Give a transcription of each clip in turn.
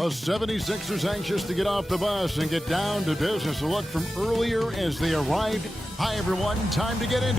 The 76ers anxious to get off the bus and get down to business. A look from earlier as they arrived. Hi, everyone. Time to get in.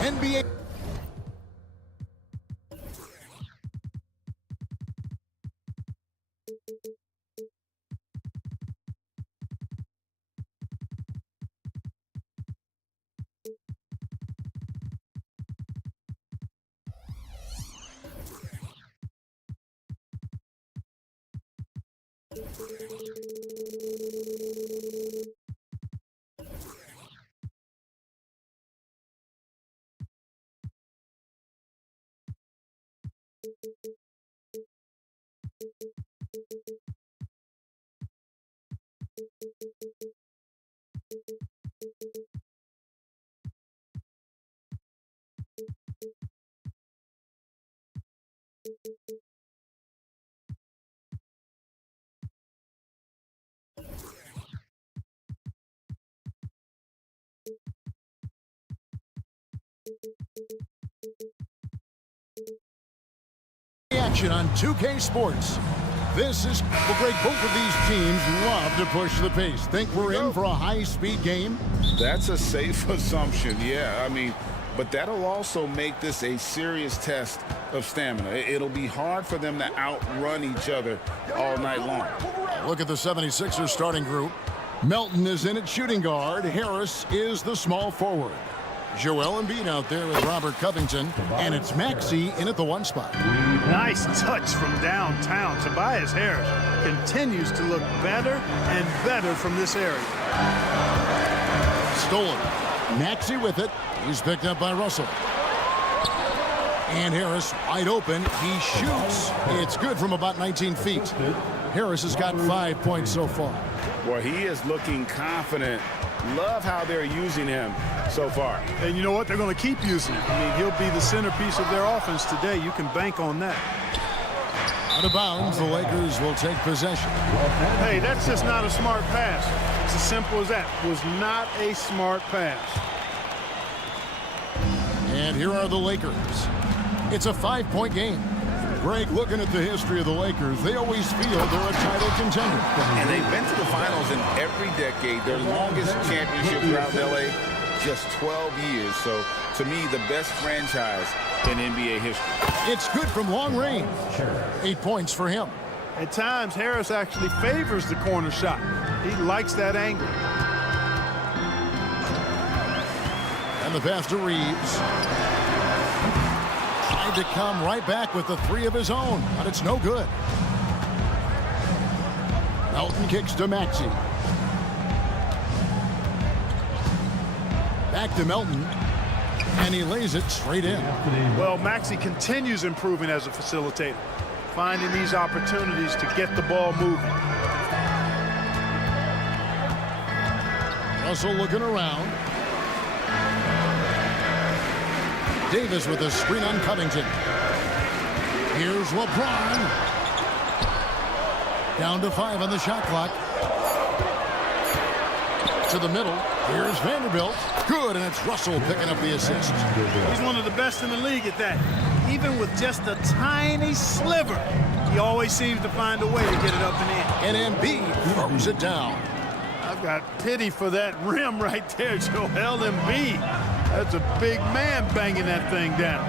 NBA. Action on 2K Sports. This is great. Both of these teams love to push the pace. Think we're in for a high-speed game? That's a safe assumption, yeah. But that'll also make this a serious test of stamina. It'll be hard for them to outrun each other all night long. Look at the 76ers starting group. Melton is in at shooting guard. Harris is the small forward. Joel Embiid out there with Robert Covington, and it's Maxey in at the 1 spot. Nice touch from downtown. Tobias Harris continues to look better and better from this area. Stolen. Maxey with it. He's picked up by Russell. And Harris wide open. He shoots. It's good from about 19 feet. Harris has got 5 points so far. Well, he is looking confident. Love how they're using him so far. And you know what? They're going to keep using him. He'll be the centerpiece of their offense today. You can bank on that. Out of bounds, the Lakers will take possession. Hey, that's just not a smart pass. It's as simple as that. It was not a smart pass. And here are the Lakers. It's a 5-point game. Greg, looking at the history of the Lakers, they always feel they're a title contender. And they've been to the finals in every decade. Their longest championship route in L.A., just 12 years. So, to me, the best franchise in NBA history. It's good from long range. 8 points for him. At times, Harris actually favors the corner shot. He likes that angle. And the pass to Reeves. Tried to come right back with the 3 of his own, but it's no good. Melton kicks to Maxey. Back to Melton, and he lays it straight in. Well, Maxey continues improving as a facilitator, finding these opportunities to get the ball moving. Russell looking around. Davis with a screen on Covington. Here's LeBron. Down to 5 on the shot clock. To the middle. Here's Vanderbilt. Good, and it's Russell picking up the assist. He's one of the best in the league at that. Even with just a tiny sliver, he always seems to find a way to get it up and in. And Embiid throws it down. I've got pity for that rim right there, Joel Embiid. That's a big man banging that thing down.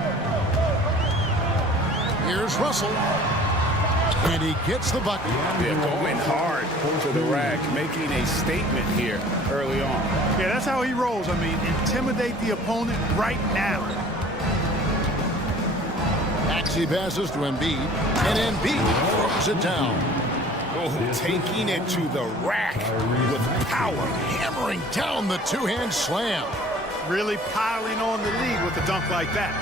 Here's Russell. And he gets the bucket. Yeah, going hard to the rack, making a statement here early on. Yeah, that's how he rolls. I mean, intimidate the opponent right now. Maxey passes to Embiid, and Embiid throws it down. Oh, taking it to the rack with power. Hammering down the two-hand slam. Really piling on the lead with a dunk like that.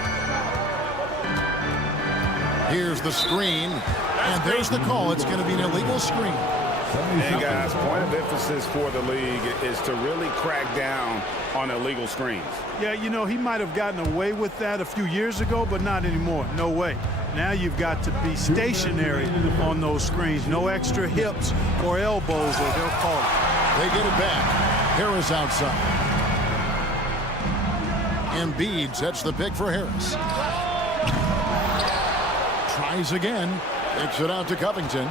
Here's the screen, and there's the call. It's going to be an illegal screen. And guys, point of emphasis for the league is to really crack down on illegal screens. Yeah, you know, he might have gotten away with that a few years ago, but not anymore. No way. Now you've got to be stationary on those screens. No extra hips or elbows, or they'll call it. They get it back. Harris outside. Embiid sets the pick for Harris. Tries again. Kicks it out to Covington.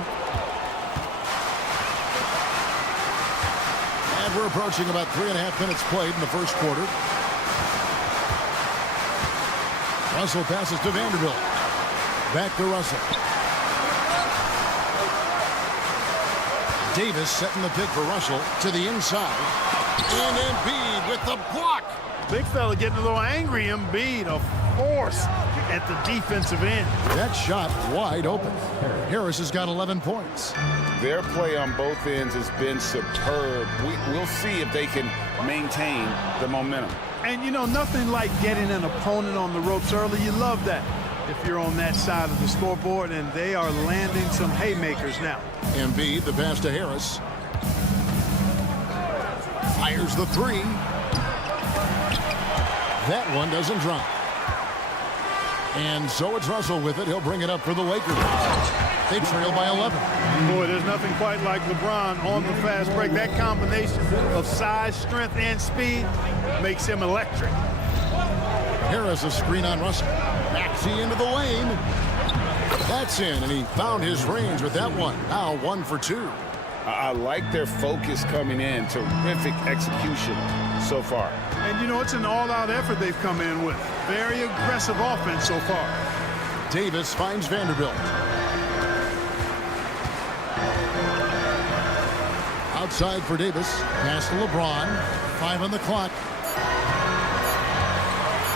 And we're approaching about 3.5 minutes played in the first quarter. Russell passes to Vanderbilt. Back to Russell. Davis setting the pick for Russell to the inside. And Embiid with the block. Big fella getting a little angry. Embiid, a force at the defensive end. That shot wide open. Harris has got 11 points. Their play on both ends has been superb. We'll see if they can maintain the momentum. And, you know, nothing like getting an opponent on the ropes early. You love that if you're on that side of the scoreboard, and they are landing some haymakers now. Embiid, the pass to Harris. Fires the three. That one doesn't drop. And so it's Russell with it. He'll bring it up for the Lakers. They trail by 11. Boy, there's nothing quite like LeBron on the fast break. That combination of size, strength, and speed makes him electric. Harris a screen on Russell. Maxey into the lane. That's in, and he found his range with that one. Now 1 for 2. I like their focus coming in. Terrific execution so far. And, you know, it's an all-out effort they've come in with. Very aggressive offense so far. Davis finds Vanderbilt. Outside for Davis. Pass to LeBron. 5 on the clock.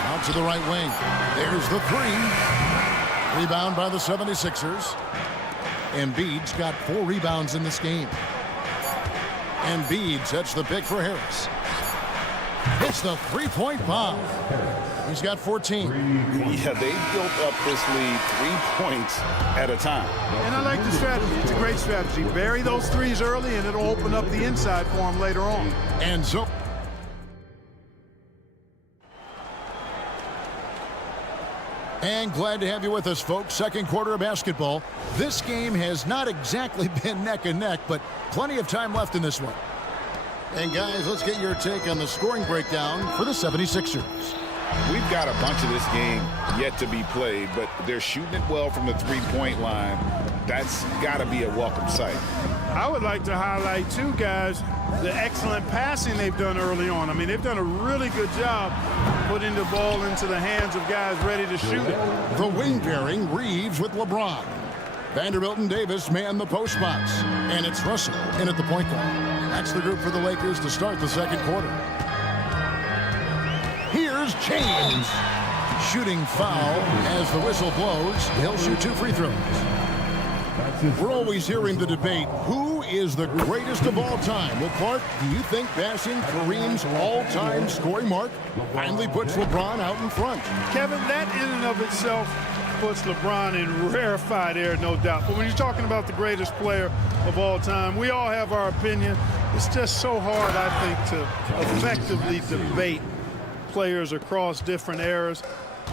Out to the right wing. There's the three. Rebound by the 76ers. Embiid's got 4 rebounds in this game. Embiid sets the pick for Harris. Hits the three-point bomb. He's got 14. Yeah, they built up this lead 3 points at a time. And I like the strategy. It's a great strategy. Bury those threes early, and it'll open up the inside for him later on. And so... And glad to have you with us, folks. Second quarter of basketball. This game has not exactly been neck and neck, but plenty of time left in this one. And guys, let's get your take on the scoring breakdown for the 76ers. We've got a bunch of this game yet to be played, but they're shooting it well from the three-point line. That's got to be a welcome sight. I would like to highlight, too, guys, the excellent passing they've done early on. I mean, they've done a really good job putting the ball into the hands of guys ready to shoot it. The wing pairing, Reeves with LeBron. Vanderbilt and Davis man the post box. And it's Russell in at the point guard. That's the group for the Lakers to start the second quarter. Here's James. Shooting foul as the whistle blows. He'll shoot 2 free throws. We're always hearing the debate, who is the greatest of all time? Well, Clark, do you think passing Kareem's all-time scoring mark finally puts LeBron out in front? Kevin, that in and of itself puts LeBron in rarefied air, no doubt. But when you're talking about the greatest player of all time, we all have our opinion. It's just so hard, I think, to effectively debate players across different eras.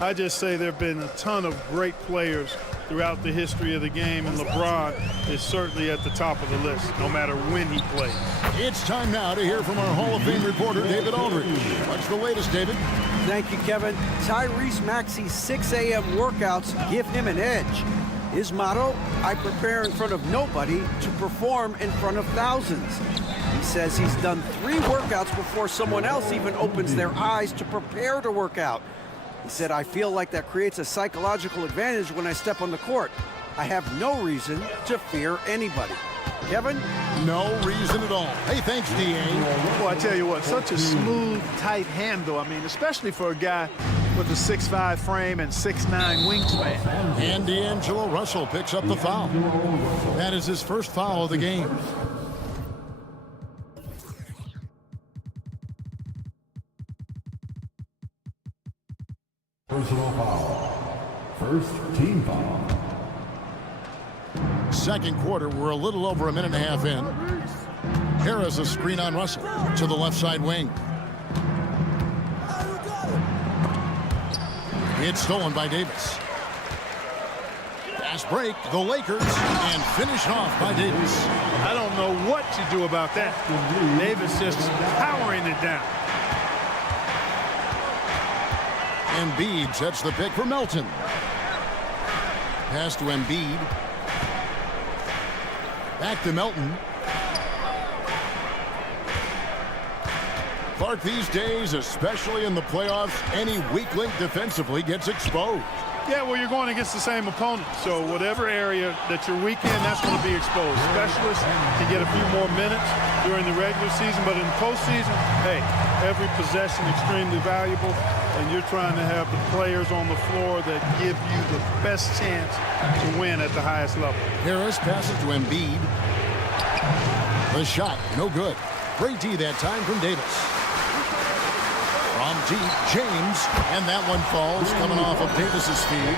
I just say there have been a ton of great players throughout the history of the game, and LeBron is certainly at the top of the list, no matter when he plays. It's time now to hear from our Hall of Fame reporter, David Aldridge. What's the latest, David? Thank you, Kevin. Tyrese Maxey's 6 a.m. workouts give him an edge. His motto, I prepare in front of nobody to perform in front of thousands. He says he's done 3 workouts before someone else even opens their eyes to prepare to work out. He said, I feel like that creates a psychological advantage when I step on the court. I have no reason to fear anybody. Kevin? No reason at all. Hey, thanks, D.A. Well, I tell you what, such a smooth, tight handle. I mean, especially for a guy with a 6'5" frame and 6'9" wingspan. And D'Angelo Russell picks up the foul. That is his first foul of the game. Personal foul. First team foul. Second quarter, we're a little over a minute and a half in. Harris a screen on Russell to the left side wing. It's stolen by Davis. Fast break, the Lakers, and finished off by Davis. I don't know what to do about that. Davis just powering it down. Embiid sets the pick for Melton. Pass to Embiid. Back to Melton. Clark, these days, especially in the playoffs, any weak link defensively gets exposed. Yeah, well, you're going against the same opponent. So whatever area that you're weak in, that's going to be exposed. Specialists can get a few more minutes during the regular season, but in the postseason, hey, every possession extremely valuable, and you're trying to have the players on the floor that give you the best chance to win at the highest level. Harris passes to Embiid. The shot, no good. Great D that time from Davis. From deep, James, and that one falls, coming off of Davis's feed.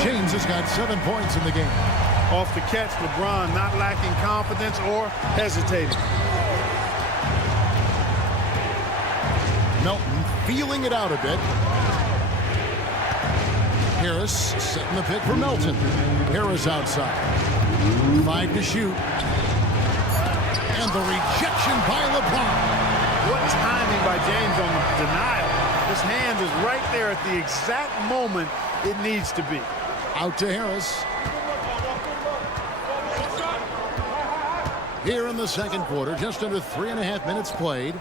James has got 7 points in the game. Off the catch, LeBron not lacking confidence or hesitating. Melton feeling it out a bit. Harris setting the pick for Melton. Harris outside. 5 to shoot. And the rejection by LeBron. What timing by James on the denial. His hand is right there at the exact moment it needs to be. Out to Harris. Here in the second quarter, just under 3.5 minutes played.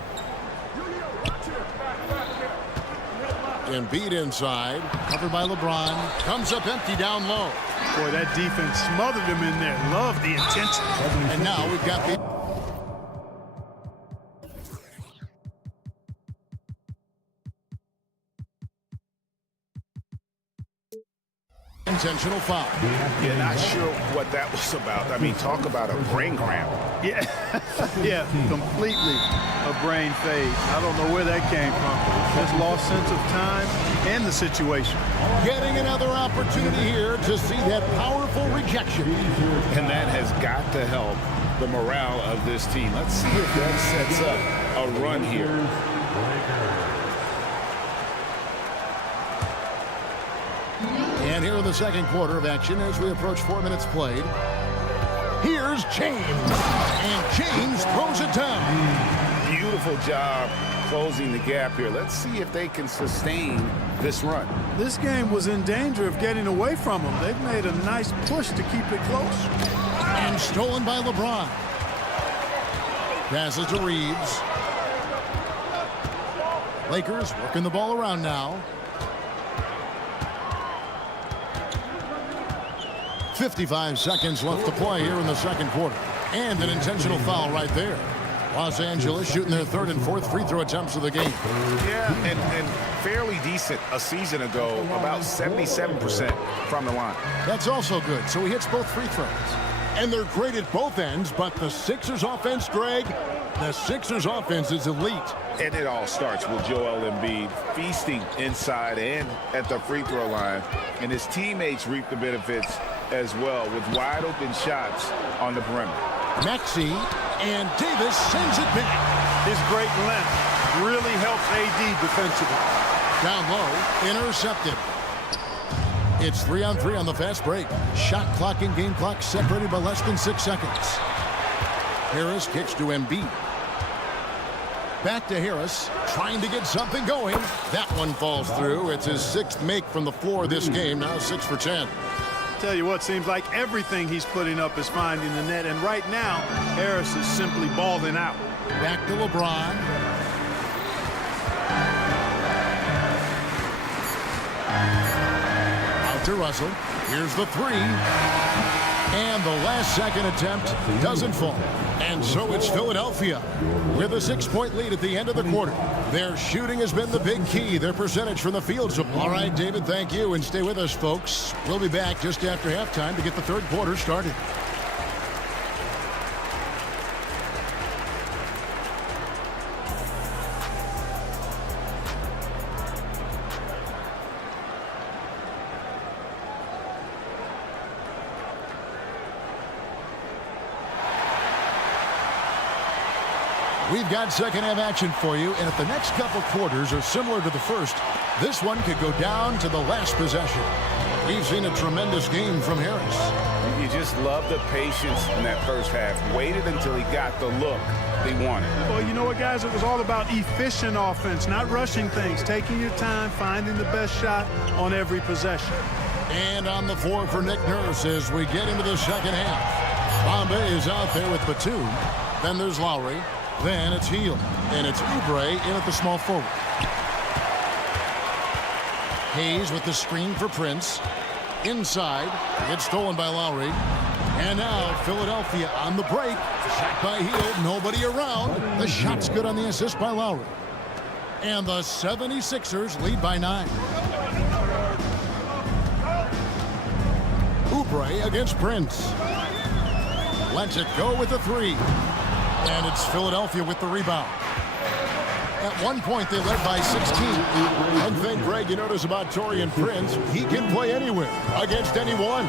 Embiid inside, covered by LeBron. Comes up empty down low. Boy, that defense smothered him in there. Love the intensity. And now we've got the intentional foul. Yeah, not sure what that was about. I mean, talk about a brain cramp. Yeah, yeah, completely a brain fade. I don't know where that came from. Just lost sense of time and the situation. Getting another opportunity here to see that powerful rejection. And that has got to help the morale of this team. Let's see if that sets up a run here. And here in the second quarter of action as we approach 4 minutes played. Here's James. And James throws it down. Beautiful job closing the gap here. Let's see if they can sustain this run. This game was in danger of getting away from them. They've made a nice push to keep it close. And stolen by LeBron. Passes to Reeves. Lakers working the ball around now. 55 seconds left to play here in the second quarter. And an intentional foul right there. Los Angeles shooting their third and fourth free throw attempts of the game. Yeah, and fairly decent a season ago, about 77% from the line. That's also good. So he hits both free throws. And they're great at both ends, but the Sixers offense, Greg, the Sixers offense is elite. And it all starts with Joel Embiid feasting inside and at the free throw line. And his teammates reap the benefits as well with wide open shots on the perimeter. Maxey and Davis sends it back. His great length really helps AD defensively. Down low, intercepted. It's 3-on-3 on the fast break. Shot clock and game clock separated by less than 6 seconds. Harris kicks to Embiid. Back to Harris, trying to get something going. That one falls through. It's his 6th make from the floor this game, now 6 for 10. Tell you what, seems like everything he's putting up is finding the net, and right now, Harris is simply balling out. Back to LeBron. Out to Russell. Here's the three. And the last second attempt doesn't fall. And so it's Philadelphia with a 6-point lead at the end of the quarter. Their shooting has been the big key. Their percentage from the field. All right, David, thank you. And stay with us, folks. We'll be back just after halftime to get the third quarter started. We've got second half action for you, and if the next couple quarters are similar to the first, this one could go down to the last possession. We've seen a tremendous game from Harris. You just love the patience in that first half. Waited until he got the look they wanted. Well, you know what, guys? It was all about efficient offense, not rushing things, taking your time, finding the best shot on every possession. And on the floor for Nick Nurse as we get into the second half. Bombay is out there with Batum. Then there's Lowry. Then it's Hield, and it's Oubre in at the small forward. Hayes with the screen for Prince. Inside, gets stolen by Lowry. And now Philadelphia on the break. Shot by Hield, nobody around. The shot's good on the assist by Lowry. And the 76ers lead by 9. Oubre against Prince. Lets it go with the three. And it's Philadelphia with the rebound. At one point, they led by 16. One thing, Greg, you notice about Taurean Prince, he can play anywhere against anyone.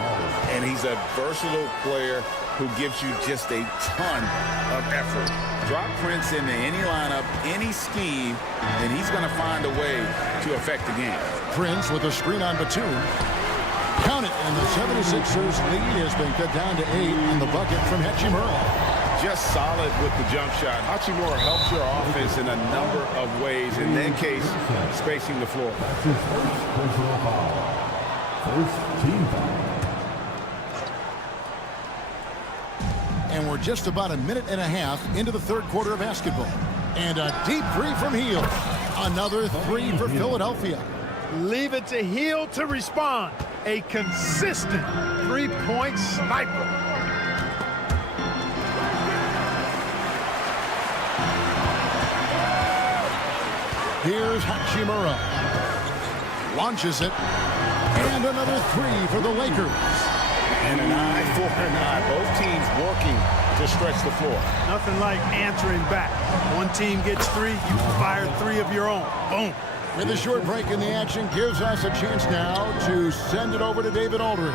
And he's a versatile player who gives you just a ton of effort. Drop Prince into any lineup, any scheme, and he's going to find a way to affect the game. Prince with a screen on Batum. Count it, and the 76ers lead has been cut down to 8 in the bucket from Hachimura. Just solid with the jump shot. Hachimura helps your offense in a number of ways. In that case, spacing the floor. That's his first personal foul. First team foul. And we're just about a minute and a half into the third quarter of basketball. And a deep three from Hield. Another three for Philadelphia. Leave it to Hield to respond. A consistent three-point sniper. Here's Hachimura. Launches it. And another three for the Lakers. And an eye for an eye. Both teams working to stretch the floor. Nothing like answering back. One team gets three, you fire three of your own. Boom. With a short break in the action, gives us a chance now to send it over to David Aldridge.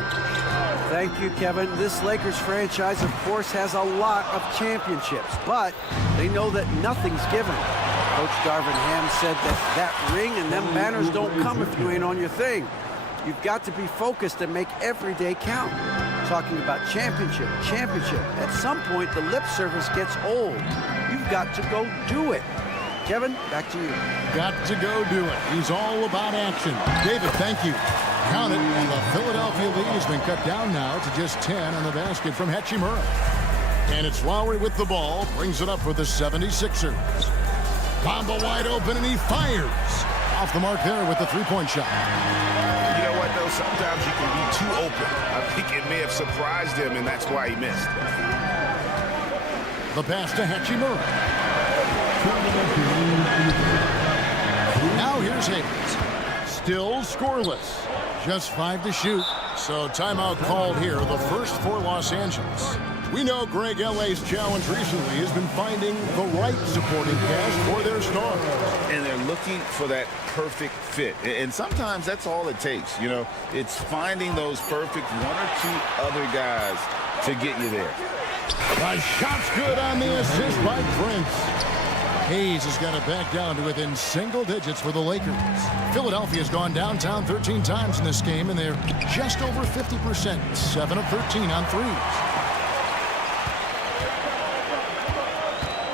Thank you, Kevin. This Lakers franchise, of course, has a lot of championships, but they know that nothing's given. Coach Darvin Ham said that ring and them banners don't come if you ain't on your thing. You've got to be focused and make every day count. Talking about championship. At some point, the lip service gets old. You've got to go do it. Kevin, back to you. Got to go do it. He's all about action. David, thank you. Count it, and the Philadelphia lead has been cut down now to just 10 on the basket from Hachimura. And it's Lowry with the ball, brings it up for the 76ers. Bamba wide open, and he fires. Off the mark there with the three-point shot. You know what, though? Sometimes you can be too open. I think it may have surprised him, and that's why he missed. The pass to Hachimura. Now here's Hayes. Still scoreless. Just 5 to shoot. So timeout called here, the first for Los Angeles. We know Greg LA's challenge recently has been finding the right supporting cast for their stars. And they're looking for that perfect fit. And sometimes that's all it takes. You know, it's finding those perfect one or two other guys to get you there. The shot's good on the assist by Prince. Hayes has got it back down to within single digits for the Lakers. Philadelphia's gone downtown 13 times in this game, and they're just over 50%, 7 of 13 on threes.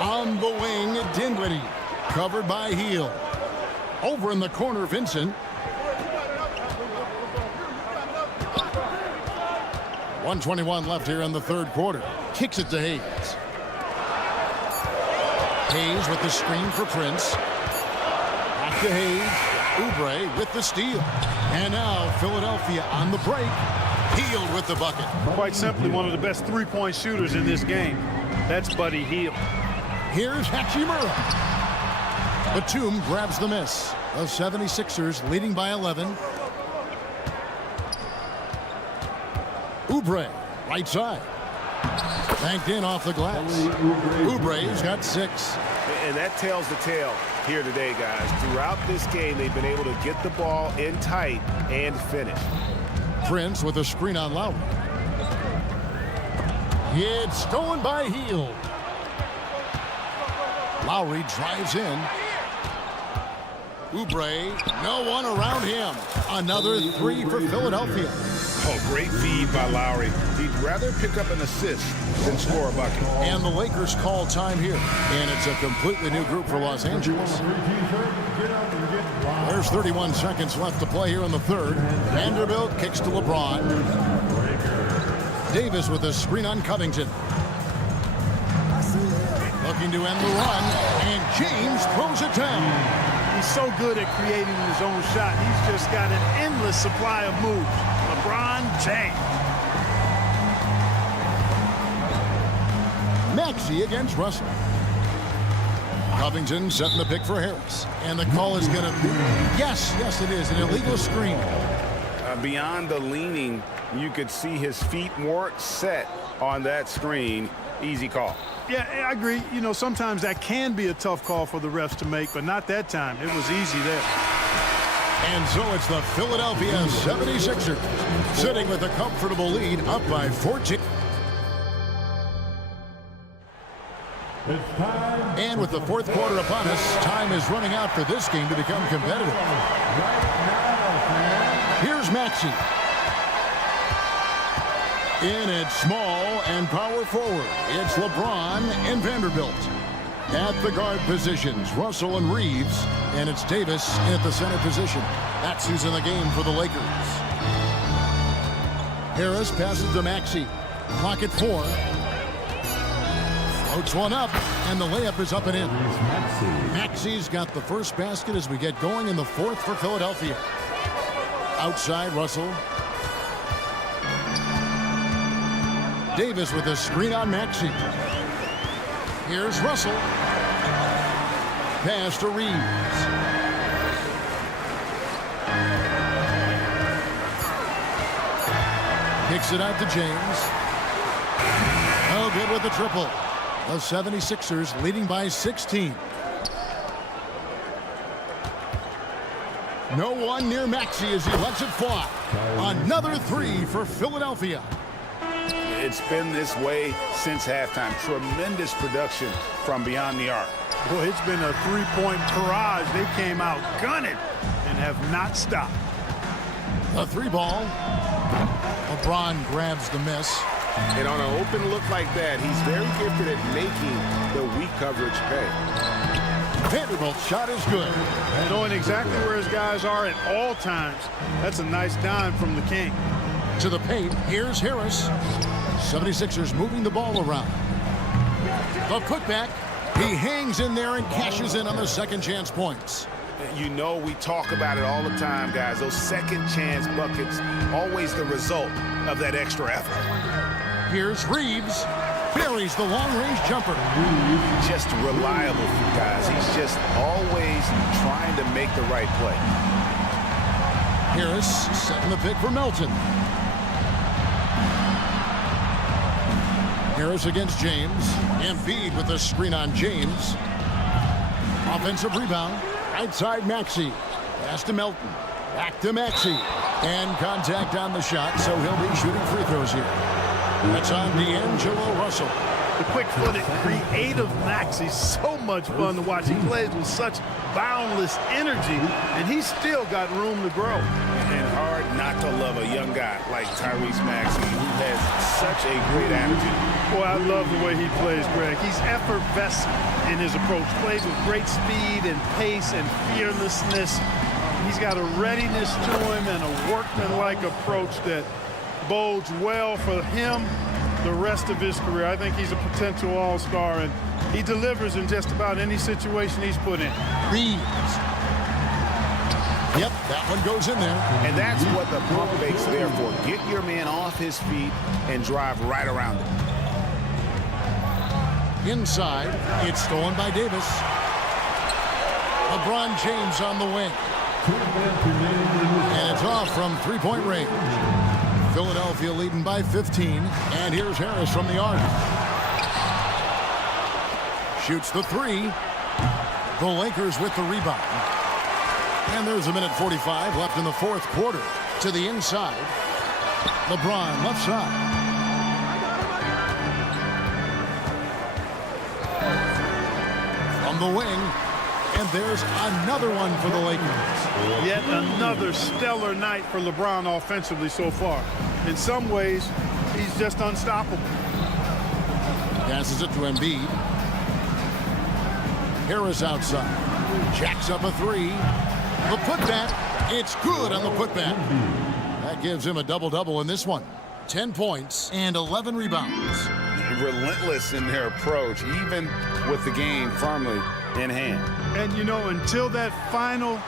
On the wing, Dinwiddie, covered by Hield. Over in the corner, Vincent. 1:21 left here in the third quarter. Kicks it to Hayes. Hayes with the screen for Prince. Back to Hayes. Oubre with the steal. And now Philadelphia on the break. Hield with the bucket. Quite simply, one of the best three-point shooters in this game. That's Buddy Hield. Here's Hachimura. Batum grabs the miss. The 76ers leading by 11. Oubre, right side. Banked in off the glass. Oubre's got 6. And that tells the tale here today, guys. Throughout this game, they've been able to get the ball in tight and finish. Prince with a screen on Lowry. It's stolen by Hield. Lowry drives in. Oubre, no one around him. Another 3 for Philadelphia. Oh, great feed by Lowry. He'd rather pick up an assist than score a bucket. And the Lakers call time here. And it's a completely new group for Los Angeles. There's 31 seconds left to play here in the third. Vanderbilt kicks to LeBron. Davis with a screen on Covington. Looking to end the run. And James throws it down. He's so good at creating his own shot. He's just got an endless supply of moves. LeBron James. Maxey against Russell. Covington setting the pick for Harris. And the call is going to be, yes, it is, an illegal screen. Beyond the leaning, you could see his feet weren't set on that screen. Easy call. Yeah, I agree. You know, sometimes that can be a tough call for the refs to make, but not that time. It was easy there. And so it's the Philadelphia 76ers sitting with a comfortable lead up by 14. And with the fourth quarter upon us, time is running out for this game to become competitive. Here's Maxey. In at small and power forward, it's LeBron and Vanderbilt. At the guard positions, Russell and Reeves, and it's Davis at the center position. That's who's in the game for the Lakers. Harris passes to Maxey. Clock at 4. Floats one up, and the layup is up and in. Maxey's got the first basket as we get going in the fourth for Philadelphia. Outside, Russell. Davis with a screen on Maxey. Here's Russell. Pass to Reeves. Kicks it out to James. Oh, good with the triple. The 76ers leading by 16. No one near Maxey as he lets it fly. Another 3 for Philadelphia. It's been this way since halftime. Tremendous production from beyond the arc. Boy, it's been a three-point barrage. They came out gunning and have not stopped. The 3 ball. LeBron grabs the miss. And on an open look like that, he's very gifted at making the weak coverage pay. Vanderbilt's shot is good. Knowing exactly where his guys are at all times. That's a nice dime from the King. To the paint, here's Harris. 76ers moving the ball around. The putback. He hangs in there and cashes in on the second chance points. You know, we talk about it all the time, guys. Those second chance buckets, always the result of that extra effort. Here's Reeves. Buries the long-range jumper. Just reliable, guys. He's just always trying to make the right play. Harris setting the pick for Melton. Harris against James. Embiid with the screen on James. Offensive rebound. Outside Maxey. Pass to Melton. Back to Maxey. And contact on the shot, so he'll be shooting free throws here. That's on D'Angelo Russell. The quick-footed, creative Maxey, so much fun to watch. He plays with such boundless energy, and he's still got room to grow. And hard not to love a young guy like Tyrese Maxey, who has such a great attitude. Boy, I love the way he plays, Greg. He's effervescent in his approach. Plays with great speed and pace and fearlessness. He's got a readiness to him and a workmanlike approach that bodes well for him the rest of his career. I think he's a potential all-star, and he delivers in just about any situation he's put in. Reeves. Yep, that one goes in there. And that's what the pump fake's there for. Get your man off his feet and drive right around him. Inside, it's stolen by Davis. LeBron James on the wing. And it's off from three-point range. Philadelphia leading by 15. And here's Harris from the arc. Shoots the three. The Lakers with the rebound. And there's a minute 45 left in the fourth quarter. To the inside. LeBron left side. From the wing. And there's another one for the Lakers. Yet another stellar night for LeBron offensively so far. In some ways, he's just unstoppable. Passes it to Embiid. Harris outside. Jacks up a three. The putback. It's good on the putback. That gives him a double-double in this one. 10 points and 11 rebounds. Relentless in their approach, even with the game firmly in hand. And, you know, until that final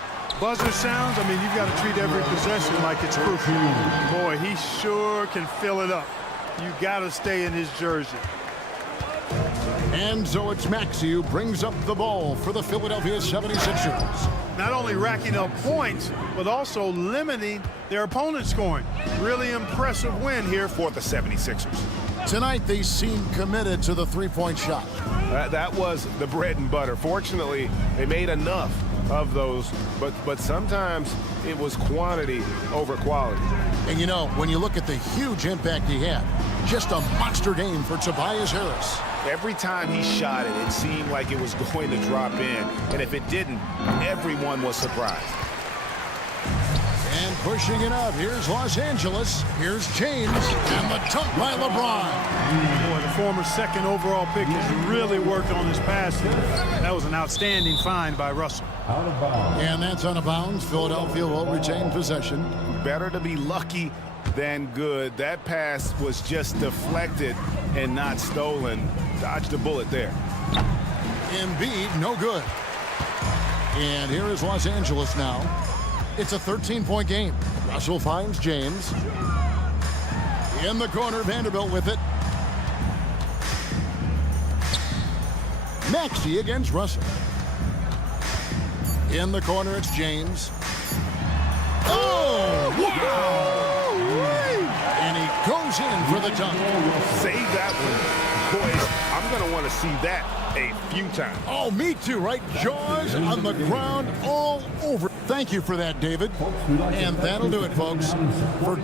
buzzer sounds, I mean, you've got to treat every possession like it's crucial. Boy, he sure can fill it up. You got to stay in his jersey. And so it's Maxey who brings up the ball for the Philadelphia 76ers. Not only racking up points, but also limiting their opponent's scoring. Really impressive win here for the 76ers. Tonight, they seem committed to the three-point shot. That was the bread and butter. Fortunately, they made enough of those, but sometimes it was quantity over quality. And, you know, when you look at the huge impact he had, just a monster game for Tobias Harris. Every time he shot it, it seemed like it was going to drop in. And if it didn't, everyone was surprised. And pushing it up, here's Los Angeles. Here's James, and the dunk by LeBron. Boy, the former second overall pick has really worked on his passing. That was an outstanding find by Russell. Out of bounds. And that's out of bounds. Philadelphia will retain possession. Better to be lucky than good. That pass was just deflected and not stolen. Dodged a bullet there. Embiid, no good. And here is Los Angeles now. It's a 13-point game. Russell finds James. In the corner, Vanderbilt with it. Maxey against Russell. In the corner, it's James. Oh, wow! And he goes in for the dunk. Save that one. Boys, I'm going to want to see that a few times. Oh, me too, right? Jaws on the ground all over. Thank you for that, David. And that'll do it, folks. For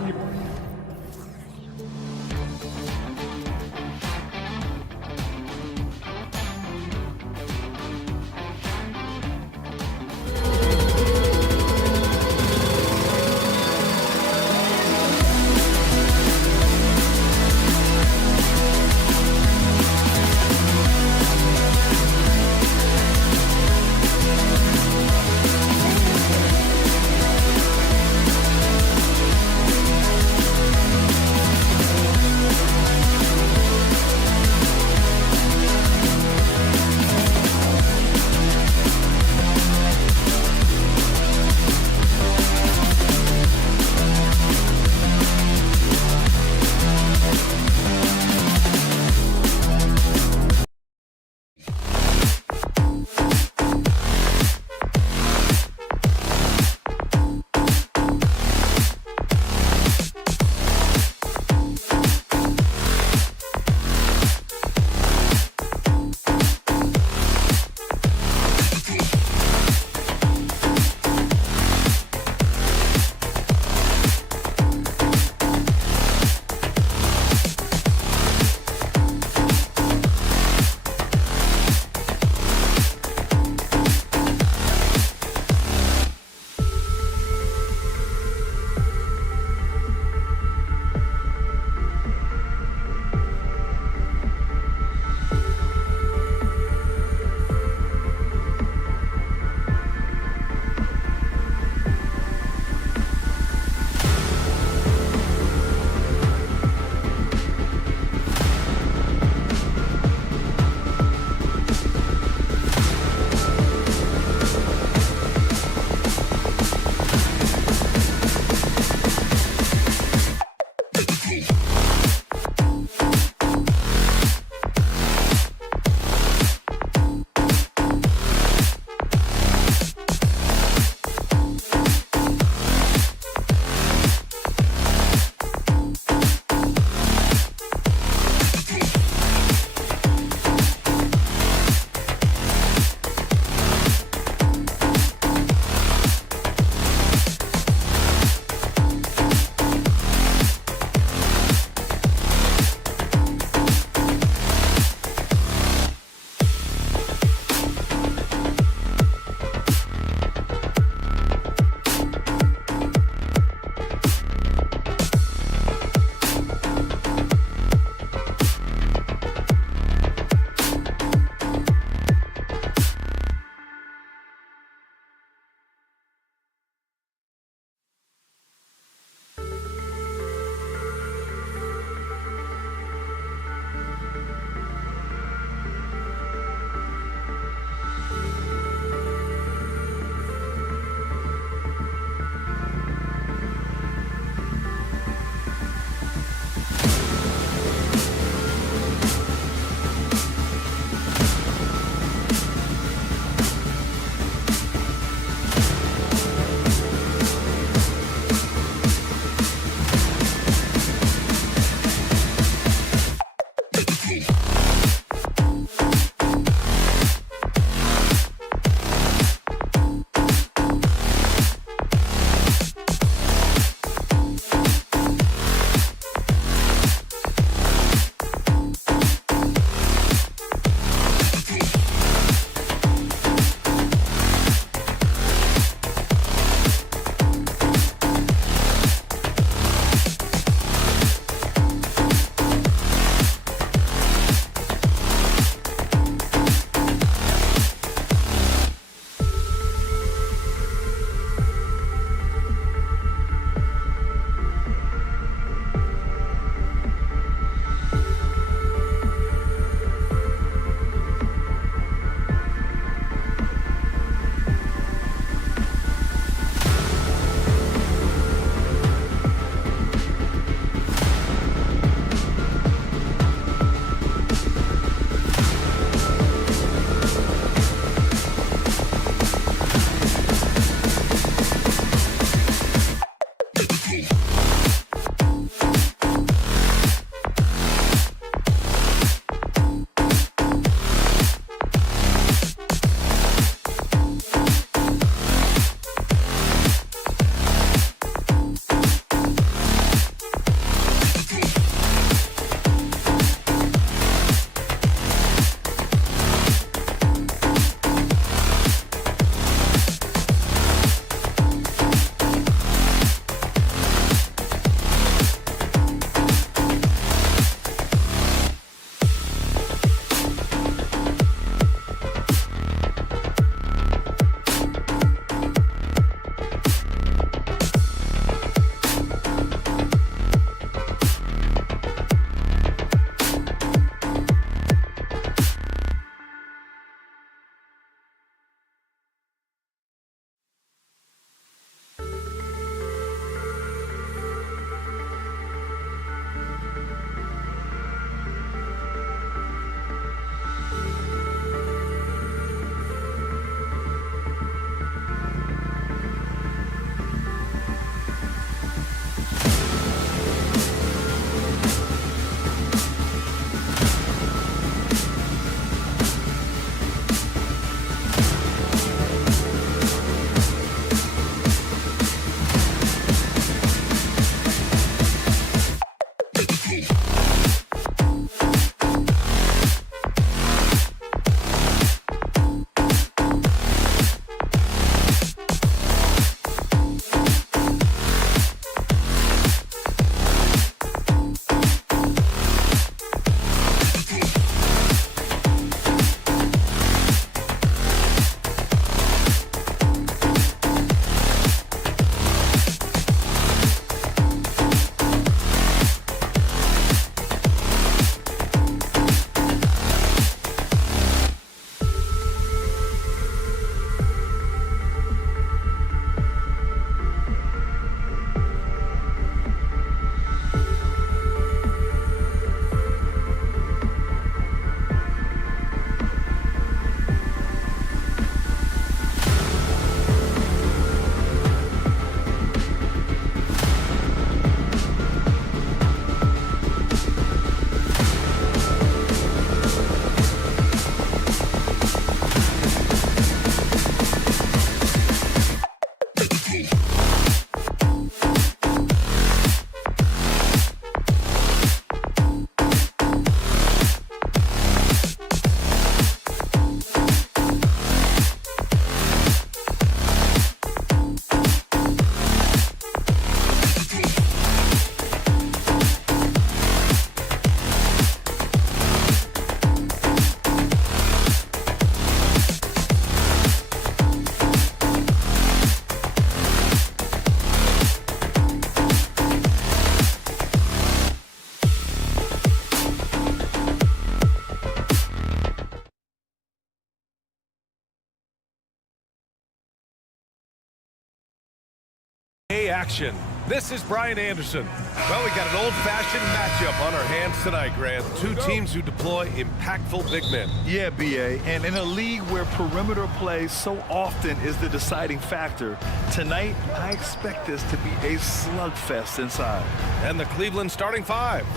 action. This is Brian Anderson. Well, we got an old-fashioned matchup on our hands tonight, Grant. Two teams who deploy impactful big men. Yeah, B.A., and in a league where perimeter play so often is the deciding factor, tonight I expect this to be a slugfest inside. And the Cleveland starting five.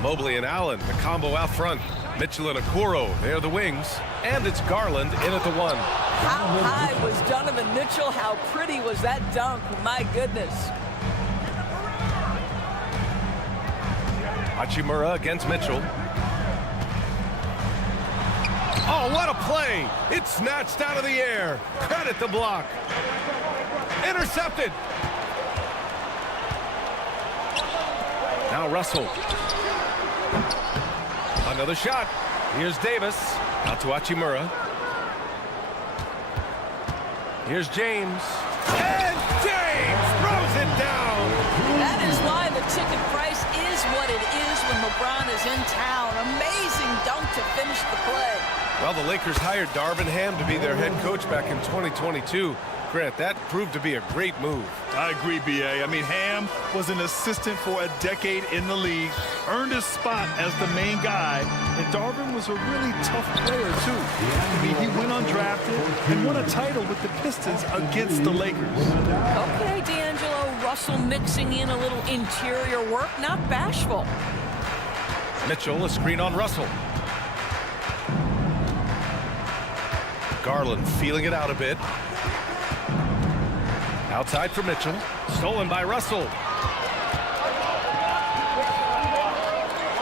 Mobley and Allen, the combo out front. Mitchell and Okoro, they're the wings. And it's Garland in at the one. How high was Donovan Mitchell? How pretty was that dunk? My goodness. Hachimura against Mitchell. Oh, what a play! It's snatched out of the air. Credit the block. Intercepted. Now Russell. Another shot. Here's Davis. Out to Hachimura. Here's James. And James throws it down. That is why the ticket price is what it is when LeBron is in town. Amazing dunk to finish the play. Well, the Lakers hired Darvin Ham to be their head coach back in 2022. Grant, that proved to be a great move. I agree, B.A. I mean, Ham was an assistant for a decade in the league, earned his spot as the main guy, and Darvin was a really tough player, too. I mean, he went undrafted and won a title with the Pistons against the Lakers. Okay, D'Angelo, Russell mixing in a little interior work, not bashful. Mitchell, a screen on Russell. Garland feeling it out a bit. Outside for Mitchell. Stolen by Russell.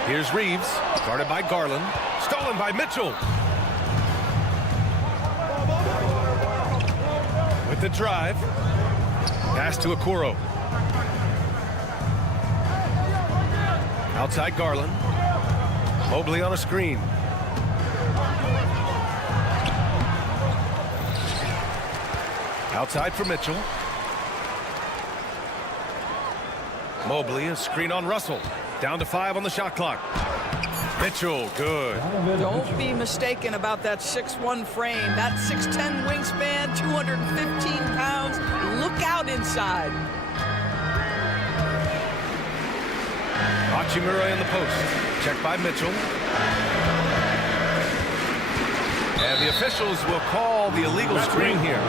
Here's Reeves. Guarded by Garland. Stolen by Mitchell. With the drive. Pass to Okoro. Outside Garland. Mobley on a screen. Outside for Mitchell. Mobley, a screen on Russell. Down to 5 on the shot clock. Mitchell, good. Don't be mistaken about that 6'1" frame. That 6'10" wingspan, 215 pounds. Look out inside. Hachimura in the post. Checked by Mitchell. And the officials will call the illegal screen here.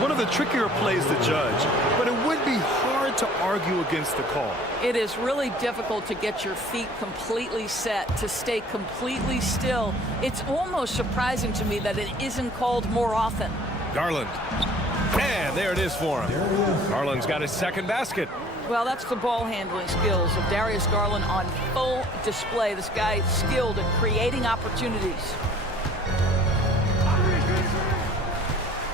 One of the trickier plays to judge, but it would be hard to argue against the call. It is really difficult to get your feet completely set, to stay completely still. It's almost surprising to me that it isn't called more often. Garland. And there it is for him. Garland's got his second basket. Well, that's the ball handling skills of Darius Garland on full display. This guy is skilled at creating opportunities.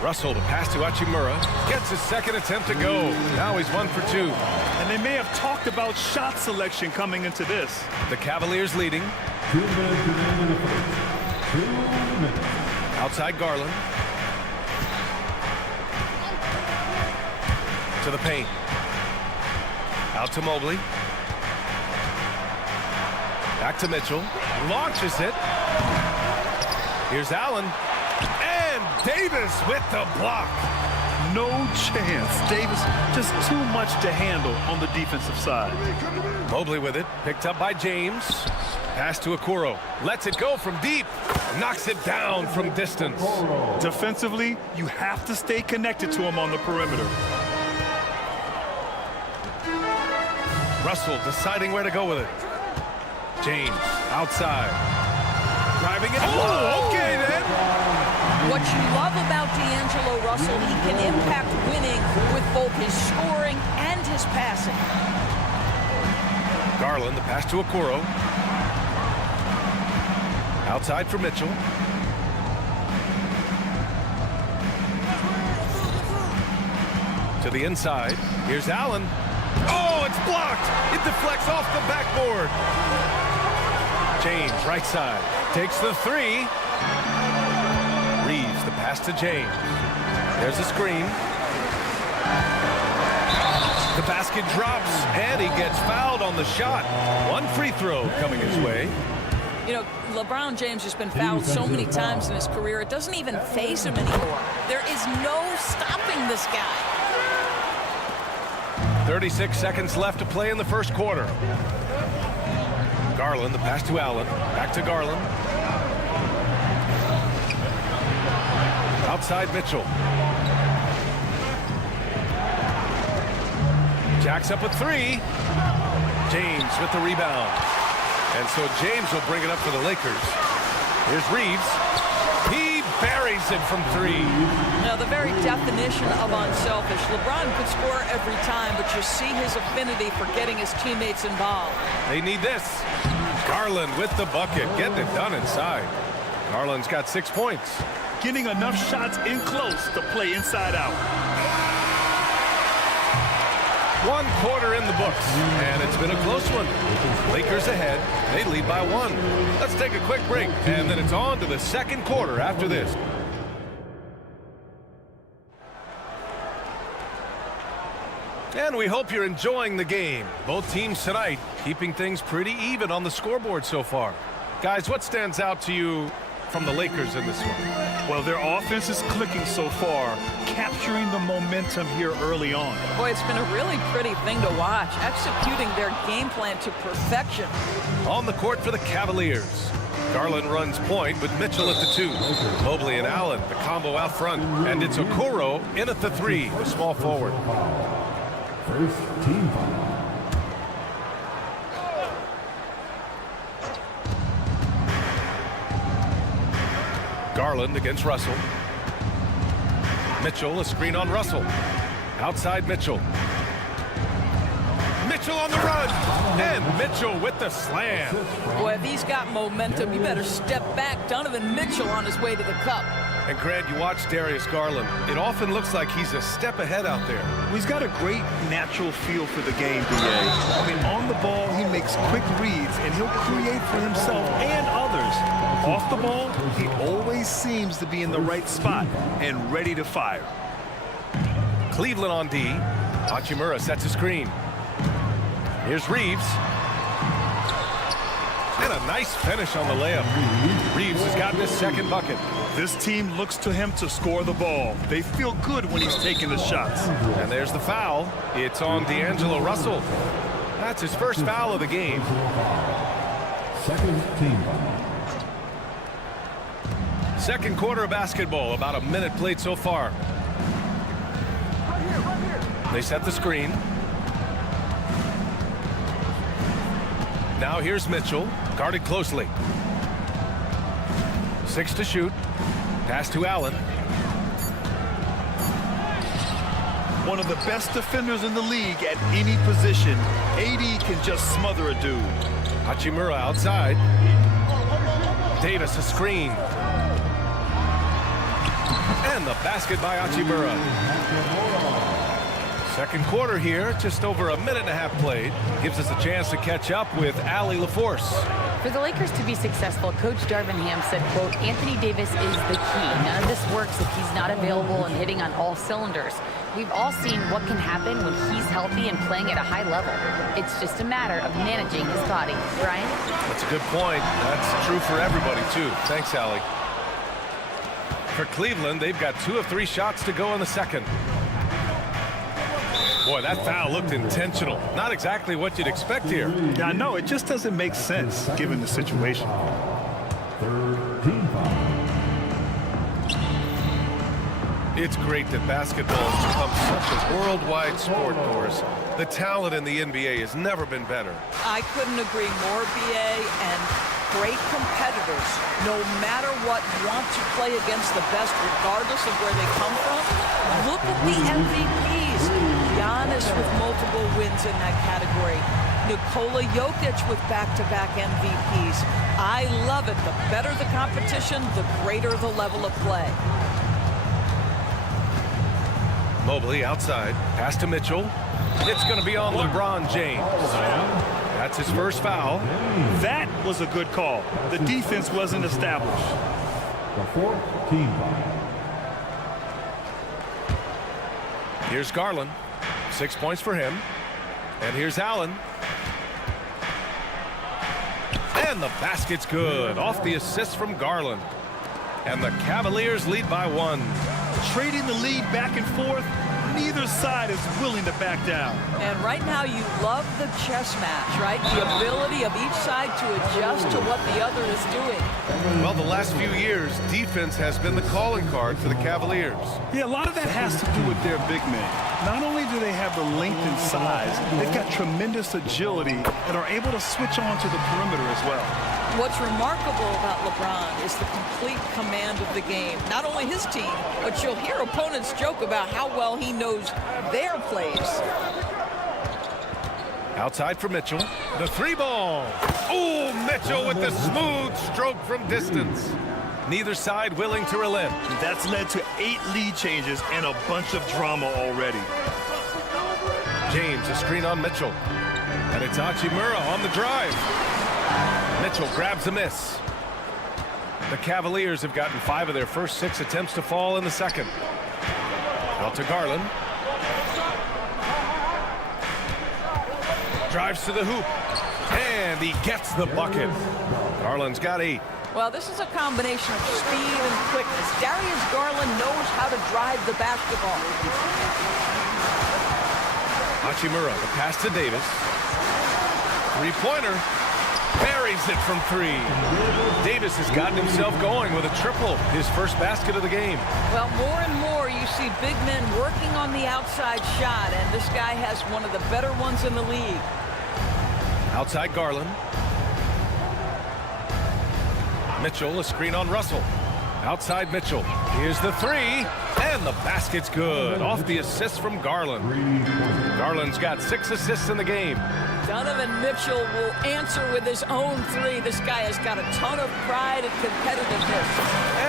Russell to pass to Hachimura. Gets his second attempt to go. Now he's 1 for 2. And they may have talked about shot selection coming into this. The Cavaliers leading. 2 minutes remaining in the first. 2 minutes. Outside Garland. To the paint. Out to Mobley. Back to Mitchell. Launches it. Here's Allen. And Davis with the block. No chance. Davis just too much to handle on the defensive side. Mobley with it. Picked up by James. Pass to Okoro. Lets it go from deep. Knocks it down from distance. Defensively, you have to stay connected to him on the perimeter. Russell deciding where to go with it. James outside. Driving it. Oh, okay then. What you love about D'Angelo Russell, he can impact winning with both his scoring and his passing. Garland, the pass to Okoro. Outside for Mitchell. To the inside. Here's Allen. Oh, it's blocked. It deflects off the backboard. James, right side. Takes the three. Reeves, the pass to James. There's a screen. The basket drops, and he gets fouled on the shot. One free throw coming his way. You know, LeBron James has been fouled so many times in his career, it doesn't even faze him anymore. There is no stopping this guy. 36 seconds left to play in the first quarter. Garland, the pass to Allen. Back to Garland. Outside Mitchell. Jacks up a three. James with the rebound. And so James will bring it up for the Lakers. Here's Reeves. He buries it from three. Now, the very definition of unselfish. LeBron could score every time, but you see his affinity for getting his teammates involved. They need this. Garland with the bucket, getting it done inside. Garland's got 6 points. Getting enough shots in close to play inside out. 1 quarter in the books, and it's been a close one. Lakers ahead. They lead by 1. Let's take a quick break, and then it's on to the second quarter after this. And we hope you're enjoying the game. Both teams tonight keeping things pretty even on the scoreboard so far. Guys, what stands out to you from the Lakers in this one? Well, their offense is clicking so far, capturing the momentum here early on. Boy, it's been a really pretty thing to watch, executing their game plan to perfection. On the court for the Cavaliers. Garland runs point with Mitchell at the 2. Mobley and Allen, the combo out front. And it's Okoro in at the 3, the small forward. First team foul. Garland against Russell. Mitchell, a screen on Russell. Outside Mitchell. Mitchell on the run. And Mitchell with the slam. Boy, if he's got momentum, you better step back. Donovan Mitchell on his way to the cup. And Grant, you watch Darius Garland. It often looks like he's a step ahead out there. Well, he's got a great natural feel for the game, BA. I mean, on the ball, he makes quick reads, and he'll create for himself and others. Off the ball, he always seems to be in the right spot and ready to fire. Cleveland on D. Hachimura sets a screen. Here's Reeves. And a nice finish on the layup. Reeves has gotten his second bucket. This team looks to him to score the ball. They feel good when he's taking the shots. And there's the foul. It's on D'Angelo Russell. That's his first foul of the game. Second team foul. Second quarter of basketball. About a minute played so far. They set the screen. Now here's Mitchell, guarded closely. 6 to shoot. Pass to Allen. One of the best defenders in the league at any position. AD can just smother a dude. Hachimura outside. Davis a screen. And the basket by Hachimura. Second quarter here, just over a minute and a half played. Gives us a chance to catch up with Allie LaForce. For the Lakers to be successful, Coach Darvin Ham said, quote, Anthony Davis is the key. None of this works if he's not available and hitting on all cylinders. We've all seen what can happen when he's healthy and playing at a high level. It's just a matter of managing his body. Brian? That's a good point. That's true for everybody, too. Thanks, Allie. For Cleveland, they've got 2 of 3 shots to go in the second. Boy, that foul looked intentional. Not exactly what you'd expect here. Yeah, I know. It just doesn't make sense given the situation. Third team foul. It's great that basketball has become such a worldwide sport, Doris. The talent in the NBA has never been better. I couldn't agree more, BA, and great competitors, no matter what, want to play against the best regardless of where they come from. Look at the MVPs. Giannis with multiple wins in that category. Nikola Jokic with back-to-back MVPs. I love it. The better the competition, the greater the level of play. Mobley outside. Pass to Mitchell. It's going to be on LeBron James. That's his first foul. That was a good call. The defense wasn't established. The fourth team foul. Here's Garland. 6 points for him. And here's Allen. And the basket's good. Off the assist from Garland. And the Cavaliers lead by 1. Trading the lead back and forth, neither side is willing to back down. And right now you love the chess match, right? The ability of each side to adjust to what the other is doing. Well, the last few years, defense has been the calling card for the Cavaliers. Yeah, a lot of that has to do with their big men. Not only do they have the length and size, they've got tremendous agility and are able to switch on to the perimeter as well. What's remarkable about LeBron is the complete command of the game. Not only his team, but you'll hear opponents joke about how well he knows their plays. Outside for Mitchell. The three ball. Oh, Mitchell with the smooth stroke from distance. Neither side willing to relent. That's led to 8 lead changes and a bunch of drama already. James, a screen on Mitchell. And it's Hachimura on the drive. Mitchell grabs a miss. The Cavaliers have gotten 5 of their first 6 attempts to fall in the second. Out to Garland. Drives to the hoop. And he gets the bucket. Garland's got 8. Well, this is a combination of speed and quickness. Darius Garland knows how to drive the basketball. Hachimura, the pass to Davis. Three-pointer. Buries it from 3. Davis has gotten himself going with a triple, his first basket of the game. Well, more and more you see big men working on the outside shot, and this guy has one of the better ones in the league. Outside Garland. Mitchell, a screen on Russell. Outside Mitchell. Here's the 3, and the basket's good. Off the assist from Garland. Garland's got 6 assists in the game. Donovan Mitchell will answer with his own 3. This guy has got a ton of pride and competitiveness.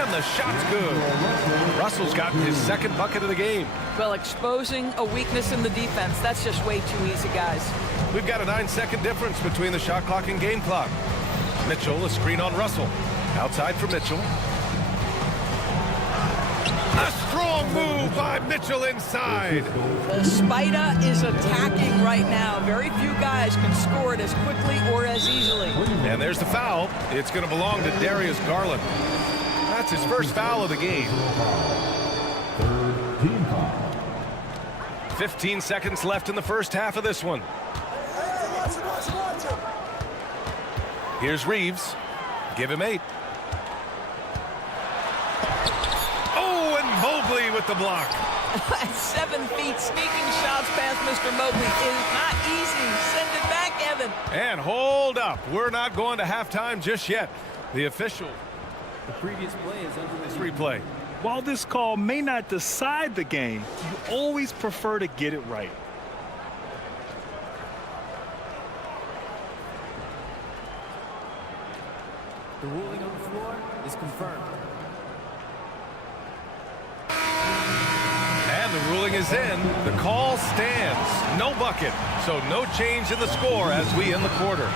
And the shot's good. Russell's gotten his second bucket of the game. Well, exposing a weakness in the defense, that's just way too easy, guys. We've got a 9-second difference between the shot clock and game clock. Mitchell, a screen on Russell. Outside for Mitchell. A strong move by Mitchell inside. The Spider is attacking right now. Very few guys can score it as quickly or as easily. And there's the foul. It's going to belong to Darius Garland. That's his first foul of the game. 15 seconds left in the first half of this one. Here's Reeves. Give him 8. Oh, and Mobley with the block. At 7 feet, sneaking shots past Mr. Mobley is not easy. Send it back, Evan. And hold up. We're not going to halftime just yet. The official. The previous play is under this replay. While this call may not decide the game, you always prefer to get it right. The ruling on the floor is confirmed. And the ruling is in. The call stands. No bucket. So no change in the score as we end the quarter.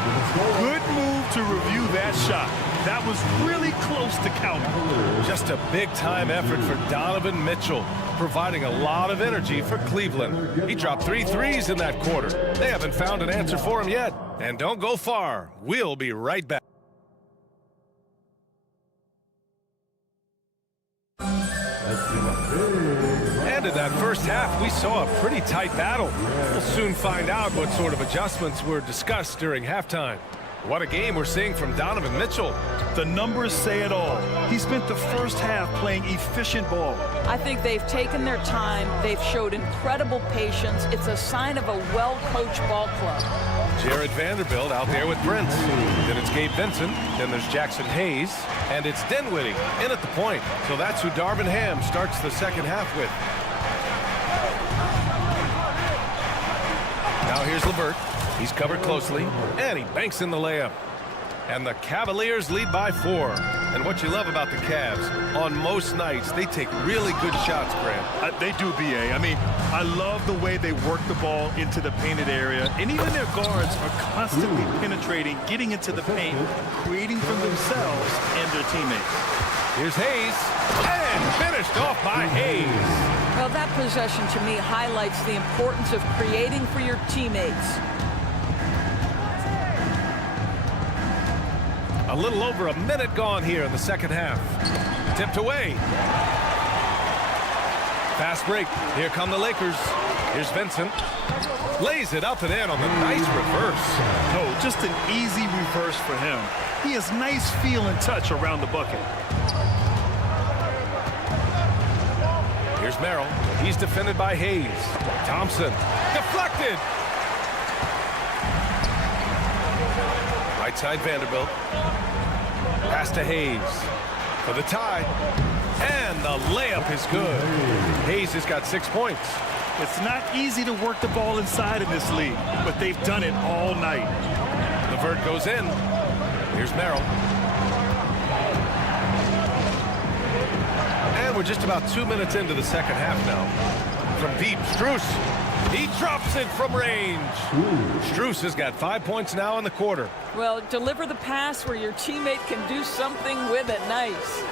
Good move to review that shot. That was really close to counting. Just a big-time effort for Donovan Mitchell, providing a lot of energy for Cleveland. He dropped 3 threes in that quarter. They haven't found an answer for him yet. And don't go far. We'll be right back. And in that first half, we saw a pretty tight battle. We'll soon find out what sort of adjustments were discussed during halftime. What a game we're seeing from Donovan Mitchell. The numbers say it all. He spent the first half playing efficient ball. I think they've taken their time. They've showed incredible patience. It's a sign of a well-coached ball club. Jared Vanderbilt out there with Brent. Then it's Gabe Vincent. Then there's Jackson Hayes. And it's Dinwiddie in at the point. So that's who Darvin Ham starts the second half with. Now here's LeVert. He's covered closely, and he banks in the layup. And the Cavaliers lead by 4. And what you love about the Cavs, on most nights, they take really good shots, Grant. They do, B.A. I mean, I love the way they work the ball into the painted area. And even their guards are constantly penetrating, getting into the paint, creating for themselves and their teammates. Here's Hayes, and finished off by Hayes. Well, that possession to me highlights the importance of creating for your teammates. A little over a minute gone here in the second half. Tipped away. Fast break. Here come the Lakers. Here's Vincent. Lays it up and in on the nice reverse. No, just an easy reverse for him. He has nice feel and touch around the bucket. Here's Merrill. He's defended by Hayes. Thompson. Deflected. Right side Vanderbilt. Pass to Hayes. For the tie. And the layup is good. Hayes has got 6 points. It's not easy to work the ball inside in this league, but they've done it all night. LeVert goes in. Here's Merrill. And we're just about 2 minutes into the second half now. From deep, Strus. He drops it from range. Strus has got 5 points now in the quarter. Well, deliver the pass where your teammate can do something with it. Nice.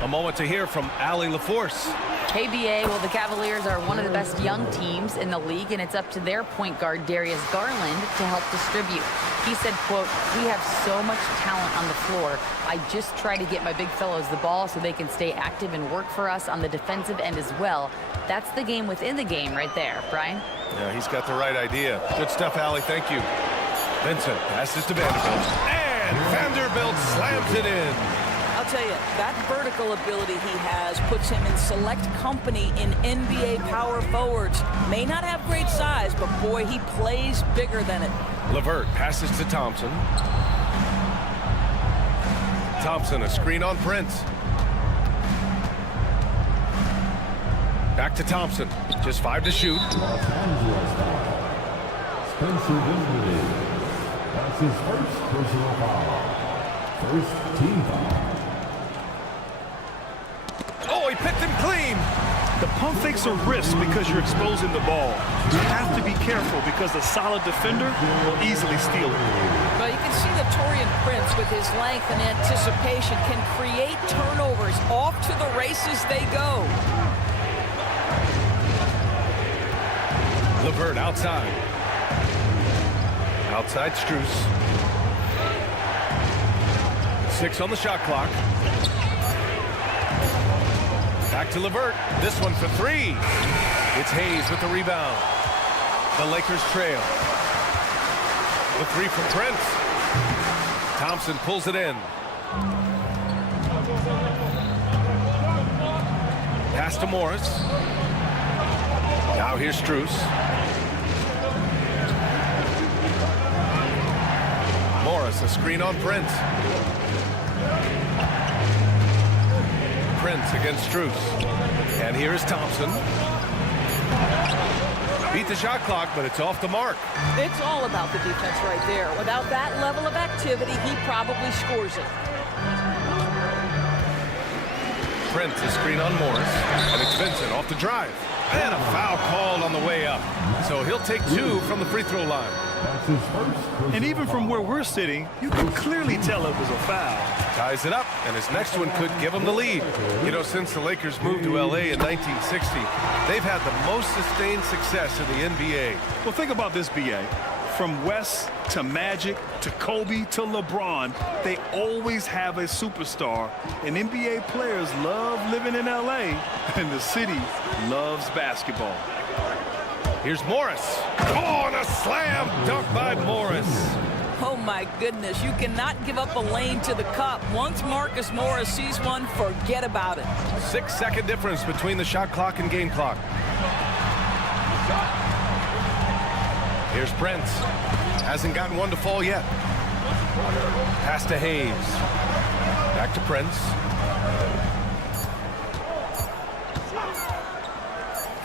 A moment to hear from Allie LaForce. Hey, BA, well, the Cavaliers are one of the best young teams in the league, and it's up to their point guard, Darius Garland, to help distribute. He said, quote, "We have so much talent on the floor. I just try to get my big fellows the ball so they can stay active and work for us on the defensive end as well." That's the game within the game right there, Brian. Yeah, he's got the right idea. Good stuff, Allie. Thank you. Vincent passes to Vanderbilt. And Vanderbilt slams it in. I'll tell you, that vertical ability he has puts him in select company in NBA power forwards. May not have great size, but boy, he plays bigger than it. LeVert passes to Thompson. Thompson, a screen on Prince. Back to Thompson. Just 5 to shoot. Los Angeles foul. Spencer Dinwiddie. That's his first personal foul. First team foul. Oh, he picked him clean. The pump fakes are risks because you're exposing the ball. You have to be careful because a solid defender will easily steal it. Well, you can see that Taurean Prince, with his length and anticipation, can create turnovers. Off to the races they go. LeVert outside. Outside Strus. 6 on the shot clock. Back to LeVert. This one for 3. It's Hayes with the rebound. The Lakers trail. The 3 from Prince. Thompson pulls it in. Pass to Morris. Now here's Strus. Morris, a screen on Prince. Prince against Strus. And here is Thompson. Beat the shot clock, but it's off the mark. It's all about the defense right there. Without that level of activity, he probably scores it. Prince, a screen on Morris. And it's Vincent off the drive. And a foul called on the way up. So he'll take 2 from the free throw line. That's his first. And even from where we're sitting, you can clearly tell it was a foul. Ties it up, and his next one could give him the lead. You know, since the Lakers moved to L.A. in 1960, they've had the most sustained success in the NBA. Well, think about this, B.A. From West to Magic to Kobe to LeBron, they always have a superstar. And NBA players love living in L.A., and the city loves basketball. Here's Morris. Oh, and a slam dunk by Morris. Oh, my goodness. You cannot give up a lane to the cup. Once Marcus Morris sees one, forget about it. 6-second difference between the shot clock and game clock. Here's Prince. Hasn't gotten one to fall yet. Pass to Hayes. Back to Prince.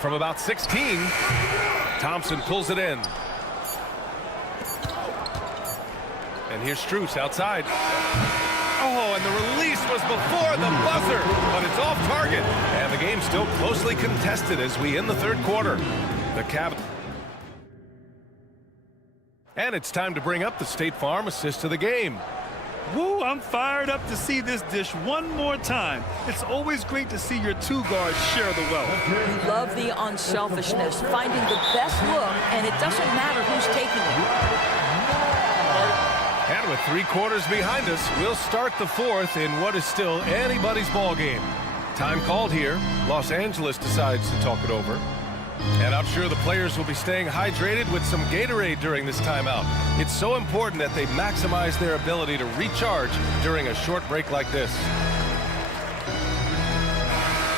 From about 16, Thompson pulls it in. And here's Strus outside. Oh, and the release was before the buzzer, but it's off target. And the game's still closely contested as we end the third quarter. The Cavaliers. And it's time to bring up the State Farm assist of the game. Woo, I'm fired up to see this dish one more time. It's always great to see your 2 guards share the wealth. You love the unselfishness, finding the best look, and it doesn't matter who's taking it. And with 3 quarters behind us, we'll start the 4th in what is still anybody's ball game. Time called here. Los Angeles decides to talk it over. And I'm sure the players will be staying hydrated with some Gatorade during this timeout. It's so important that they maximize their ability to recharge during a short break like this.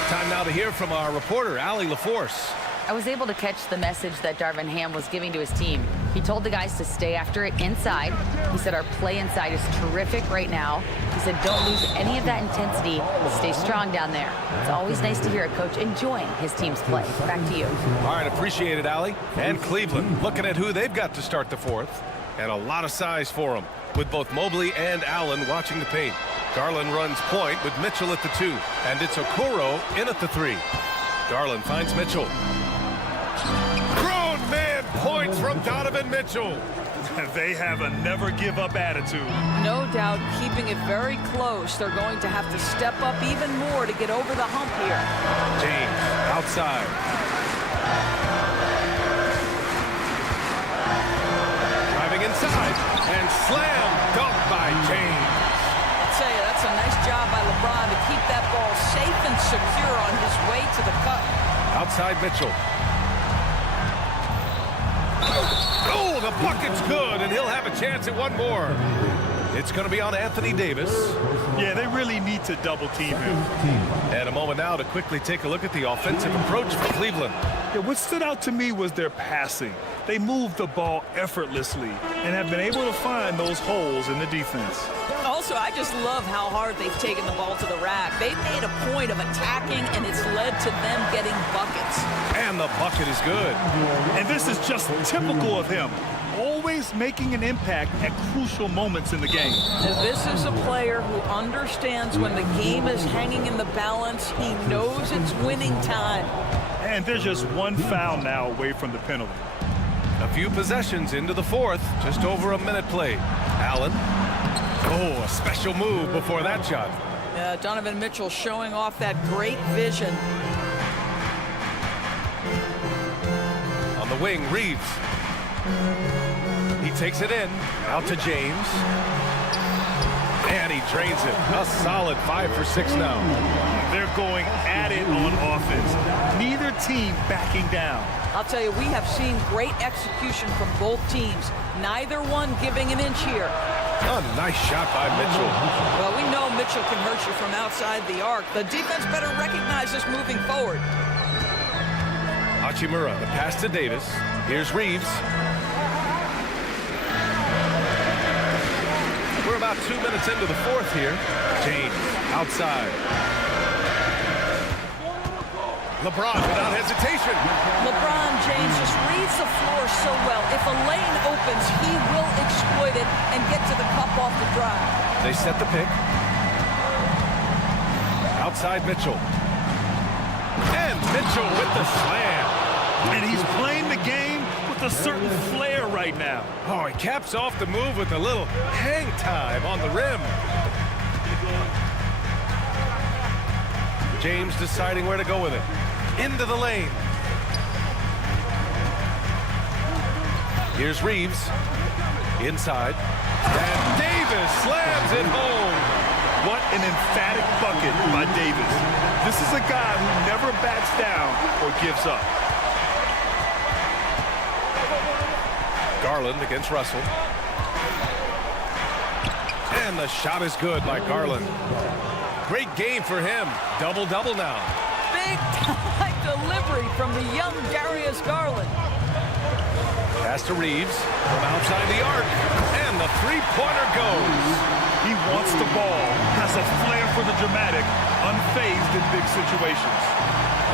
Time now to hear from our reporter, Allie LaForce. I was able to catch the message that Darvin Ham was giving to his team. He told the guys to stay after it inside. He said our play inside is terrific right now. He said don't lose any of that intensity. Stay strong down there. It's always nice to hear a coach enjoying his team's play. Back to you. All right, appreciate it, Allie. And Cleveland looking at who they've got to start the fourth. And a lot of size for them, with both Mobley and Allen watching the paint. Garland runs point with Mitchell at the 2. And it's Okoro in at the 3. Garland finds Mitchell. Grown man points from Donovan Mitchell. They have a never-give-up attitude. No doubt, keeping it very close. They're going to have to step up even more to get over the hump here. James outside. Driving inside and slam dunk by James. I'll tell you, that's a nice job by LeBron to keep that ball safe and secure on his way to the cup. Outside Mitchell. Oh, the bucket's good, and he'll have a chance at one more. It's going to be on Anthony Davis. Yeah, they really need to double team him. And a moment now to quickly take a look at the offensive approach for Cleveland. Yeah, what stood out to me was their passing. They moved the ball effortlessly and have been able to find those holes in the defense. Also, I just love how hard they've taken the ball to the rack. They've made a point of attacking, and it's led to them getting buckets. And the bucket is good. And this is just typical of him. Always making an impact at crucial moments in the game. This is a player who understands when the game is hanging in the balance. He knows it's winning time. And they're just one foul now away from the penalty. A few possessions into the fourth, just over a minute played. Allen. Oh, a special move before that shot. Donovan Mitchell showing off that great vision. On the wing, Reeves. He takes it in, out to James. And he drains it. A solid 5 for 6 now. They're going at it on offense. Neither team backing down. I'll tell you, we have seen great execution from both teams. Neither one giving an inch here. A nice shot by Mitchell. Well, we know Mitchell can hurt you from outside the arc. The defense better recognize this moving forward. Hachimura, the pass to Davis. Here's Reeves. We're about 2 minutes into the fourth here. James outside. LeBron without hesitation. LeBron James just reads the floor so well. If a lane opens, he will exploit it and get to the cup off the drive. They set the pick. Outside Mitchell. And Mitchell with the slam. And he's playing the game with a certain flair right now. Oh, he caps off the move with a little hang time on the rim. James deciding where to go with it. Into the lane. Here's Reeves. Inside. And Davis slams it home. What an emphatic bucket by Davis. This is a guy who never backs down or gives up. Garland against Russell. And the shot is good by Garland. Great game for him. Double-double now. Big time delivery from the young Darius Garland. Pass to Reeves from outside the arc. And the three-pointer goes. He wants the ball, has a flair for the dramatic, unfazed in big situations.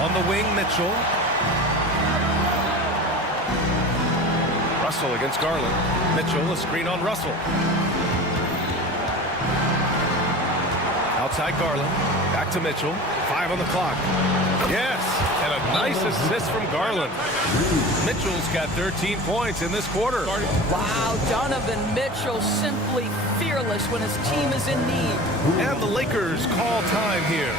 On the wing, Mitchell. Russell against Garland. Mitchell, a screen on Russell. Outside Garland. Back to Mitchell. 5 on the clock. Yes, and a nice assist from Garland. Mitchell's got 13 points in this quarter. Wow, Donovan Mitchell simply fearless when his team is in need. And the Lakers call time here.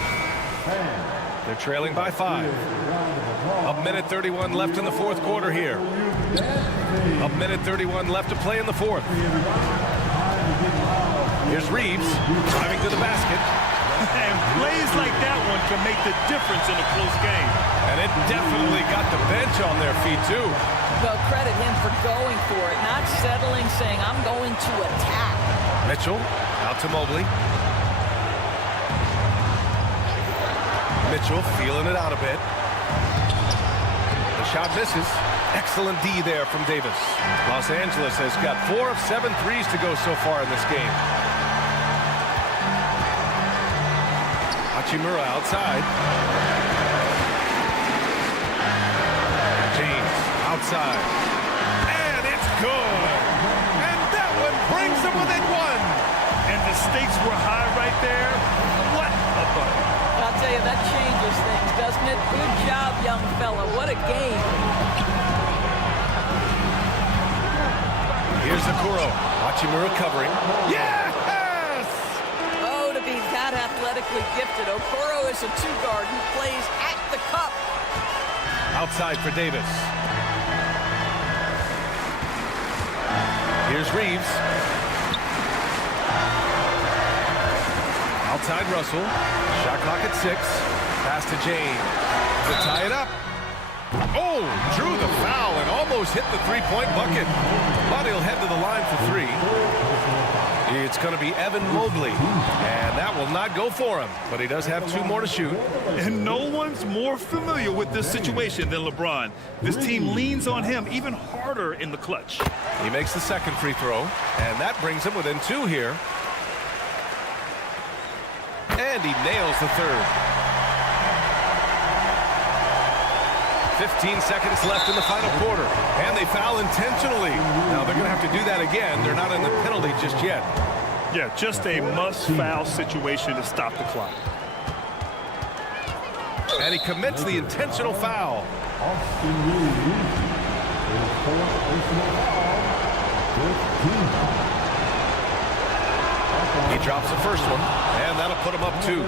They're trailing by 5. A minute 31 left in the fourth quarter here. A minute 31 left to play in the fourth. Here's Reeves driving to the basket. And plays like that one can make the difference in a close game. And it definitely got the bench on their feet, too. Well, credit him for going for it, not settling, saying, I'm going to attack. Mitchell out to Mobley. Mitchell feeling it out a bit. The shot misses. Excellent D there from Davis. Los Angeles has got 4 of 7 threes to go so far in this game. Hachimura outside. James outside. And it's good. And that one brings them within 1. And the stakes were high right there. What a bucket. I'll tell you, that changes things, doesn't it? Good job, young fella. What a game. Here's Okoro. Hachimura covering. Yes! Oh, to be that athletically gifted. Okoro is a two-guard who plays at the cup. Outside for Davis. Here's Reeves. Outside Russell. Shot clock at 6. Pass to James to tie it up. Oh, drew the foul and almost hit the three-point bucket. But he'll head to the line for 3. It's going to be Evan Mobley, and that will not go for him. But he does have 2 more to shoot. And no one's more familiar with this situation than LeBron. This team leans on him even harder in the clutch. He makes the second free throw, and that brings him within 2 here. And he nails the third. 15 seconds left in the final quarter. And they foul intentionally. Now they're going to have to do that again. They're not in the penalty just yet. Yeah, just a must-foul situation to stop the clock. And he commits the intentional foul. Austin Reeves, his 4th personal foul, 15. He drops the first one, and that'll put him up 2.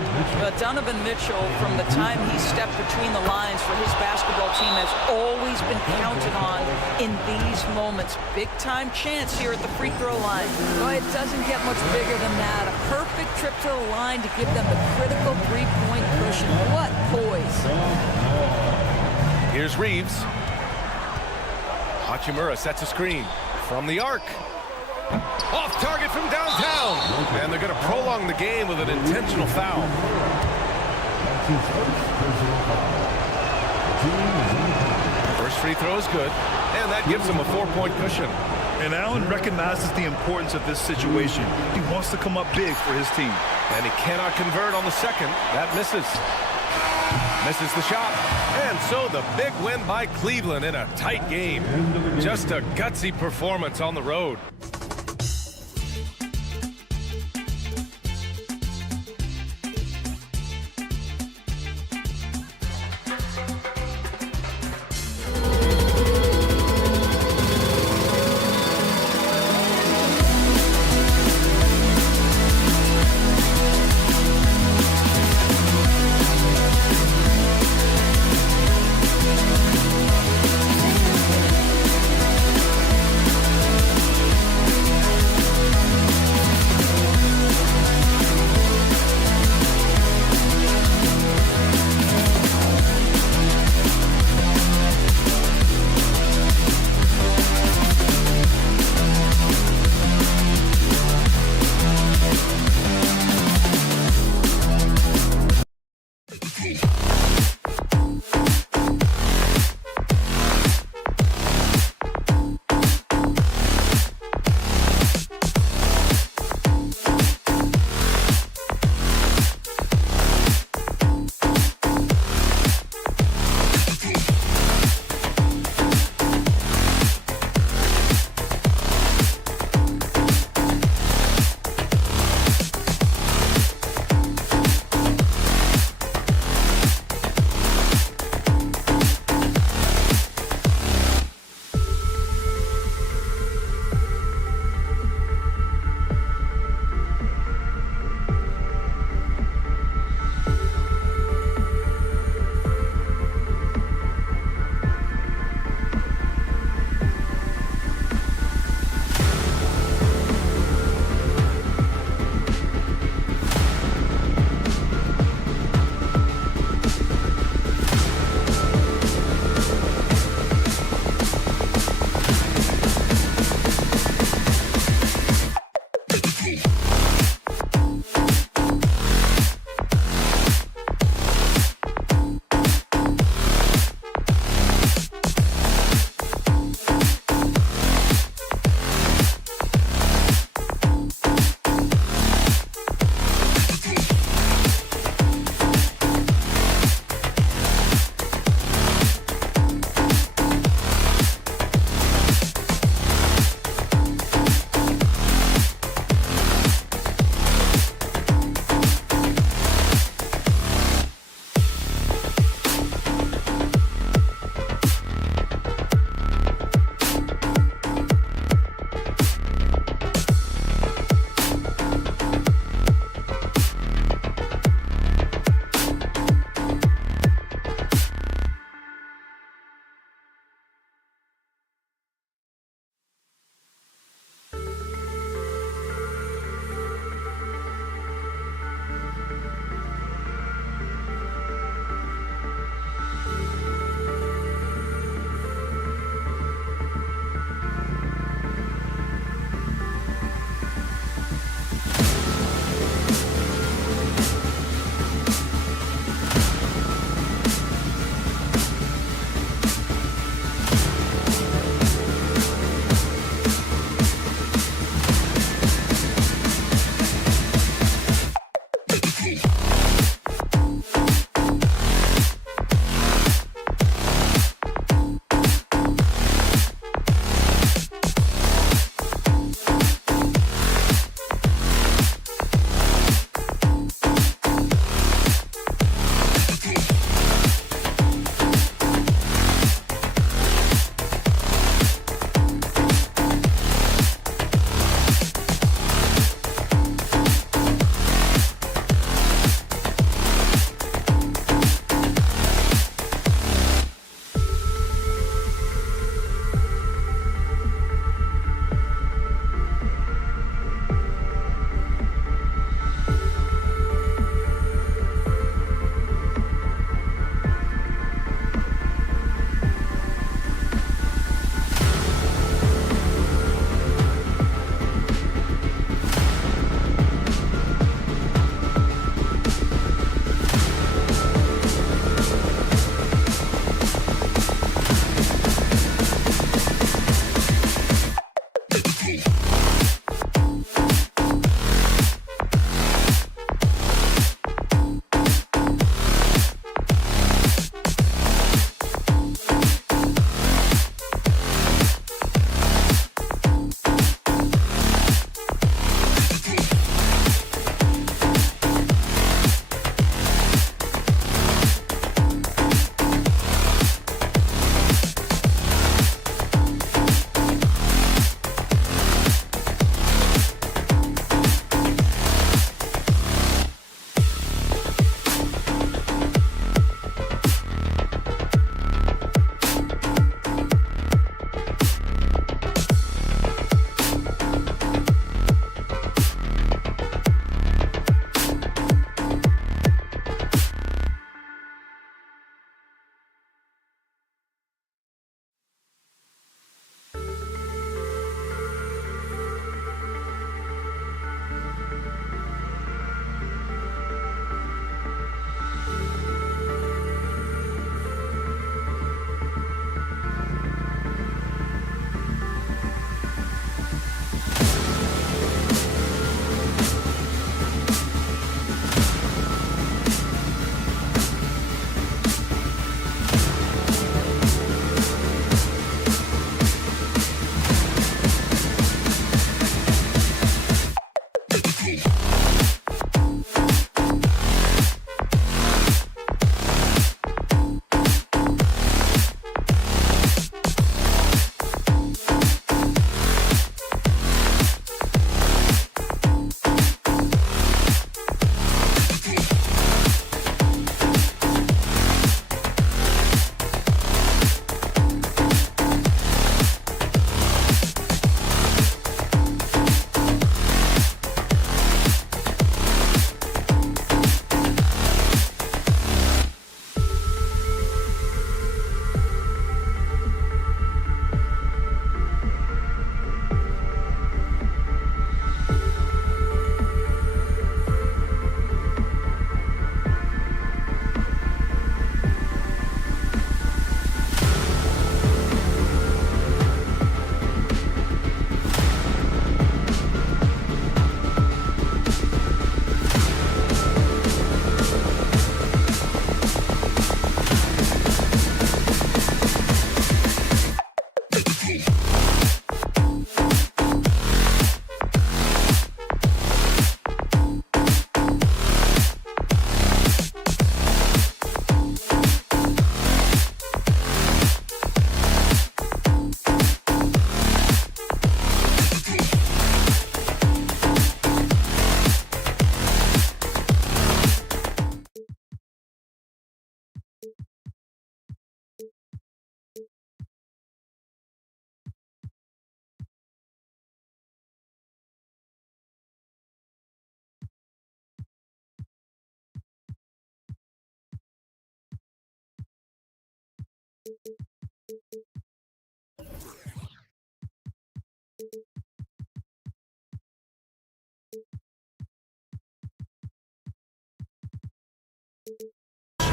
Donovan Mitchell, from the time he stepped between the lines for his basketball team, has always been counted on in these moments. Big-time chance here at the free throw line. Oh, it doesn't get much bigger than that. A perfect trip to the line to give them the critical three-point cushion. What poise. Here's Reeves. Hachimura sets a screen from the arc. Off target from downtown. And they're going to prolong the game with an intentional foul. That's his 1st personal foul. The team is in the foul. First free throw is good, and that gives him a 4-point cushion. And Allen recognizes the importance of this situation. He wants to come up big for his team. And he cannot convert on the second. That misses. Misses the shot. And so the big win by Cleveland in a tight game. Just a gutsy performance on the road.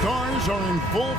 Stars are in full.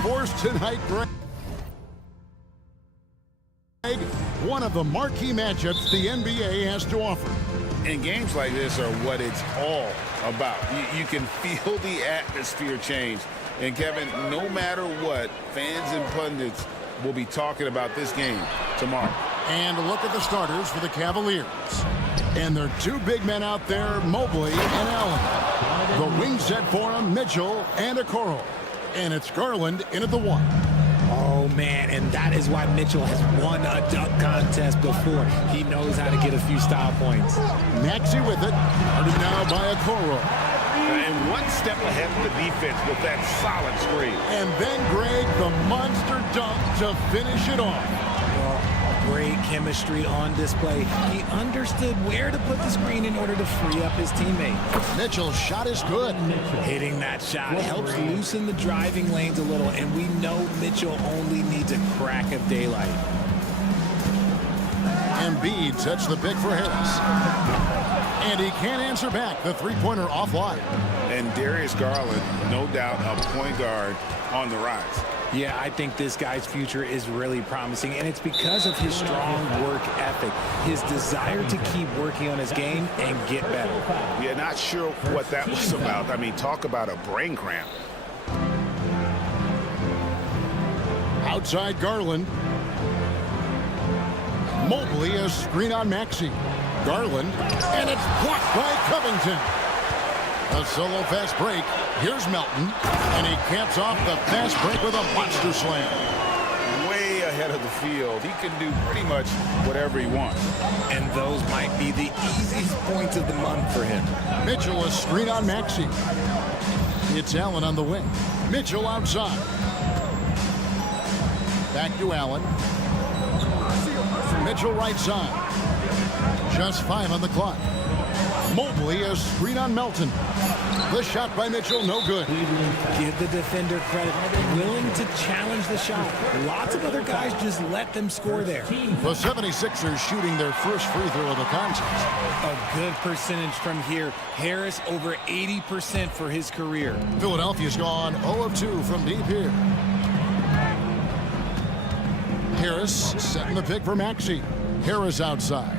Force tonight, Greg. One of the marquee matchups the NBA has to offer. And games like this are what it's all about. You can feel the atmosphere change. And Kevin, no matter what, fans and pundits will be talking about this game tomorrow. And look at the starters for the Cavaliers. And their two big men out there, Mobley and Allen. The wings set for them, Mitchell and Okoro. And it's Garland in at the 1. Oh, man, and that is why Mitchell has won a dunk contest before. He knows how to get a few style points. Maxey with it. Guarded now by Okoro. And one step ahead of the defense with that solid screen. And then, Greg, the monster dunk to finish it off. Great chemistry on display. He understood where to put the screen in order to free up his teammate. Mitchell's shot is good. Hitting that shot helps loosen the driving lanes a little, and we know Mitchell only needs a crack of daylight. Embiid sets the pick for Harris. And he can't answer back. The three-pointer offline. And Darius Garland, no doubt a point guard on the rise. Yeah, I think this guy's future is really promising, and it's because of his strong work ethic, his desire to keep working on his game and get better. Yeah, not sure what that was about. I mean, talk about a brain cramp. Outside Garland. Mobley, a screen on Maxey. Garland, and it's blocked by Covington. A solo fast break. Here's Melton, and he camps off the fast break with a monster slam. Way ahead of the field. He can do pretty much whatever he wants. And those might be the easiest points of the month for him. Mitchell, a screen on Maxey. It's Allen on the wing. Mitchell outside. Back to Allen. Mitchell right side. Just 5 on the clock. Mobley, a screen on Melton. The shot by Mitchell, no good. Give the defender credit. Willing to challenge the shot. Lots of other guys just let them score there. The 76ers shooting their first free throw of the contest. A good percentage from here. Harris over 80% for his career. Philadelphia's gone 0 of 2 from deep here. Harris setting the pick for Maxey. Harris outside.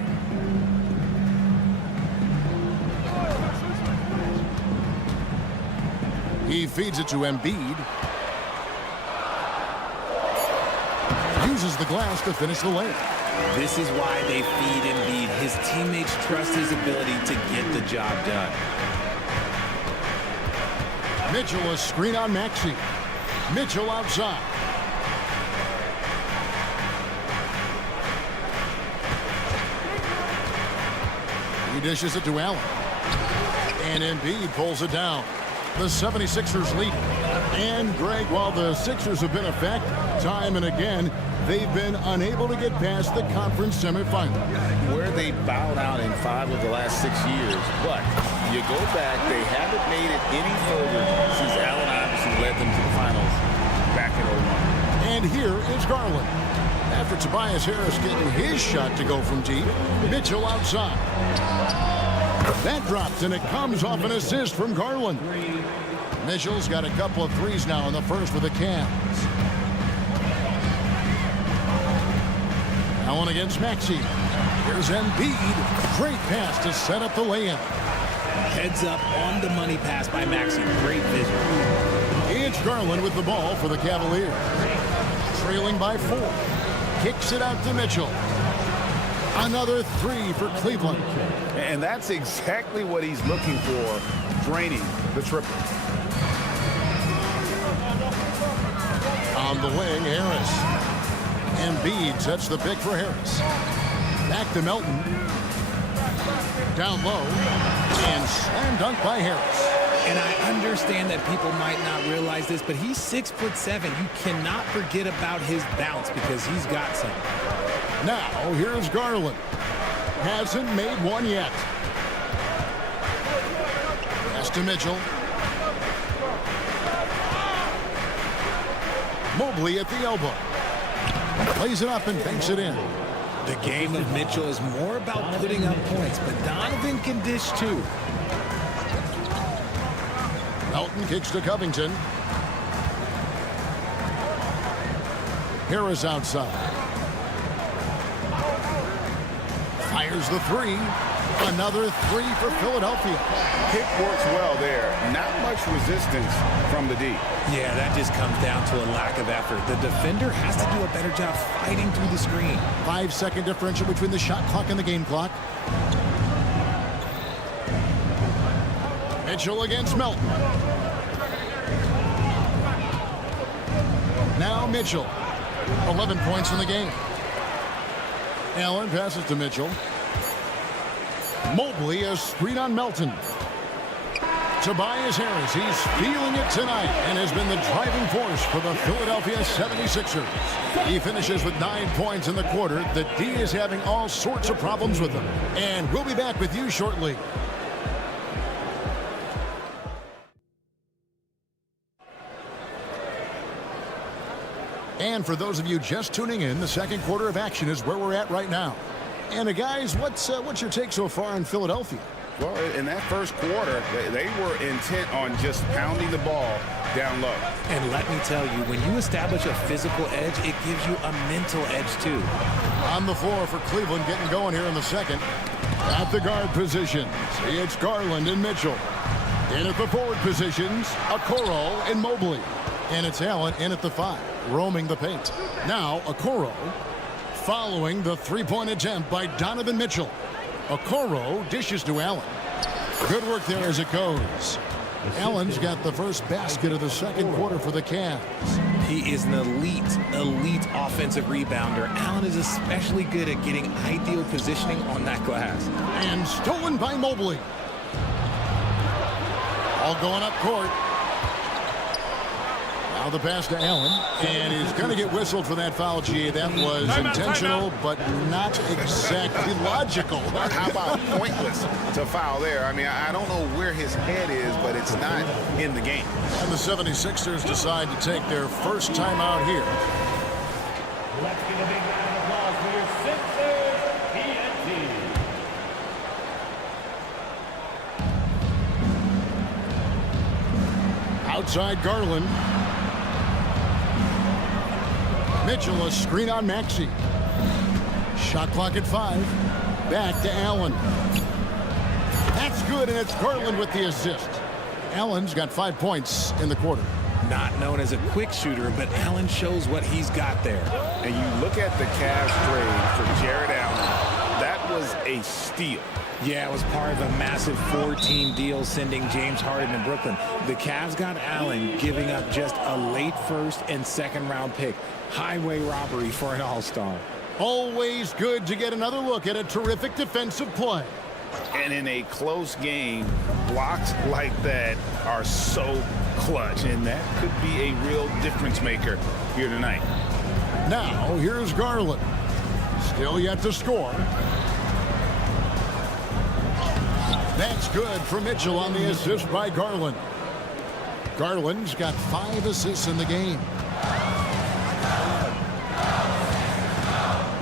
He feeds it to Embiid. Uses the glass to finish the lane. This is why they feed Embiid. His teammates trust his ability to get the job done. Mitchell, a screen on Maxey. Mitchell outside. He dishes it to Allen. And Embiid pulls it down. The 76ers lead. And, Greg, while the Sixers have been a fact time and again, they've been unable to get past the conference semifinal. Where they bowed out in 5 of the last 6 years. But you go back, they haven't made it any further since Allen Iverson led them to the finals back in 01. And here is Garland. After Tobias Harris getting his shot to go from deep, Mitchell outside. That drops, and it comes off an assist from Garland. Mitchell's got a couple of threes now in the first with the Cavs. Allen against Maxey. Here's Embiid. Great pass to set up the layup. Heads up on the money pass by Maxey. Great vision. It's Garland with the ball for the Cavaliers. Trailing by 4. Kicks it out to Mitchell. Another 3 for Cleveland. And that's exactly what he's looking for, draining the triple. On the wing, Harris. Embiid sets the pick for Harris. Back to Melton. Down low. And slam dunk by Harris. And I understand that people might not realize this, but he's 6'7". You cannot forget about his bounce because he's got some. Now, here's Garland. Hasn't made one yet. Pass to Mitchell. Mobley at the elbow. Plays it up and banks it in. The game of Mitchell is more about putting up points, but Donovan can dish too. Melton kicks to Covington. Harris outside. Fires the 3. Another 3 for Philadelphia. Pick works well there. Not much resistance from the D. Yeah, that just comes down to a lack of effort. The defender has to do a better job fighting through the screen. 5-second differential between the shot clock and the game clock. Mitchell against Melton. Now Mitchell. 11 points in the game. Allen passes to Mitchell. Mobley, a screen on Melton. Tobias Harris, he's feeling it tonight and has been the driving force for the Philadelphia 76ers. He finishes with 9 points in the quarter. The D is having all sorts of problems with him. And we'll be back with you shortly. And for those of you just tuning in, the second quarter of action is where we're at right now. And guys, what's your take so far in Philadelphia? Well, in that first quarter, they were intent on just pounding the ball down low. And let me tell you, when you establish a physical edge, it gives you a mental edge too. On the floor for Cleveland, getting going here in the second. At the guard positions, it's Garland and Mitchell. In at the forward positions, Okoro and Mobley. And it's Allen in at the 5, roaming the paint. Now, Okoro following the three-point attempt by Donovan Mitchell. Okoro dishes to Allen. Good work there as it goes. Allen's got the first basket of the second quarter for the Cavs. He is an elite offensive rebounder. Allen is especially good at getting ideal positioning on that glass. And stolen by Mobley. All going up court. Now the pass to Allen, and he's going to get whistled for that foul, G. That was intentional, but not exactly logical. How about pointless to foul there? I mean, I don't know where his head is, but it's not in the game. And the 76ers decide to take their first time out here. Let's get a big round of applause for your Sixers TNT. Outside Garland. Mitchell, a screen on Maxey. Shot clock at 5. Back to Allen. That's good, and it's Garland with the assist. Allen's got 5 points in the quarter. Not known as a quick shooter, but Allen shows what he's got there. And you look at the Cavs trade for Jared Allen, that was a steal. Yeah, it was part of a massive 4-team deal sending James Harden to Brooklyn. The Cavs got Allen, giving up just a late first and second round pick. Highway robbery for an all-star. Always good to get another look at a terrific defensive play. And in a close game, blocks like that are so clutch, and that could be a real difference maker here tonight. Now, here's Garland. Still yet to score. That's good for Mitchell on the assist by Garland. Garland's got 5 assists in the game.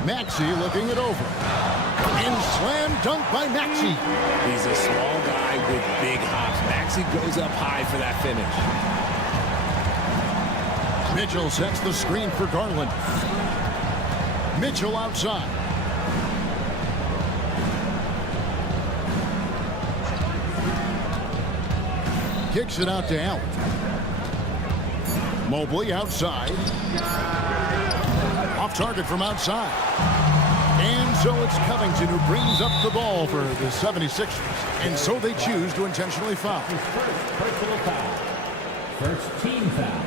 Maxey looking it over. And slam dunk by Maxey. He's a small guy with big hops. Maxey goes up high for that finish. Mitchell sets the screen for Garland. Mitchell outside. Kicks it out to Allen. Mobley outside. Off target from outside. And so it's Covington who brings up the ball for the 76ers. And so they choose to intentionally foul. First team foul.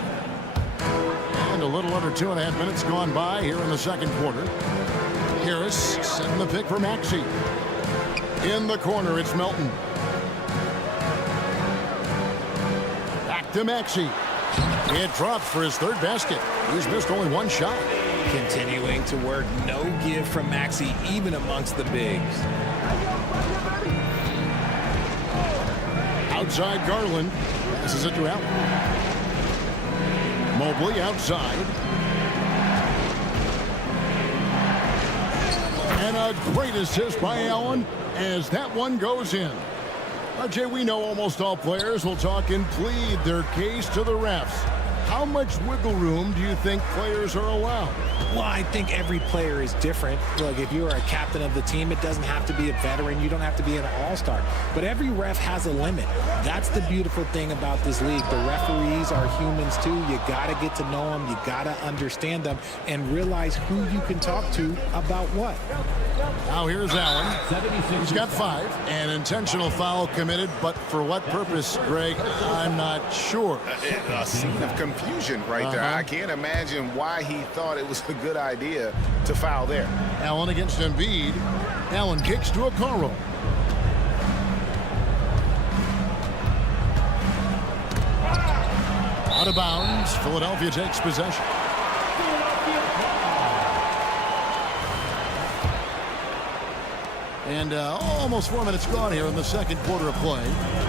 And a little under 2.5 minutes gone by here in the second quarter. Harris setting the pick for Maxey. In the corner, it's Melton. Back to Maxey. It drops for his third basket. He's missed only one shot. Continuing to work, no give from Maxey, even amongst the bigs. Outside Garland. Passes it to Allen. Mobley outside. And a great assist by Allen as that one goes in. Jay, we know almost all players will talk and plead their case to the refs. How much wiggle room do you think players are allowed? Well, I think every player is different. Look, if you are a captain of the team, it doesn't have to be a veteran. You don't have to be an all-star. But every ref has a limit. That's the beautiful thing about this league. The referees are humans, too. You got to get to know them. You got to understand them and realize who you can talk to about what. Now here's Allen. He's got 5. An intentional foul committed, but for what purpose, Greg? I'm not sure. A scene of confusion right there. I can't imagine why he thought it was a good idea to foul there. Allen against Embiid. Allen kicks to Okoro. Out of bounds. Philadelphia takes possession. And almost 4 minutes gone here in the second quarter of play.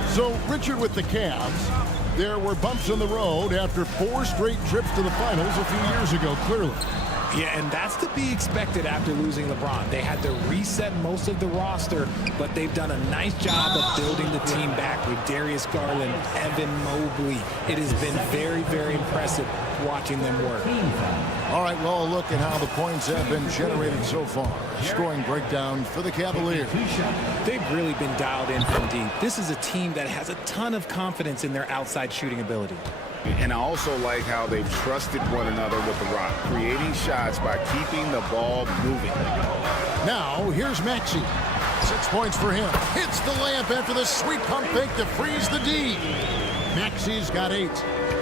So, Richard, with the Cavs, there were bumps in the road after 4 straight trips to the finals a few years ago, clearly. Yeah, and that's to be expected after losing LeBron. They had to reset most of the roster, but they've done a nice job of building the team back with Darius Garland, Evan Mobley. It has been very, very impressive watching them work. All right, well, look at how the points have been generated so far. Scoring breakdown for the Cavaliers. They've really been dialed in from deep. This is a team that has a ton of confidence in their outside shooting ability. And I also like how they've trusted one another with the rock, creating shots by keeping the ball moving. Now, here's Maxey. 6 points for him. Hits the layup after the sweet pump fake to freeze the D. Maxey's got 8.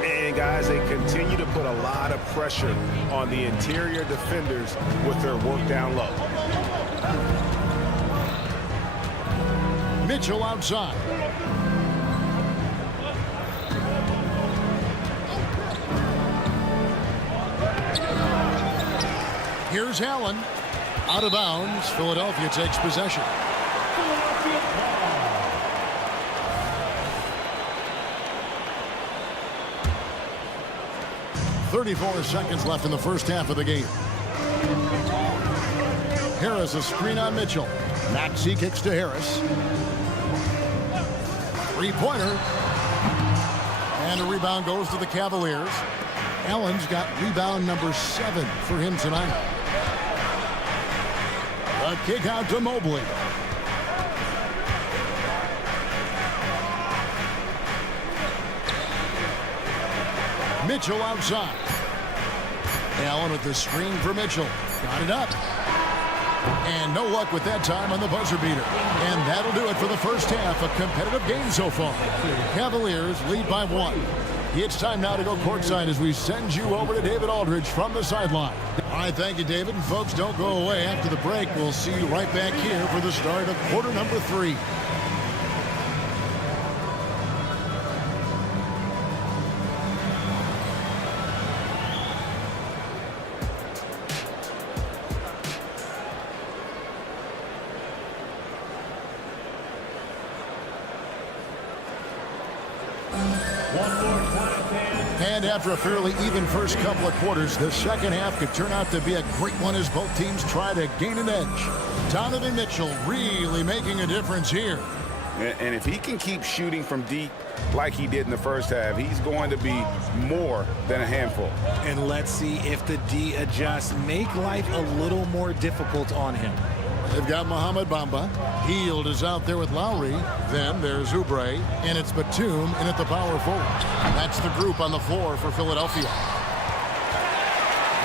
And, guys, they continue to put a lot of pressure on the interior defenders with their work down low. Mitchell outside. Here's Allen. Out of bounds. Philadelphia takes possession. .34 seconds left in the first half of the game. Harris a screen on Mitchell. Maxey kicks to Harris. 3-pointer. And a rebound goes to the Cavaliers. Allen's got rebound number 7 for him tonight. A kick out to Mobley. Mitchell outside. Allen with the screen for Mitchell. Got it up. And no luck with that time on the buzzer beater. And that'll do it for the first half. A competitive game so far. Cavaliers lead by 1. It's time now to go courtside as we send you over to David Aldridge from the sideline. All right, thank you, David. And folks, don't go away. After the break, we'll see you right back here for the start of quarter number 3. And after a fairly even first couple of quarters, the second half could turn out to be a great one as both teams try to gain an edge. Donovan Mitchell really making a difference here. And if he can keep shooting from deep like he did in the first half, he's going to be more than a handful. And let's see if the D adjusts, make life a little more difficult on him. They've got Mohamed Bamba. Hield is out there with Lowry. Then there's Oubre, and it's Batum in at the power forward. That's the group on the floor for Philadelphia.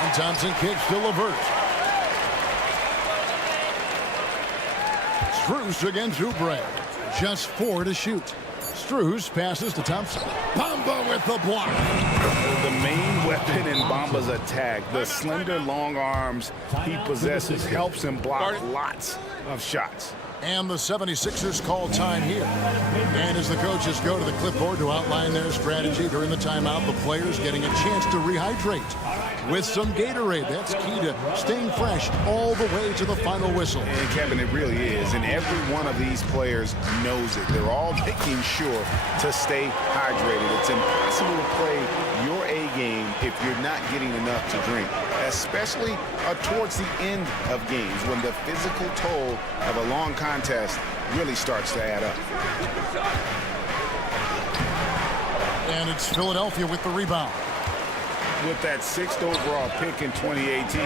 And Thompson kicks to LeVert. Strus against Oubre. Just 4 to shoot. Strus passes to Thompson. Bamba with the block. The main weapon in Bamba's attack, the slender, long arms he possesses, helps him block lots of shots. And the 76ers call time here. And as the coaches go to the clipboard to outline their strategy during the timeout, the players getting a chance to rehydrate with some Gatorade. That's key to staying fresh all the way to the final whistle. And Kevin, it really is. And every one of these players knows it. They're all making sure to stay hydrated. It's impossible to play your A game if you're not getting enough to drink, especially towards the end of games when the physical toll of a long contest really starts to add up. And it's Philadelphia with the rebound. With that 6th overall pick in 2018,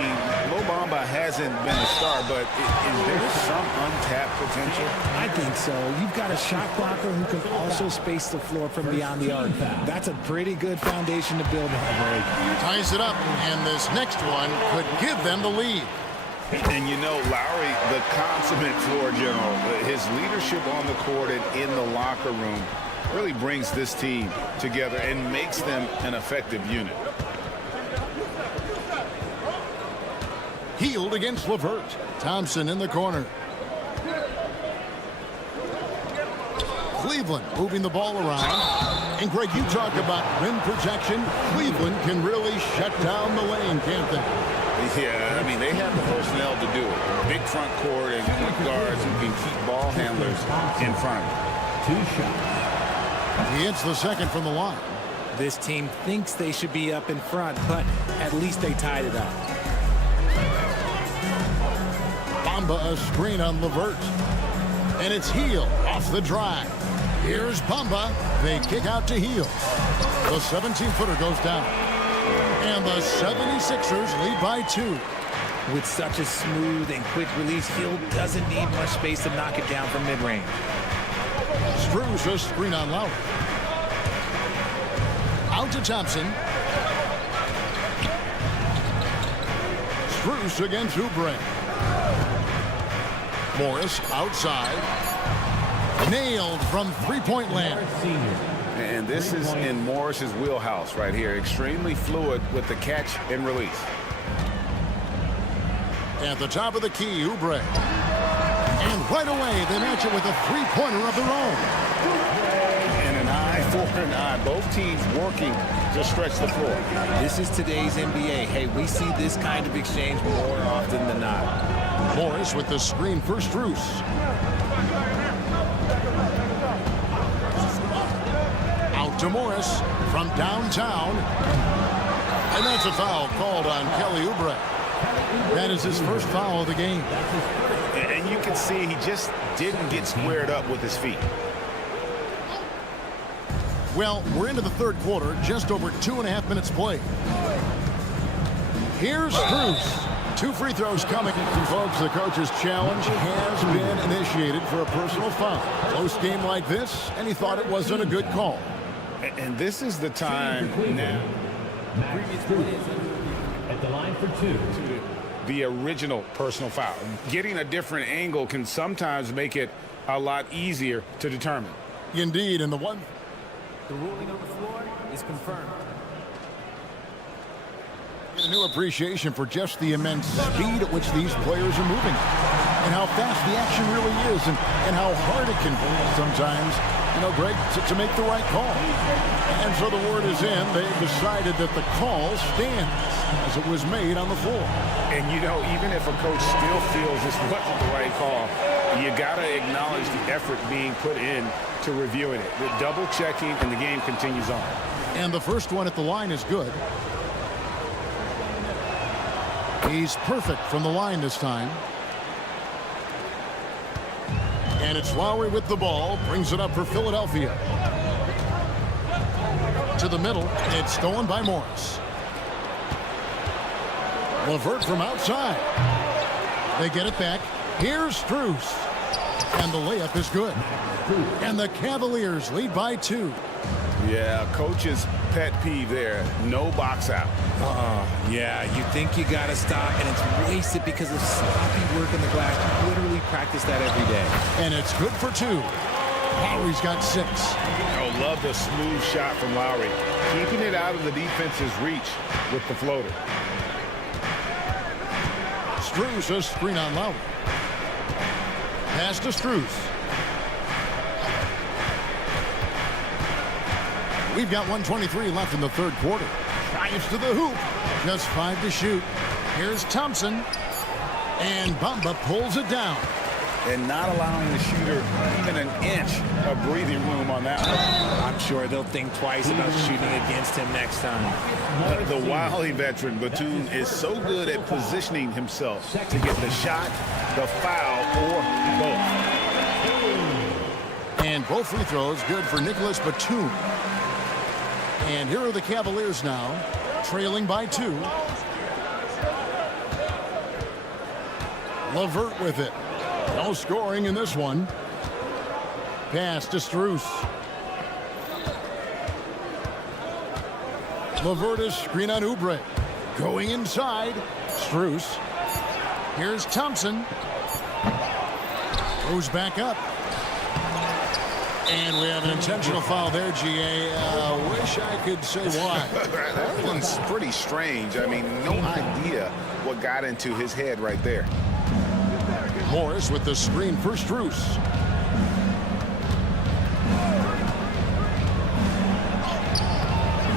Mo Bamba hasn't been a star, but is there some untapped potential? I think so. You've got a shot blocker who can also space the floor from beyond the arc. That's a pretty good foundation to build on, Ray. Ties it up, and this next one could give them the lead. And you know, Lowry, the consummate floor general, his leadership on the court and in the locker room really brings this team together and makes them an effective unit. Hield against LeVert. Thompson in the corner. Cleveland moving the ball around. And Greg, you talk about rim protection. Cleveland can really shut down the lane, can't they? Yeah, I mean, they have the personnel to do it. Big front court and point guards who can keep ball handlers in front of them. 2 shots. He hits the second from the line. This team thinks they should be up in front, but at least they tied it up. Bamba a screen on LeVert. And it's Hield off the drive. Here's Bamba. They kick out to Hield. The 17-footer goes down. And the 76ers lead by 2. With such a smooth and quick release, Hield doesn't need much space to knock it down from mid-range. Strus a screen on Lowry. Out to Thompson. Strus against Oubre. Morris outside. Nailed from three-point land. And this is in Morris's wheelhouse right here. Extremely fluid with the catch and release. At the top of the key, Oubre. And right away, they match it with a three-pointer of their own. And an eye for an eye. Both teams working to stretch the floor. This is today's NBA. Hey, we see this kind of exchange more often than not. Morris with the screen for Strus. Out to Morris from downtown. And that's a foul called on Kelly Oubre. That is his first foul of the game. And you can see he just didn't get squared up with his feet. Well, we're into the third quarter, just over 2.5 minutes played. Here's Strus. 2 free throws coming. Folks, the coach's challenge has been initiated for a personal foul. Close game like this, and he thought it wasn't a good call. And this is the time now. At the line for 2. The original personal foul. Getting a different angle can sometimes make it a lot easier to determine. Indeed, and the one. The ruling on the floor is confirmed. A new appreciation for just the immense speed at which these players are moving and how fast the action really is and how hard it can be sometimes, you know, Greg, to make the right call. And so the word is in. They've decided that the call stands as it was made on the floor. And, you know, even if a coach still feels this wasn't the right call, you got to acknowledge the effort being put in to reviewing it. The double checking, and the game continues on. And the first one at the line is good. He's perfect from the line this time. And it's Lowry with the ball. Brings it up for Philadelphia. To the middle. It's stolen by Morris. LeVert from outside. They get it back. Here's Strus. And the layup is good. And the Cavaliers lead by 2. Yeah, coach's pet peeve there. No box out. Yeah, you think you got to stop, and it's wasted because of sloppy work in the glass. You literally practice that every day. And it's good for 2. Lowry's got 6. Oh, love the smooth shot from Lowry. Keeping it out of the defense's reach with the floater. Strus, a screen on Lowry. Pass to Strus. We've got 1:23 left in the third quarter. Drives to the hoop. Just 5 to shoot. Here's Thompson. And Bamba pulls it down. And not allowing the shooter even an inch of breathing room on that one. I'm sure they'll think twice about shooting against him next time. The wily veteran, Batum, is so good at positioning himself to get the shot, the foul, or both. And both free throws good for Nicholas Batum. And here are the Cavaliers now, trailing by 2. LeVert with it. No scoring in this one. Pass to Strus. LeVert is screen on Oubre. Going inside. Strus. Here's Thompson. Goes back up. And we have an intentional foul there, GA. Wish I could say why. That one's pretty strange. I mean, no idea what got into his head right there. Morris with the screen for Strus.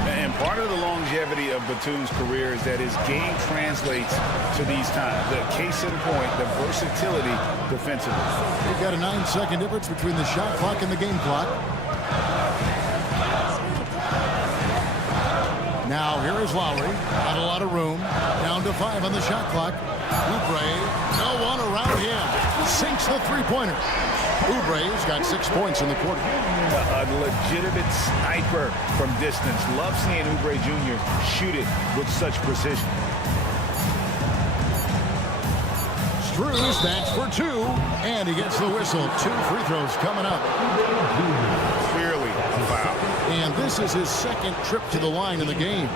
And part of the longevity of Batum's career is that his game translates to these times. The case in point, the versatility defensively. We've got a 9-second difference between the shot clock and the game clock. Now here is Lowry. Not a lot of room. Down to 5 on the shot clock. Oubre, no one around him. Sinks the three-pointer. Oubre's got 6 points in the quarter. A legitimate sniper from distance. Love seeing Oubre Jr. shoot it with such precision. Strus, that's for 2. And he gets the whistle. 2 free throws coming up. Clearly a foul. And this is his second trip to the line in the game.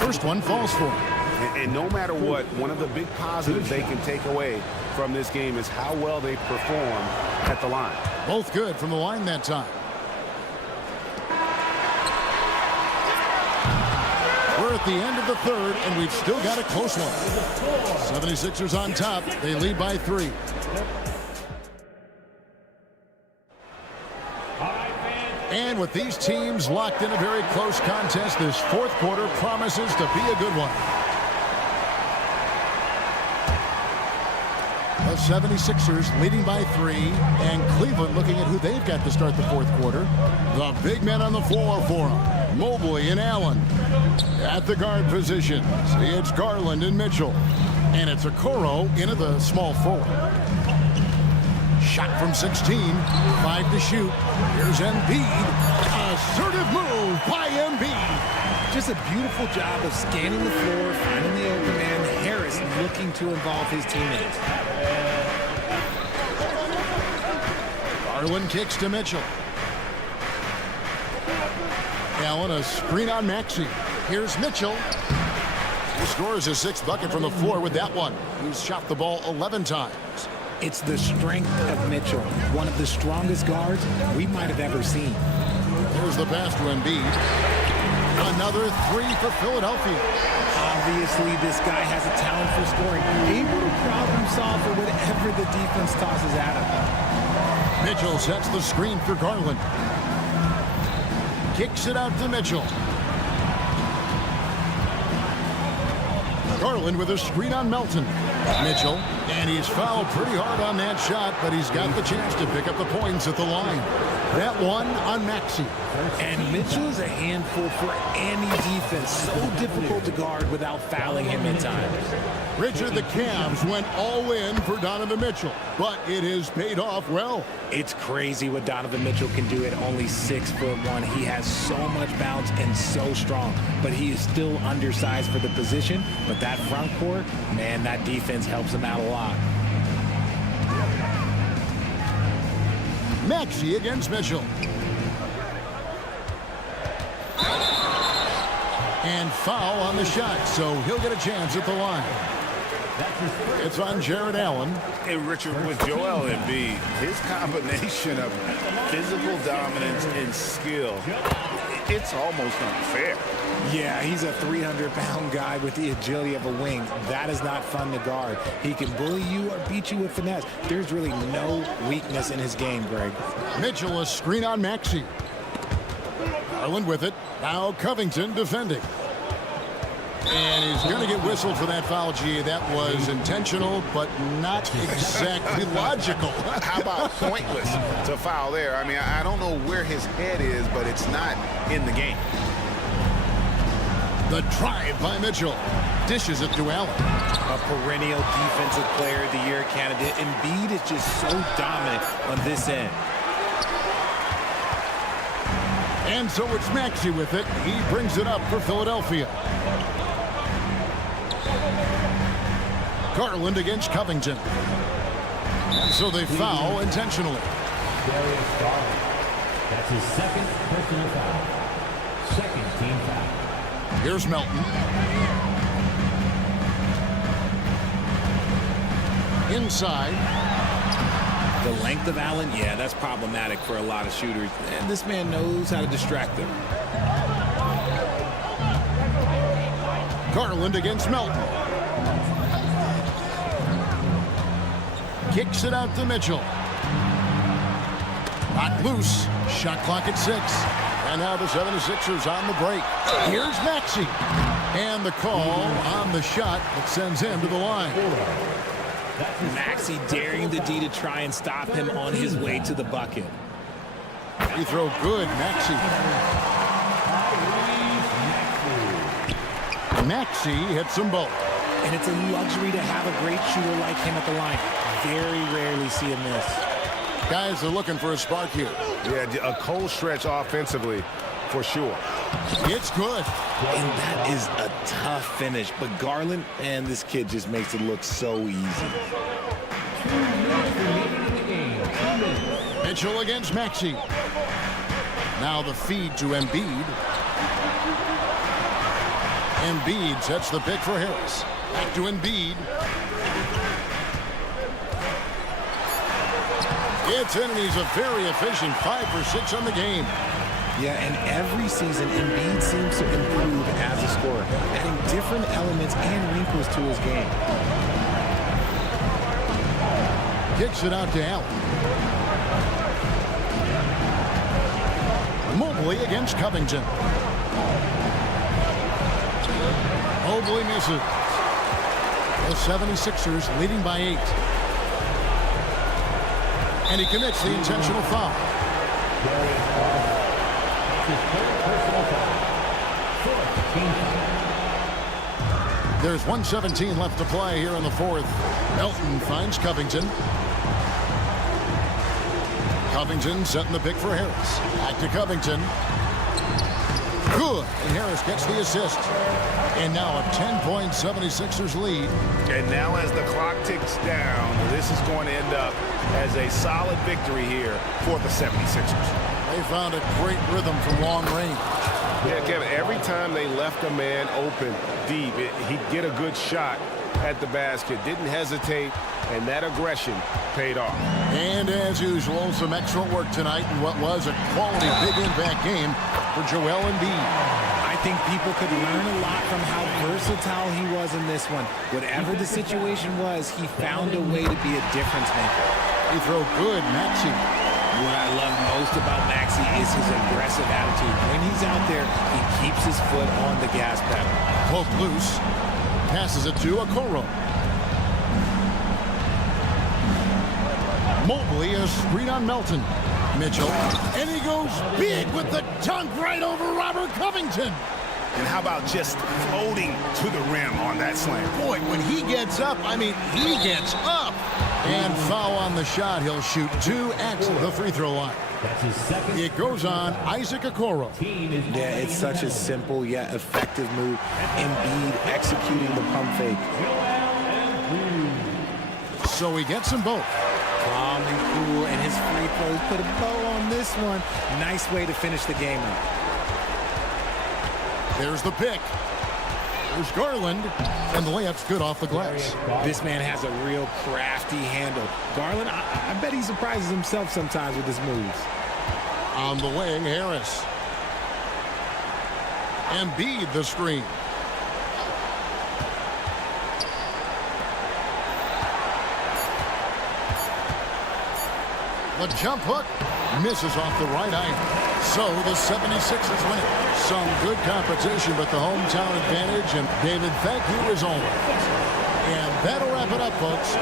First one falls for him. And no matter what, one of the big positives they can take away from this game is how well they perform at the line. Both good from the line that time. We're at the end of the third, and we've still got a close one. 76ers on top. They lead by 3. And with these teams locked in a very close contest, this fourth quarter promises to be a good one. The 76ers leading by 3, and Cleveland looking at who they've got to start the fourth quarter. The big men on the floor for them, Mobley and Allen. At the guard positions, it's Garland and Mitchell. And it's Okoro into the small forward. Shot from 16, 5 to shoot. Here's Embiid. Assertive move by Embiid. Just a beautiful job of scanning the floor, finding the open man. Harris looking to involve his teammates. Garland kicks to Mitchell. Allen, a screen on Maxey. Here's Mitchell. He scores his 6th bucket from the floor with that one. He's shot the ball 11 times. It's the strength of Mitchell, one of the strongest guards we might have ever seen. There's the pass to Embiid. Another 3 for Philadelphia. Obviously, this guy has a talent for scoring. Able to problem solve for whatever the defense tosses at him. Mitchell sets the screen for Garland. Kicks it out to Mitchell. Garland with a screen on Melton. Mitchell, and he's fouled pretty hard on that shot, but he's got the chance to pick up the points at the line. That one on Maxey. And Mitchell's a handful for any defense. So difficult to guard without fouling him in time. Richard, the Cavs went all in for Donovan Mitchell, but it has paid off well. It's crazy what Donovan Mitchell can do at only 6'1". He has so much bounce and so strong, but he is still undersized for the position. But that front court, man, that defense helps him out a lot. Maxey against Mitchell. And foul on the shot, so he'll get a chance at the line. It's on Jared Allen. Hey, Richard, with Joel Embiid, his combination of physical dominance and skill, it's almost unfair. Yeah, he's a 300-pound guy with the agility of a wing. That is not fun to guard. He can bully you or beat you with finesse. There's really no weakness in his game, Greg. Mitchell, a screen on Maxey. Garland with it. Now Covington defending. And he's going to get whistled for that foul, G. That was intentional, but not exactly logical. How about pointless to foul there? I mean, I don't know where his head is, but it's not in the game. The drive by Mitchell. Dishes it to Allen. A perennial defensive player of the year candidate. Embiid is just so dominant on this end. And so it's Maxey with it. He brings it up for Philadelphia. Garland against Covington. And so they foul intentionally. That's his second personal foul. Second team foul. Here's Melton. Inside. The length of Allen, yeah, that's problematic for a lot of shooters. And this man knows how to distract them. Garland against Melton. Kicks it out to Mitchell. Not loose. Shot clock at 6. And now the 76ers on the break. Here's Maxey. And the call on the shot that sends him to the line. Maxey daring the D to try and stop him on his way to the bucket. Free throw good, Maxey. Maxey hits them both. And it's a luxury to have a great shooter like him at the line. Very rarely see him miss. Guys are looking for a spark here. Yeah, a cold stretch offensively for sure. It's good. And that is a tough finish. But Garland, man, this kid just makes it look so easy. Mitchell against Maxey. Now the feed to Embiid. Embiid sets the pick for Harris. Back to Embiid. It's in, and he's a very efficient 5 for 6 on the game. Yeah, and every season, Embiid seems to improve as a scorer, adding different elements and wrinkles to his game. Kicks it out to Allen. Mobley against Covington. Mobley misses. The 76ers leading by 8. And he commits the intentional foul. There's 1:17 left to play here in the 4th. Melton finds Covington. Covington setting the pick for Harris. Back to Covington. Good. And Harris gets the assist. And now a 10-point 76ers lead. And now as the clock ticks down, this is going to end up as a solid victory here for the 76ers. They found a great rhythm from long range. Yeah, Kevin, every time they left a man open deep, he'd get a good shot at the basket. Didn't hesitate, and that aggression paid off. And as usual, some excellent work tonight in what was a quality big impact game for Joel Embiid. I think people could learn a lot from how versatile he was in this one. Whatever the situation was, he found a way to be a difference maker. He throw good, Maxey. What I love most about Maxey is his aggressive attitude. When he's out there, he keeps his foot on the gas pedal. Poke loose. Passes it to Okoro. Mobley, a screen on Melton. Mitchell, and he goes big with the dunk right over Robert Covington. And how about just floating to the rim on that slam? Boy, when he gets up, I mean, he gets up. And foul on the shot. He'll shoot 2 at the free throw line. That's his second. It goes on Isaac Okoro. Yeah, it's such a simple yet effective move. Embiid executing the pump fake. So he gets them both. Calm and cool, and his free throws put a bow on this one. Nice way to finish the game up. There's the pick. There's Garland, and the layup's good off the glass. This man has a real crafty handle. Garland, I bet he surprises himself sometimes with his moves. On the wing, Harris. Embiid the screen. The jump hook misses off the right iron. So the 76ers win it. Some good competition, but the hometown advantage. And David, thank you as always. And that'll wrap it up, folks.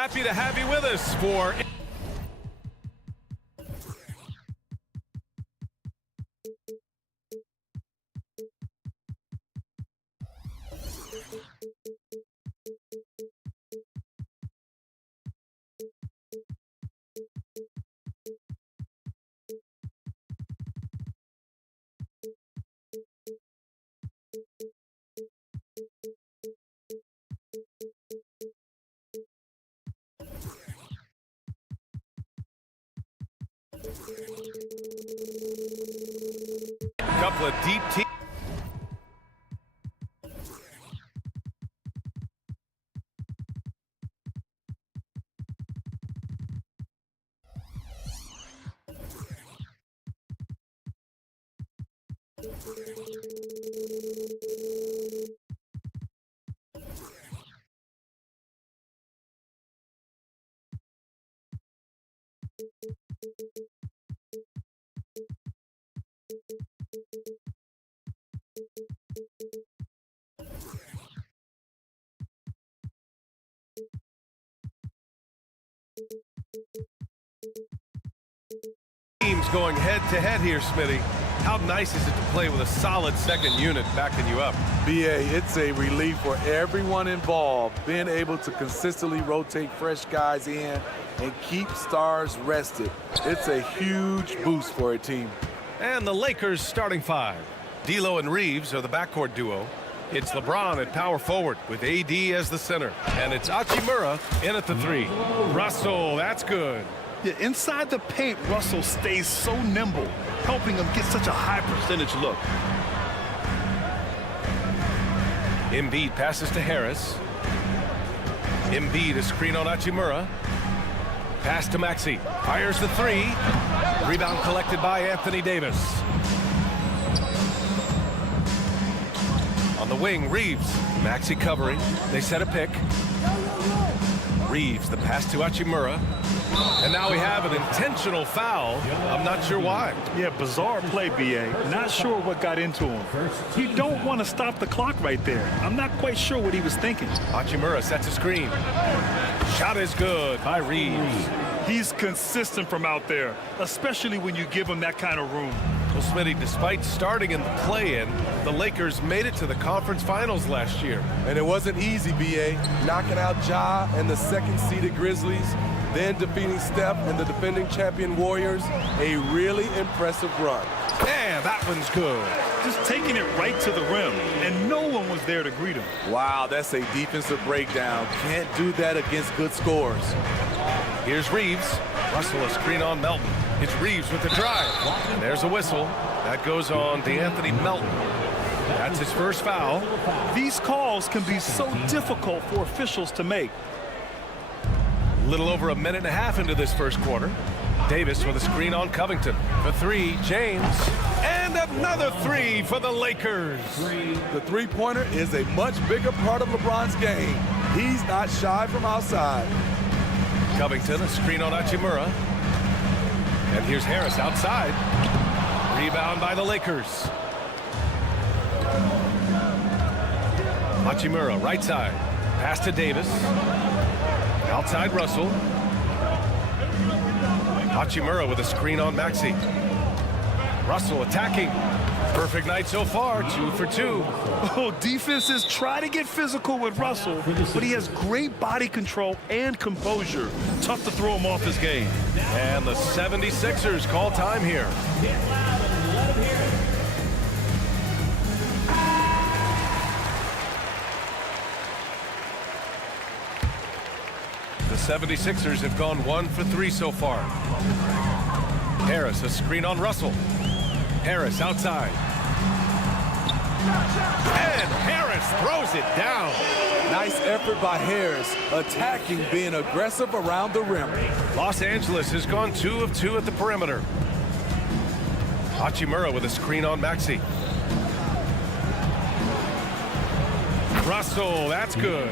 Happy to have you with us for... Couple of deep teams. Teams going head-to-head here, Smitty. How nice is it to play with a solid second unit backing you up? BA, it's a relief for everyone involved, being able to consistently rotate fresh guys in and keep stars rested. It's a huge boost for a team. And the Lakers starting five. D'Lo and Reeves are the backcourt duo. It's LeBron at power forward with AD as the center. And it's Hachimura in at the three. Russell, that's good. Yeah, inside the paint, Russell stays so nimble, helping him get such a high percentage look. Embiid passes to Harris. Embiid a screen on Hachimura. Pass to Maxey. Fires the three. Rebound collected by Anthony Davis. On the wing, Reeves. Maxey covering. They set a pick. Reeves, the pass to Hachimura. And now we have an intentional foul. I'm not sure why. Yeah, bizarre play, BA. Not sure what got into him. You don't want to stop the clock right there. I'm not quite sure what he was thinking. Hachimura sets a screen. Shot is good by Reeves. He's consistent from out there, especially when you give him that kind of room. Well, Smitty, despite starting in the play-in, the Lakers made it to the conference finals last year. And it wasn't easy, BA. Knocking out Ja and the second-seeded Grizzlies, then defeating Steph and the defending champion Warriors. A really impressive run. Yeah, that one's good. Just taking it right to the rim, and no one was there to greet him. Wow, that's a defensive breakdown. Can't do that against good scores. Here's Reeves. Russell a screen on Melton. It's Reeves with the drive. And there's a whistle. That goes on to Anthony Melton. That's his first foul. These calls can be so difficult for officials to make. A little over a minute and a half into this first quarter. Davis with a screen on Covington. For three, James. And another three for the Lakers. The three-pointer is a much bigger part of LeBron's game. He's not shy from outside. Covington, a screen on Hachimura. And here's Harris outside. Rebound by the Lakers. Hachimura, right side. Pass to Davis. Outside Russell. Hachimura with a screen on Maxey. Russell attacking. Perfect night so far, 2 for 2. Oh, defenses try to get physical with Russell, but he has great body control and composure. Tough to throw him off his game. And the 76ers call time here. The 76ers have gone 1 for 3 so far. Harris, a screen on Russell. Harris outside. And Harris throws it down. Nice effort by Harris, attacking, being aggressive around the rim. Los Angeles has gone 2 of 2 at the perimeter. Hachimura with a screen on Maxey. Russell, that's good.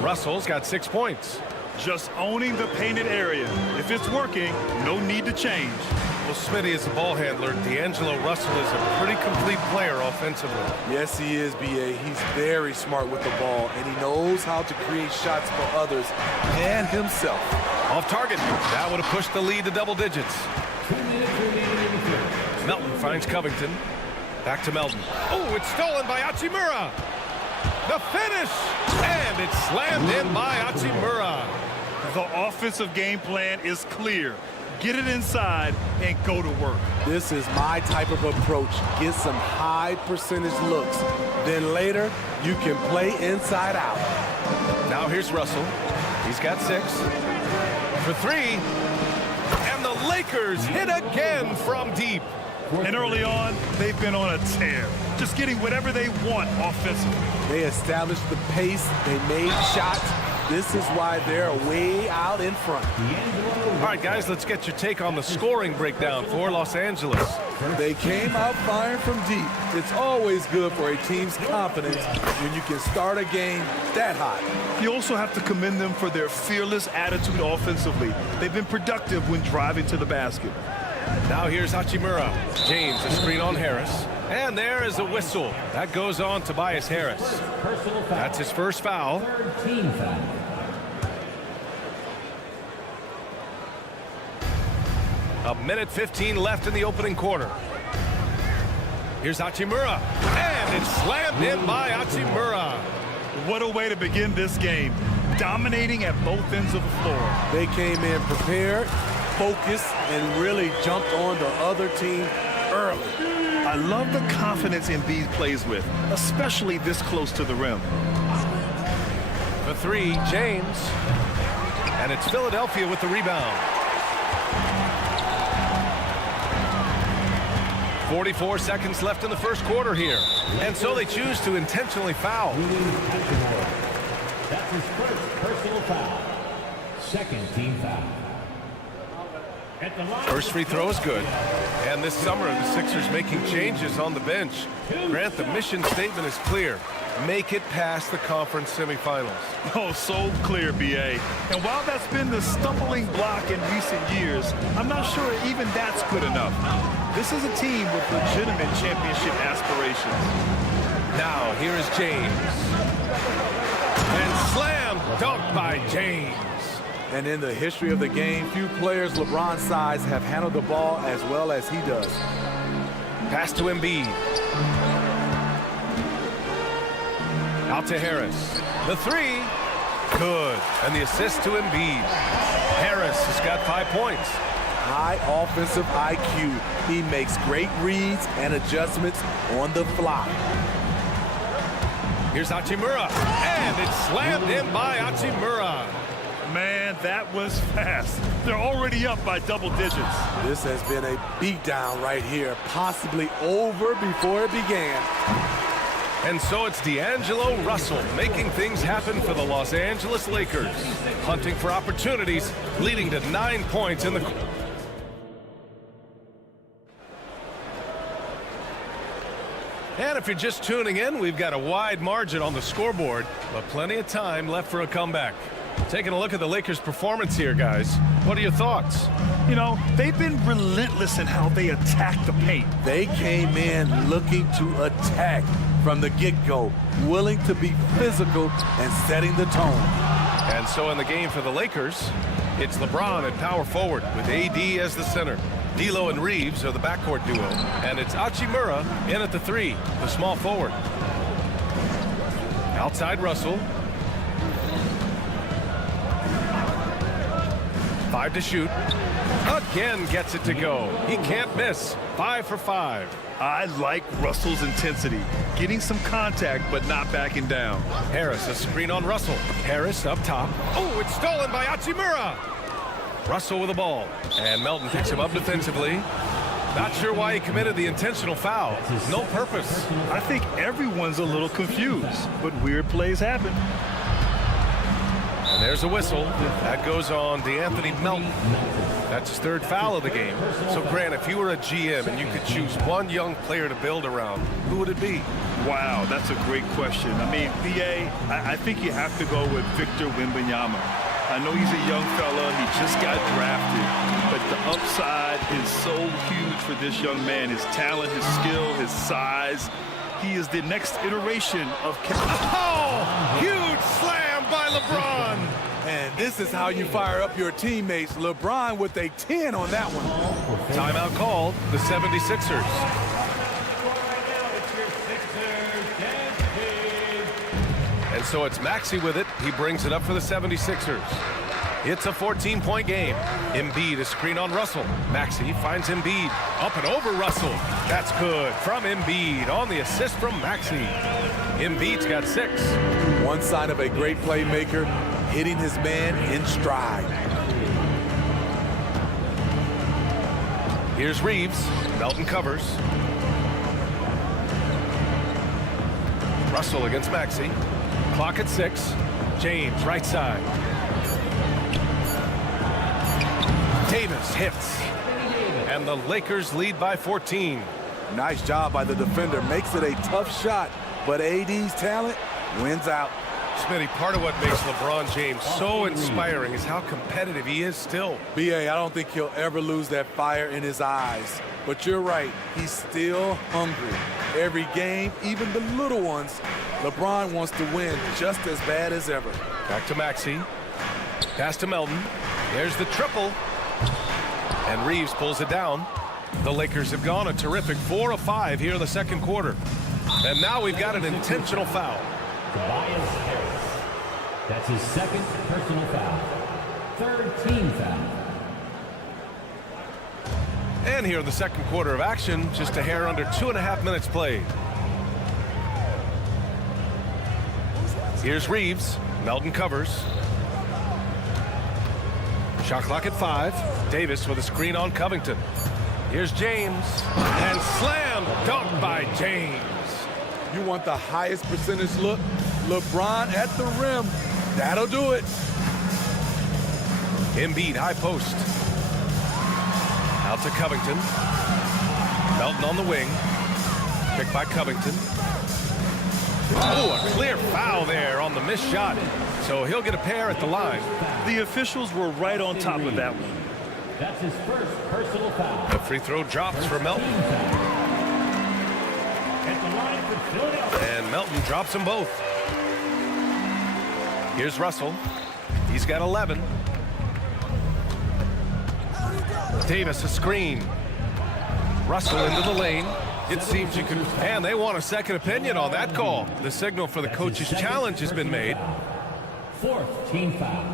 Russell's got 6 points. Just owning the painted area. If it's working, no need to change. Well, Smitty is a ball handler. D'Angelo Russell is a pretty complete player offensively. Yes, he is, B.A. He's very smart with the ball, and he knows how to create shots for others and himself. Off target. That would have pushed the lead to double digits. Melton finds Covington. Back to Melton. Oh, it's stolen by Hachimura. The finish, and it's slammed in by Hachimura. The offensive game plan is clear. Get it inside and go to work. This is my type of approach. Get some high percentage looks. Then later, you can play inside out. Now here's Russell. He's got 6. For 3. And the Lakers hit again from deep. And early on, they've been on a tear. Just getting whatever they want offensively. They established the pace. They made shots. This is why they're way out in front. All right, guys, let's get your take on the scoring breakdown for Los Angeles. They came out firing from deep. It's always good for a team's confidence when you can start a game that hot. You also have to commend them for their fearless attitude offensively. They've been productive when driving to the basket. Now here's Hachimura. James, a screen on Harris. And there is a whistle. That goes on Tobias Harris. That's his first foul. Team foul. A minute 15 left in the opening quarter. Here's Hachimura. And it's slammed in by Hachimura. What a way to begin this game. Dominating at both ends of the floor. They came in prepared, focused, and really jumped on the other team early. I love the confidence Embiid plays with, especially this close to the rim. For 3, James. And it's Philadelphia with the rebound. 44 seconds left in the first quarter here. And so they choose to intentionally foul. That's his first personal foul. Second team foul. First free throw is good. And this summer, the Sixers making changes on the bench. Grant, the mission statement is clear. Make it past the conference semifinals. Oh, so clear, B.A. And while that's been the stumbling block in recent years, I'm not sure even that's good enough. This is a team with legitimate championship aspirations. Now, here is James. And slam dunk by James. And in the history of the game, few players LeBron's size have handled the ball as well as he does. Pass to Embiid. Out to Harris. The 3. Good. And the assist to Embiid. Harris has got 5 points. High offensive IQ. He makes great reads and adjustments on the fly. Here's Hachimura. And it's slammed in by Hachimura. Man, that was fast. They're already up by double digits. This has been a beatdown right here, possibly over before it began. And so it's D'Angelo Russell making things happen for the Los Angeles Lakers. Hunting for opportunities, leading to 9 points in the... And if you're just tuning in, we've got a wide margin on the scoreboard, but plenty of time left for a comeback. Taking a look at the Lakers' performance here, guys. What are your thoughts? You know, they've been relentless in how they attack the paint. They came in looking to attack from the get-go, willing to be physical and setting the tone. And so in the game for the Lakers, it's LeBron at power forward with AD as the center. D'Lo and Reeves are the backcourt duo. And it's Hachimura in at the 3, the small forward. Outside Russell. 5 to shoot. Again gets it to go. He can't miss. 5 for 5. I like Russell's intensity. Getting some contact, but not backing down. Harris, a screen on Russell. Harris up top. Oh, it's stolen by Hachimura. Russell with the ball. And Melton picks him up defensively. Not sure why he committed the intentional foul. No purpose. I think everyone's a little confused, but weird plays happen. And there's a whistle. That goes on D'Anthony Melton. That's his 3rd foul of the game. So, Grant, if you were a GM and you could choose one young player to build around, who would it be? Wow, that's a great question. I mean, B.A., I think you have to go with Victor Wembanyama. I know he's a young fella. He just got drafted. But the upside is so huge for this young man. His talent, his skill, his size. He is the next iteration of... Oh! Huge slam by LeBron! And this is how you fire up your teammates. LeBron with a 10 on that one. Timeout called, the 76ers. And so it's Maxey with it. He brings it up for the 76ers. It's a 14-point game. Embiid, a screen on Russell. Maxey finds Embiid. Up and over Russell. That's good from Embiid on the assist from Maxey. Embiid's got 6. One sign of a great playmaker, hitting his man in stride. Here's Reeves. Melton covers. Russell against Maxey. Clock at 6. James, right side. Davis hits. And the Lakers lead by 14. Nice job by the defender. Makes it a tough shot, but AD's talent wins out. Smitty, part of what makes LeBron James so inspiring is how competitive he is still. B.A., I don't think he'll ever lose that fire in his eyes. But you're right, he's still hungry. Every game, even the little ones, LeBron wants to win just as bad as ever. Back to Maxey. Pass to Melton. There's the triple. And Reeves pulls it down. The Lakers have gone a terrific 4 of 5 here in the second quarter. And now we've got an intentional foul. Tobias Harris. That's his second personal foul. Third team foul. And here in the second quarter of action, just a hair under 2.5 minutes played. Here's Reeves. Melton covers. Shot clock at 5. Davis with a screen on Covington. Here's James. And slam dunk by James. You want the highest percentage look? LeBron at the rim. That'll do it. Embiid, high post. Out to Covington. Melton on the wing. Picked by Covington. Oh, a clear foul there on the missed shot. So he'll get a pair at the line. The officials were right on top of that one. That's his first personal foul. The free throw drops for Melton. At the line for Philadelphia. And Melton drops them both. Here's Russell. He's got 11. Davis a screen. Russell into the lane. It seems you could, and they want a second opinion on that call. The signal for the coach's challenge has been made. Fourth team foul.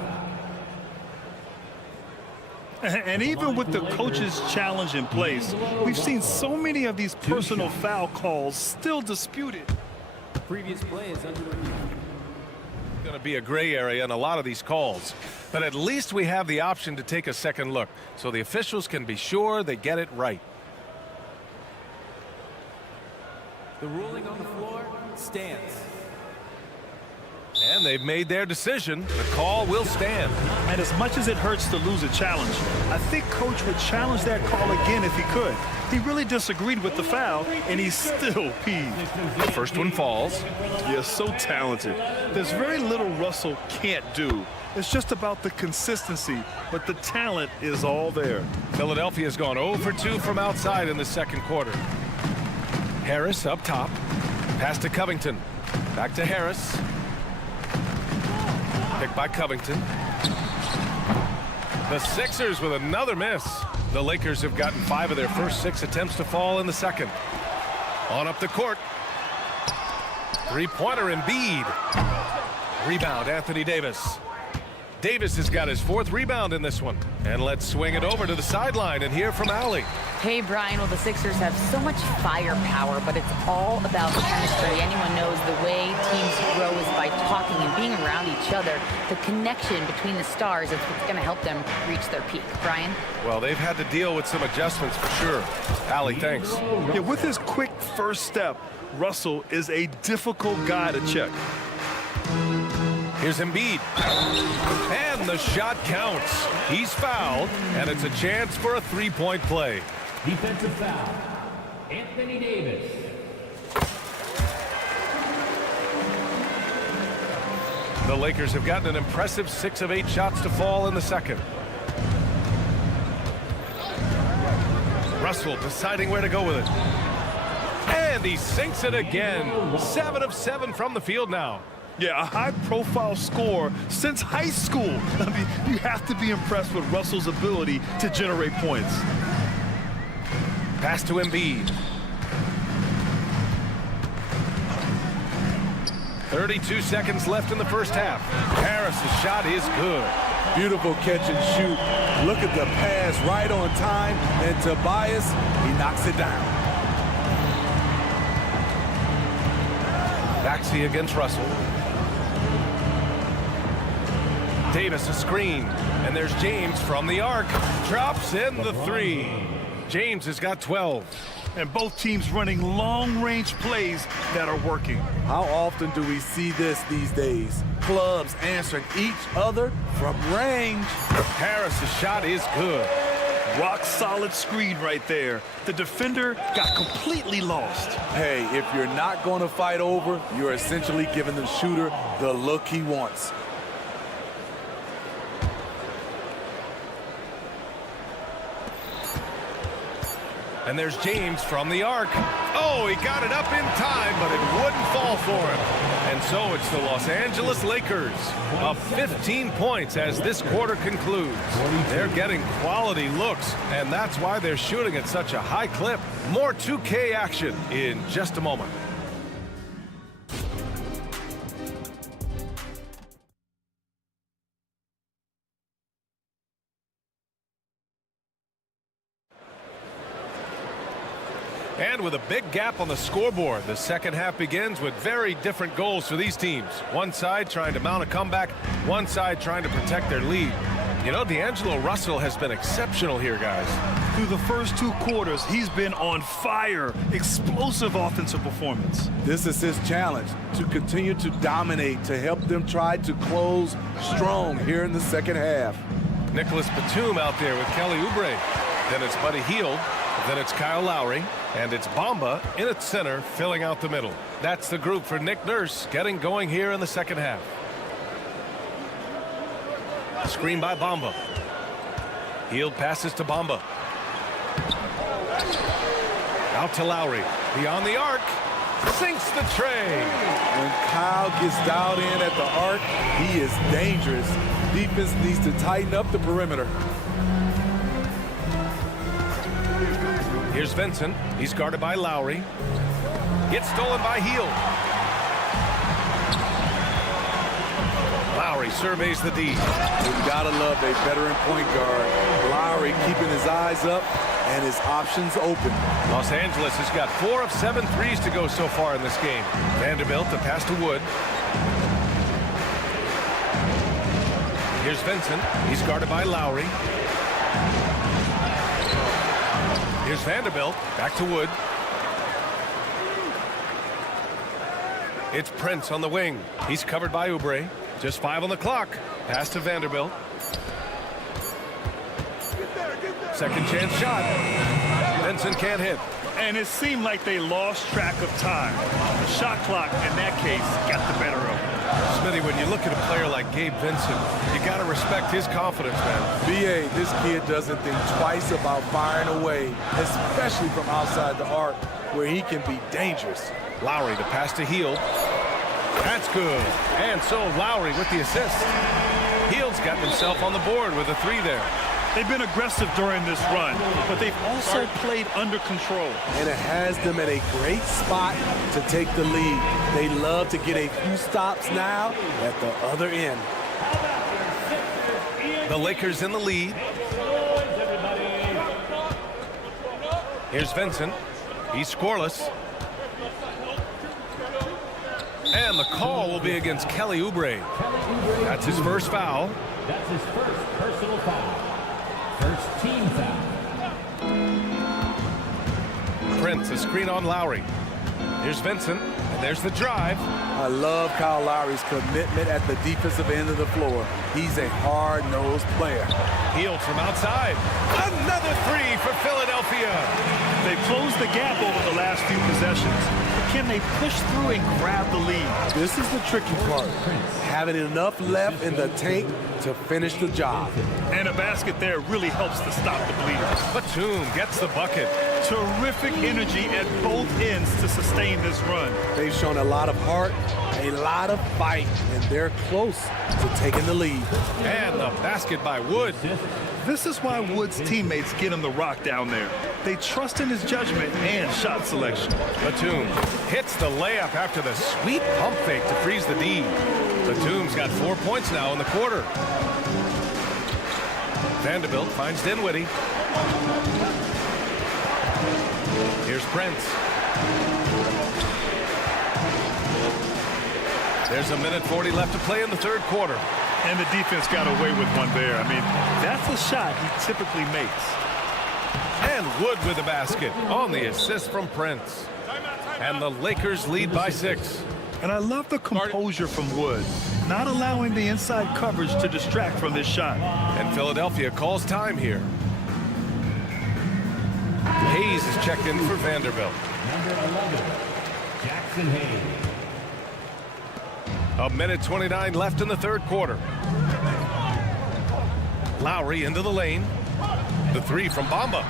And even with the coach's challenge in place, we've seen so many of these personal foul calls still disputed. Previous play is under review. Going to be a gray area in a lot of these calls, but at least we have the option to take a second look so the officials can be sure they get it right. The ruling on the floor stands. And they've made their decision. The call will stand. And as much as it hurts to lose a challenge, I think Coach would challenge that call again if he could. He really disagreed with the foul, and he's still peeved. The first one falls. You're so talented. There's very little Russell can't do. It's just about the consistency, but the talent is all there. Philadelphia's gone 0 for 2 from outside in the second quarter. Harris up top. Pass to Covington. Back to Harris. Picked by Covington. The Sixers with another miss. The Lakers have gotten 5 of their first 6 attempts to fall in the second. On up the court. Three-pointer Embiid. Rebound Anthony Davis. Davis has got his 4th rebound in this one. And let's swing it over to the sideline and hear from Allie. Hey, Brian, well, the Sixers have so much firepower, but it's all about chemistry. Anyone knows the way teams grow is by talking and being around each other. The connection between the stars is what's going to help them reach their peak. Brian? Well, they've had to deal with some adjustments for sure. Allie, thanks. Yeah, with his quick first step, Russell is a difficult guy to check. Here's Embiid. And the shot counts. He's fouled, and it's a chance for a 3-point play. Defensive foul. Anthony Davis. The Lakers have gotten an impressive 6 of 8 shots to fall in the second. Russell deciding where to go with it. And he sinks it again. 7 of 7 from the field now. Yeah, a high-profile scorer since high school. I mean, you have to be impressed with Russell's ability to generate points. Pass to Embiid. 32 seconds left in the first half. Harris's shot is good. Beautiful catch and shoot. Look at the pass right on time. And Tobias, he knocks it down. Maxey against Russell. Davis a screen. And there's James from the arc. Drops in the 3. James has got 12. And both teams running long-range plays that are working. How often do we see this these days? Clubs answering each other from range. Harris's shot is good. Rock solid screen right there. The defender got completely lost. Hey, if you're not going to fight over, you're essentially giving the shooter the look he wants. And there's James from the arc. Oh, he got it up in time, but it wouldn't fall for him. And so it's the Los Angeles Lakers up 15 points as this quarter concludes. They're getting quality looks, and that's why they're shooting at such a high clip. More 2K action in just a moment. And with a big gap on the scoreboard, the second half begins with very different goals for these teams. One side trying to mount a comeback, one side trying to protect their lead. You know, D'Angelo Russell has been exceptional here, guys. Through the first 2 quarters, he's been on fire. Explosive offensive performance. This is his challenge, to continue to dominate, to help them try to close strong here in the second half. Nicholas Batum out there with Kelly Oubre. Then it's Buddy Hield. Then it's Kyle Lowry. And it's Bamba in its center, filling out the middle. That's the group for Nick Nurse getting going here in the second half. Screen by Bamba. Hield passes to Bamba. Out to Lowry. Beyond the arc. Sinks the tray. When Kyle gets dialed in at the arc, he is dangerous. Defense needs to tighten up the perimeter. Here's Vincent. He's guarded by Lowry. Gets stolen by Hield. Lowry surveys the D. You've got to love a veteran point guard. Lowry keeping his eyes up and his options open. Los Angeles has got 4 of 7 threes to go so far in this game. Vanderbilt to pass to Wood. Here's Vincent. He's guarded by Lowry. Here's Vanderbilt. Back to Wood. It's Prince on the wing. He's covered by Oubre. Just 5 on the clock. Pass to Vanderbilt. Second chance shot. Vincent can't hit. And it seemed like they lost track of time. The shot clock, in that case, got the better of them. Smitty, when you look at a player like Gabe Vincent, you got to respect his confidence, man. B.A., this kid doesn't think twice about firing away, especially from outside the arc, where he can be dangerous. Lowry to pass to Hield. That's good. And so Lowry with the assist. Hield's gotten himself on the board with a 3 there. They've been aggressive during this run, but they've also played under control. And it has them in a great spot to take the lead. They love to get a few stops now at the other end. The Lakers in the lead. Here's Vincent. He's scoreless. And the call will be against Kelly Oubre. That's his first foul. That's his first personal foul. First team foul. Prince, a screen on Lowry. Here's Vincent, and there's the drive. I love Kyle Lowry's commitment at the defensive end of the floor. He's a hard-nosed player. Hield from outside. Another 3 for Philadelphia. They've closed the gap over the last few possessions. But can they push through and grab the lead? This is the tricky part. Having enough left in the tank to finish the job. And a basket there really helps to stop the bleeders. Batum gets the bucket. Terrific energy at both ends to sustain this run. They've shown a lot of heart, a lot of fight, and they're close to taking the lead. And the basket by Wood. This is why Wood's teammates get him the rock down there. They trust in his judgment and shot selection. Batum hits the layup after the sweet pump fake to freeze the D. Batum's got 4 points now in the quarter. Vanderbilt finds Dinwiddie. Here's Prince. There's a minute 40 left to play in the third quarter. And the defense got away with one there. I mean, that's a shot he typically makes. And Wood with the basket on the assist from Prince. And the Lakers lead by 6. And I love the composure from Wood, not allowing the inside coverage to distract from this shot. And Philadelphia calls time here. Hayes is checked in for Vanderbilt. Number 11, Jackson Hayes. A minute 29 left in the third quarter. Lowry into the lane. The three from Bamba.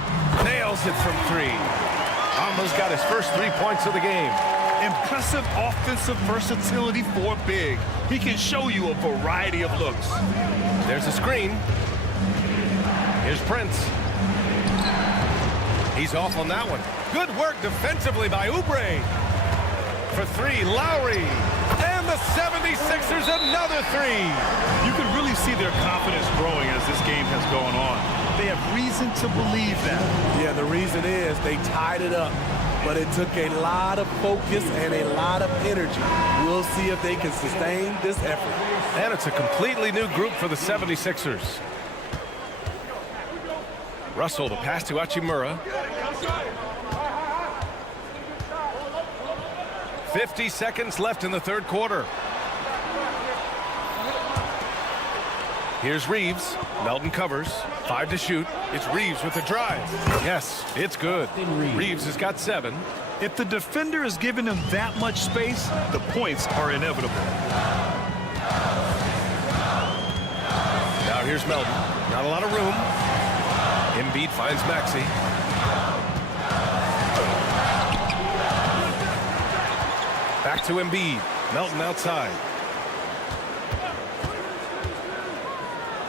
Nails it from 3. Bamba's got his first 3 points of the game. Impressive offensive versatility for big. He can show you a variety of looks. There's a screen. Here's Prince. He's off on that one. Good work defensively by Oubre. For 3, Lowry. And the 76ers another 3. You can really see their confidence growing as this game has gone on. They have reason to believe that. Yeah, the reason is they tied it up, but it took a lot of focus and a lot of energy. We'll see if they can sustain this effort. And it's a completely new group for the 76ers. Russell, the pass to Hachimura. 50 seconds left in the third quarter. Here's Reeves. Melton covers. 5 to shoot. It's Reeves with the drive. Yes, it's good. Reeves has got 7. If the defender is giving him that much space, the points are inevitable. Now here's Melton. Not a lot of room. Embiid finds Maxey. Back to Embiid. Melton outside.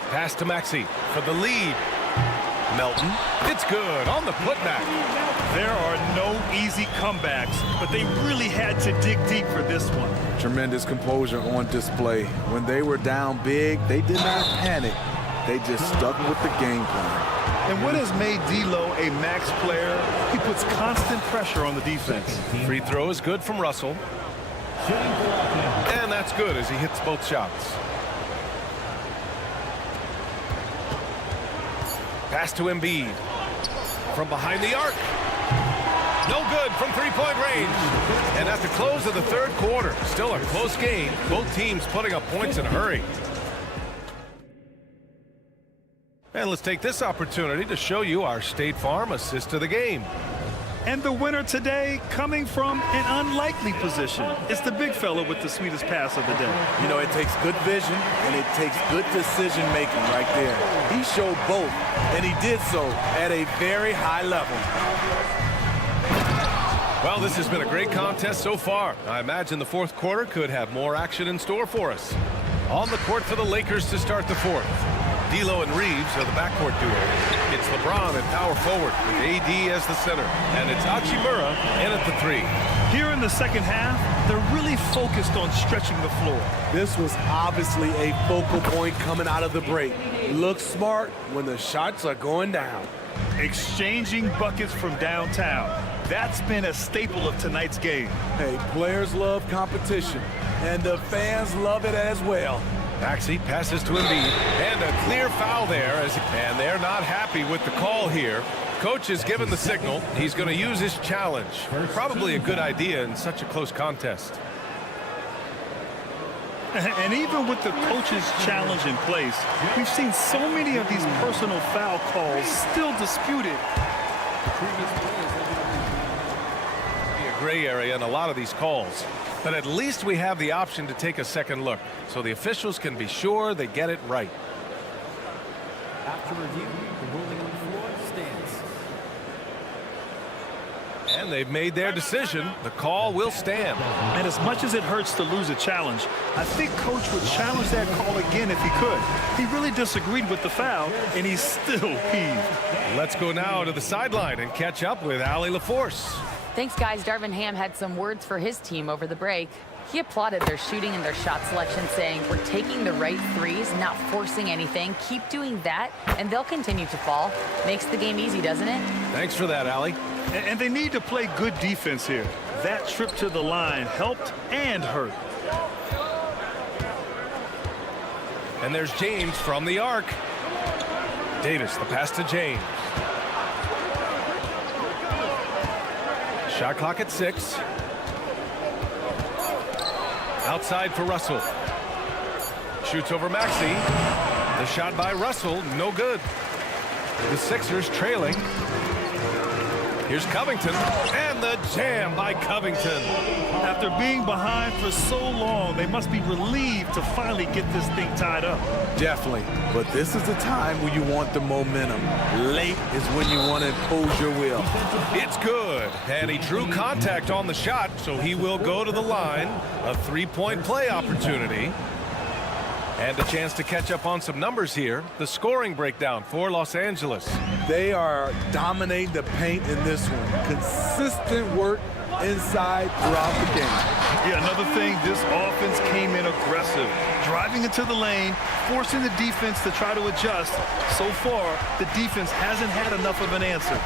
Pass to Maxey for the lead. Melton. It's good on the putback. There are no easy comebacks, but they really had to dig deep for this one. Tremendous composure on display. When they were down big, they did not panic. They just stuck with the game plan. And what has made D'Lo a max player? He puts constant pressure on the defense. Free throw is good from Russell. And that's good as he hits both shots. Pass to Embiid. From behind the arc. No good from three-point range. And at the close of the third quarter, still a close game. Both teams putting up points in a hurry. And let's take this opportunity to show you our State Farm assist of the game. And the winner today coming from an unlikely position. It's the big fella with the sweetest pass of the day. You know, it takes good vision and it takes good decision making right there. He showed both, and he did so at a very high level. Well, this has been a great contest so far. I imagine the fourth quarter could have more action in store for us. On the court for the Lakers to start the fourth. D'Lo and Reeves are the backcourt duo. It's LeBron at power forward with AD as the center. And it's Hachimura in at the 3. Here in the second half, they're really focused on stretching the floor. This was obviously a focal point coming out of the break. Look smart when the shots are going down. Exchanging buckets from downtown. That's been a staple of tonight's game. Hey, players love competition, and the fans love it as well. Maxey passes to Embiid, and a clear foul there, and they're not happy with the call here. Coach has given the signal. He's going to use his challenge. Probably a good idea in such a close contest. And even with the coach's challenge in place, we've seen so many of these personal foul calls still disputed. gray area in a lot of these calls. But at least we have the option to take a second look, so the officials can be sure they get it right. After review, the ruling on the floor stands. And they've made their decision. The call will stand. And as much as it hurts to lose a challenge, I think Coach would challenge that call again if he could. He really disagreed with the foul, and he's still peeved. Let's go now to the sideline and catch up with Allie LaForce. Thanks, guys. Darvin Ham had some words for his team over the break. He applauded their shooting and their shot selection, saying, "We're taking the right threes, not forcing anything. Keep doing that, and they'll continue to fall." Makes the game easy, doesn't it? Thanks for that, Allie. And they need to play good defense here. That trip to the line helped and hurt. And there's James from the arc. Davis, the pass to James. Shot clock at 6. Outside for Russell. Shoots over Maxey. The shot by Russell, no good. The Sixers trailing. Here's Covington, and the jam by Covington. After being behind for so long, they must be relieved to finally get this thing tied up. Definitely. But this is the time when you want the momentum. Late is when you want to impose your will. It's good. And he drew contact on the shot, so he will go to the line. A three-point play opportunity. And a chance to catch up on some numbers here. The scoring breakdown for Los Angeles. They are dominating the paint in this one. Consistent work inside throughout the game. Yeah, another thing, this offense came in aggressive, driving into the lane, forcing the defense to try to adjust. So far, the defense hasn't had enough of an answer.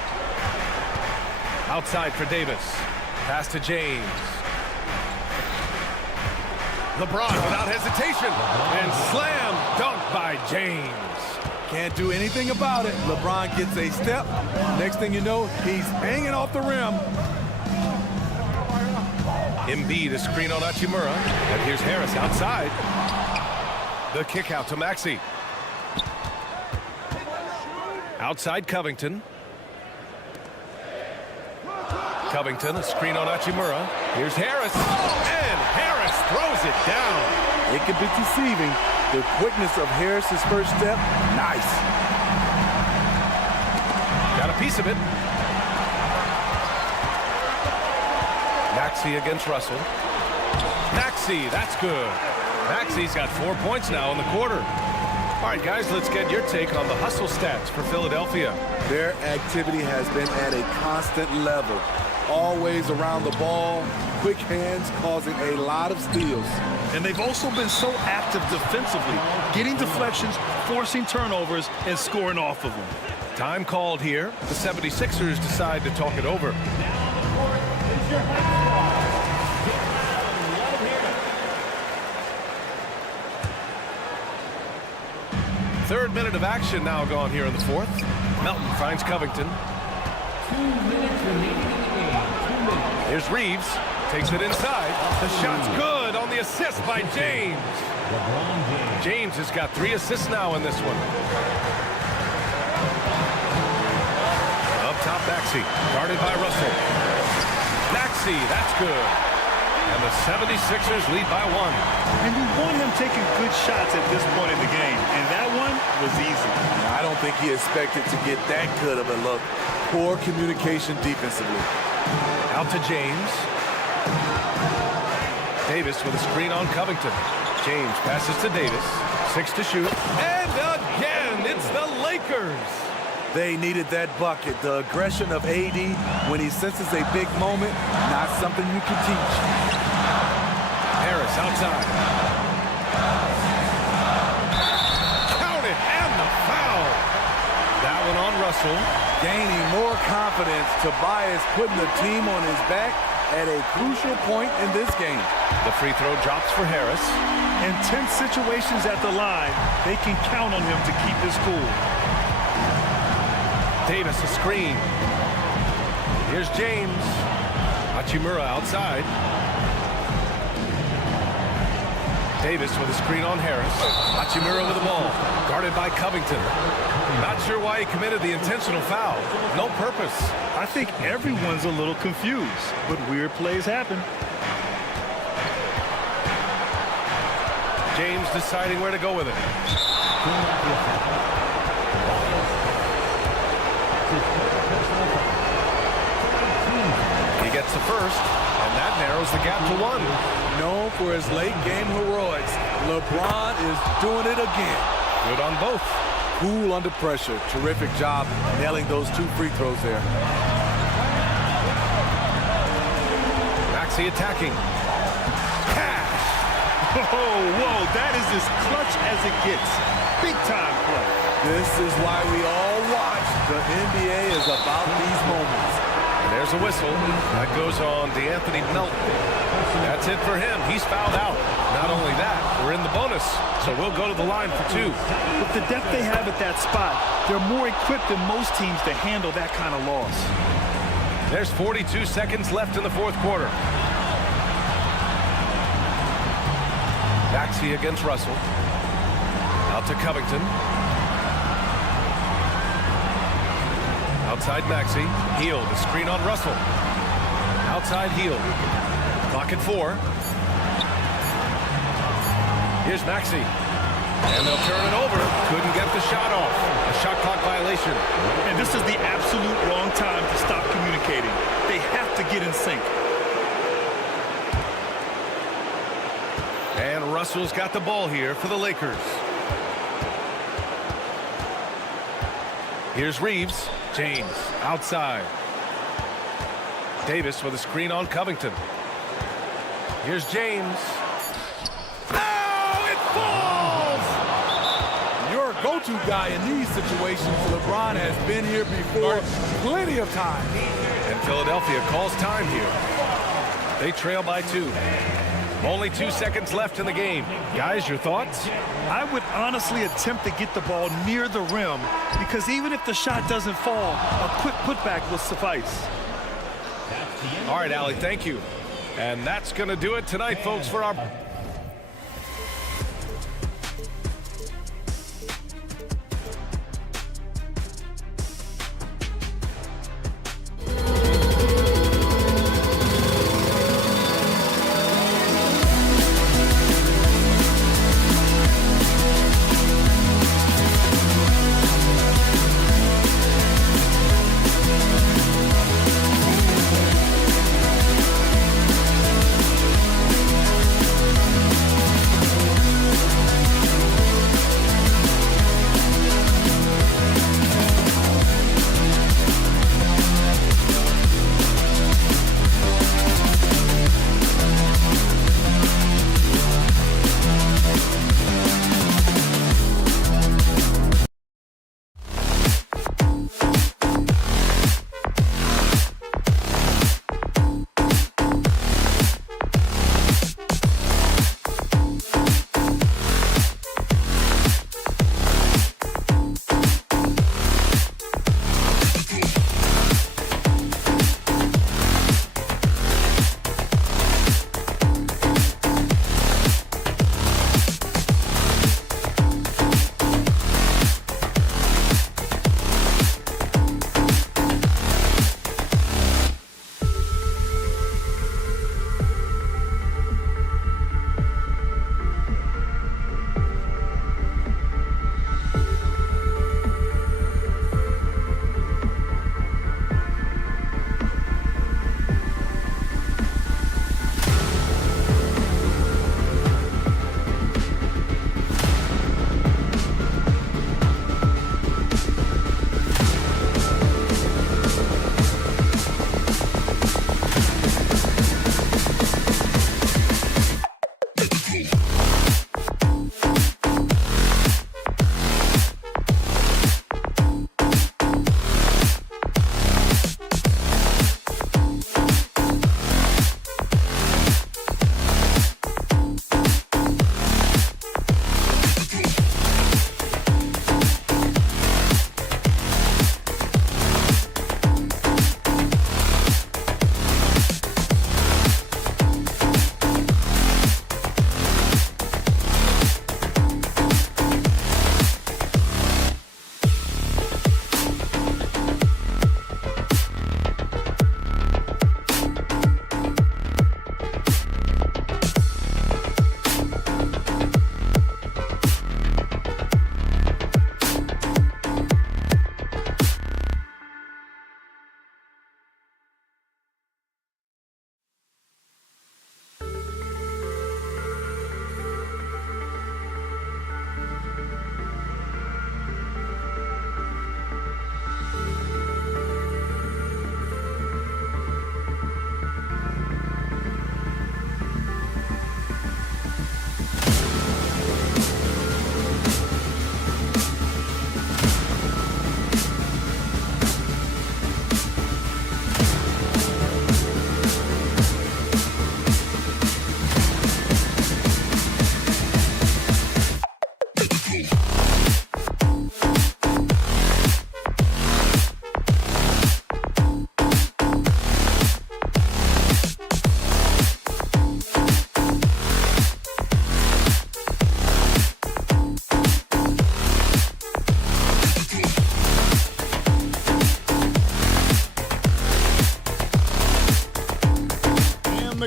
Outside for Davis. Pass to James. LeBron without hesitation. And slam dunk by James. Can't do anything about it. LeBron gets a step. Next thing you know, he's hanging off the rim. Embiid, a screen on Hachimura. And here's Harris outside. The kick out to Maxey. Outside Covington. Covington, a screen on Hachimura. Here's Harris. And Harris throws it down. It can be deceiving. The quickness of Harris's first step, nice. Got a piece of it. Maxey against Russell. Maxey, that's good. Maxey's got 4 points now in the quarter. All right, guys, let's get your take on the hustle stats for Philadelphia. Their activity has been at a constant level. Always around the ball, quick hands causing a lot of steals. And they've also been so active defensively, getting deflections, forcing turnovers, and scoring off of them. Time called here. The 76ers decide to talk it over. Third minute of action now gone here in the fourth. Melton finds Covington. 2 minutes remaining in the game. 2 minutes. Here's Reeves. Takes it inside. The shot's good on the assist by James. James has got 3 assists now in this one. Up top, Maxey. Guarded by Russell. Maxey, that's good. And the 76ers lead by 1. And you want him taking good shots at this point in the game. And that one was easy. I don't think he expected to get that good of a look. Poor communication defensively. Out to James. Davis with a screen on Covington. James passes to Davis. 6 to shoot. And again, it's the Lakers. They needed that bucket. The aggression of AD when he senses a big moment, not something you can teach. Harris outside. Count it, and the foul. That one on Russell. Gaining more confidence. Tobias putting the team on his back at a crucial point in this game. The free throw drops for Harris. In tense situations at the line, they can count on him to keep his cool. Davis a screen. Here's James. Hachimura outside. Davis with a screen on Harris. Hachimura with the ball. Guarded by Covington. Not sure why he committed the intentional foul. No purpose. I think everyone's a little confused, but weird plays happen. James deciding where to go with it. He gets the first, and that narrows the gap to 1. Known for his late game heroics, LeBron is doing it again. Good on both. Cool under pressure. Terrific job nailing those 2 free throws there. Maxey attacking. Cash. Whoa, that is as clutch as it gets. Big time play. This is why we all watch. The NBA is about these moments. And there's a whistle. That goes on DeAnthony Melton. That's it for him. He's fouled out. Not only that, we're in the bonus, so we'll go to the line for 2. With the depth they have at that spot, they're more equipped than most teams to handle that kind of loss. There's 42 seconds left in the 4th quarter. Maxey against Russell. Out to Covington. Outside Maxey. Hield, a screen on Russell. Outside Hield. Clock at 4. Here's Maxey. And they'll turn it over. Couldn't get the shot off. A shot clock violation. And this is the absolute wrong time to stop communicating. They have to get in sync. And Russell's got the ball here for the Lakers. Here's Reeves. James outside. Davis with a screen on Covington. Here's James. Oh, it falls! Your go-to guy in these situations, LeBron has been here before plenty of times. And Philadelphia calls time here. They trail by 2. Only 2 seconds left in the game. Guys, your thoughts? I would honestly attempt to get the ball near the rim because even if the shot doesn't fall, a quick putback will suffice. All right, Allie, thank you. And that's going to do it tonight, folks, for our...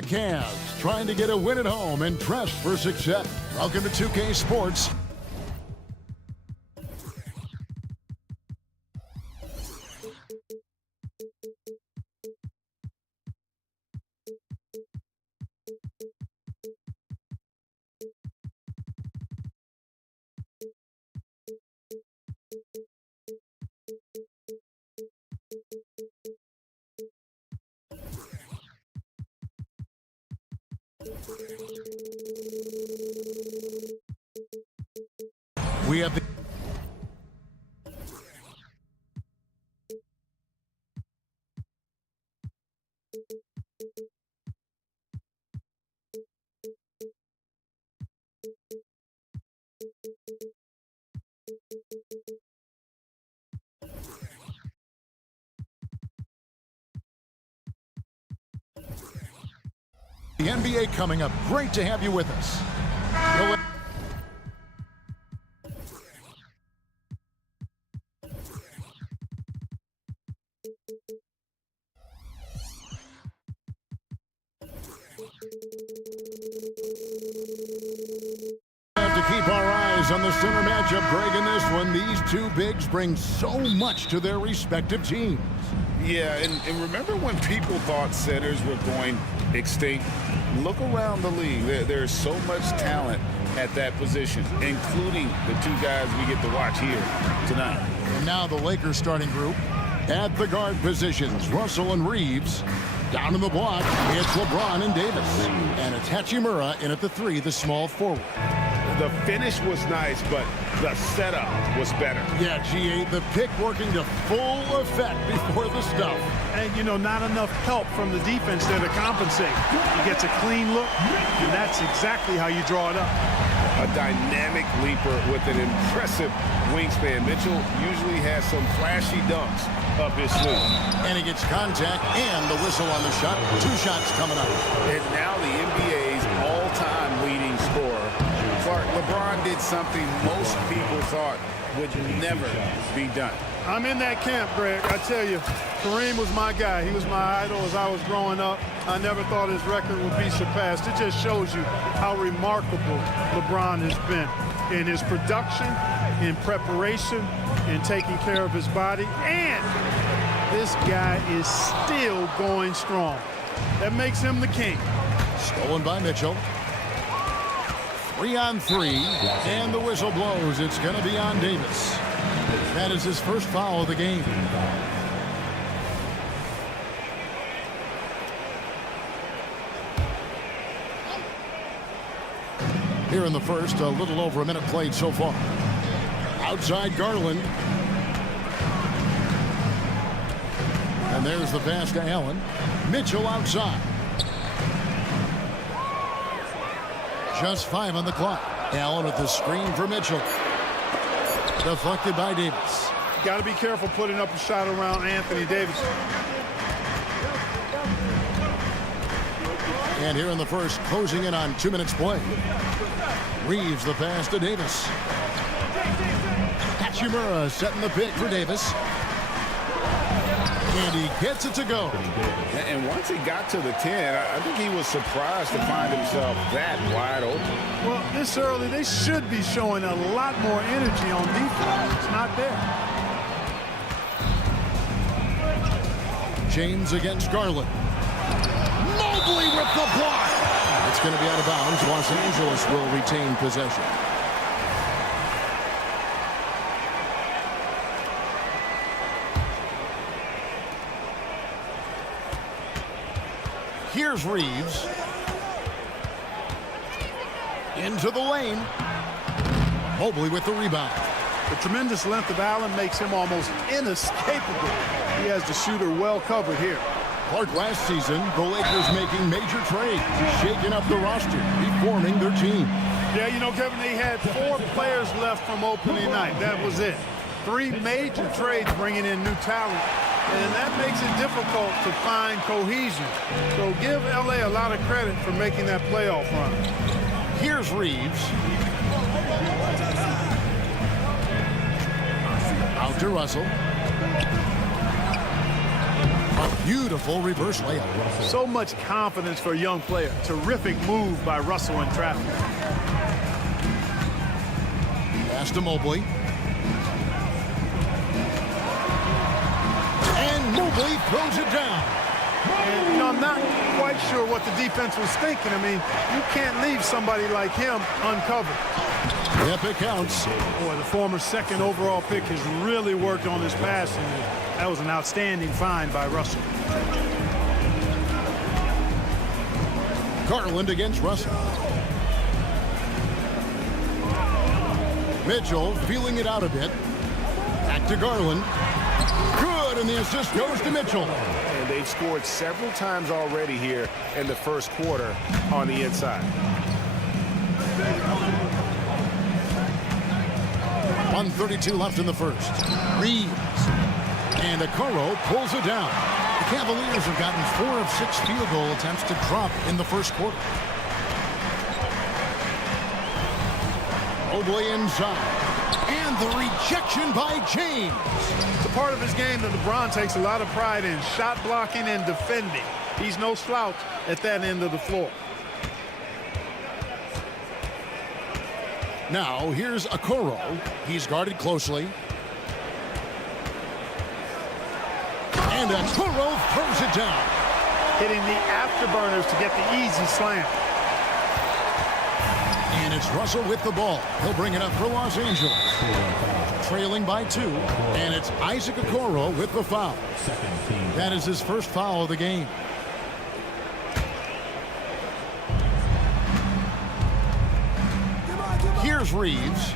the Cavs, trying to get a win at home and press for success. Welcome to 2K Sports. We have the NBA coming up. Great to have you with us. To keep our eyes on the center matchup, Greg, in this one. These two bigs bring so much to their respective teams. Yeah, and remember when people thought centers were going extinct? Look around the league. There's so much talent at that position, including the two guys we get to watch here tonight. And now the Lakers starting group. At the guard positions, Russell and Reeves. Down in the block, it's LeBron and Davis. And it's Hachimura in at the 3, the small forward. The finish was nice, but the setup was better. Yeah, G8, the pick working to full effect before the stuff. And, you know, not enough help from the defense there to compensate. He gets a clean look, and that's exactly how you draw it up. A dynamic leaper with an impressive wingspan. Mitchell usually has some flashy dunks up his sleeve. And he gets contact and the whistle on the shot. 2 shots coming up. And now the NBA's all-time leading scorer. Clark, LeBron did something most people thought would never be done. I'm in that camp, Greg. I tell you, Kareem was my guy. He was my idol as I was growing up. I never thought his record would be surpassed. It just shows you how remarkable LeBron has been in his production, in preparation, in taking care of his body. And this guy is still going strong. That makes him the king. Stolen by Mitchell. 3 on 3, and the whistle blows. It's going to be on Davis. That is his first foul of the game. Here in the first, a little over a minute played so far. Outside Garland. And there's the pass to Allen. Mitchell outside. Just 5 on the clock. Allen with the screen for Mitchell. Deflected by Davis. Got to be careful putting up a shot around Anthony Davis. And here in the first, closing in on 2 minutes play. Reeves the pass to Davis. Hachimura setting the pick for Davis. And he gets it to go. And once he got to the 10, I think he was surprised to find himself that wide open. Well, this early, they should be showing a lot more energy on defense. It's not there. James against Garland. Mobley with the block. It's going to be out of bounds. Los Angeles will retain possession. Here's Reeves. Into the lane. Mobley with the rebound. The tremendous length of Allen makes him almost inescapable. He has the shooter well covered here. Clark, last season, the Lakers making major trades, shaking up the roster, reforming their team. Yeah, you know, Kevin, they had 4 players left from opening night. That was it. 3 major trades bringing in new talent. And that makes it difficult to find cohesion. So give LA a lot of credit for making that playoff run. Here's Reeves. Out to Russell. A beautiful reverse layup. So much confidence for a young player. Terrific move by Russell in traffic. Pass to Mobley. And Mobley throws it down. And, you know, I'm not quite sure what the defense was thinking. I mean, you can't leave somebody like him uncovered. Yep, it counts. Boy, the former second overall pick has really worked on his passing. That was an outstanding find by Russell. Garland against Russell. Mitchell feeling it out a bit. Back to Garland. Good, and the assist goes to Mitchell. And they've scored several times already here in the first quarter on the inside. 1:32 left in the first. Reeves. And Okoro pulls it down. The Cavaliers have gotten 4 of 6 field goal attempts to drop in the first quarter. Mobley inside. And the rejection by James. It's a part of his game that LeBron takes a lot of pride in, shot blocking and defending. He's no slouch at that end of the floor. Now, here's Okoro. He's guarded closely. And Okoro throws it down. Hitting the afterburners to get the easy slam. And it's Russell with the ball. He'll bring it up for Los Angeles. Trailing by 2. And it's Isaac Okoro with the foul. That is his first foul of the game. Here's Reeves.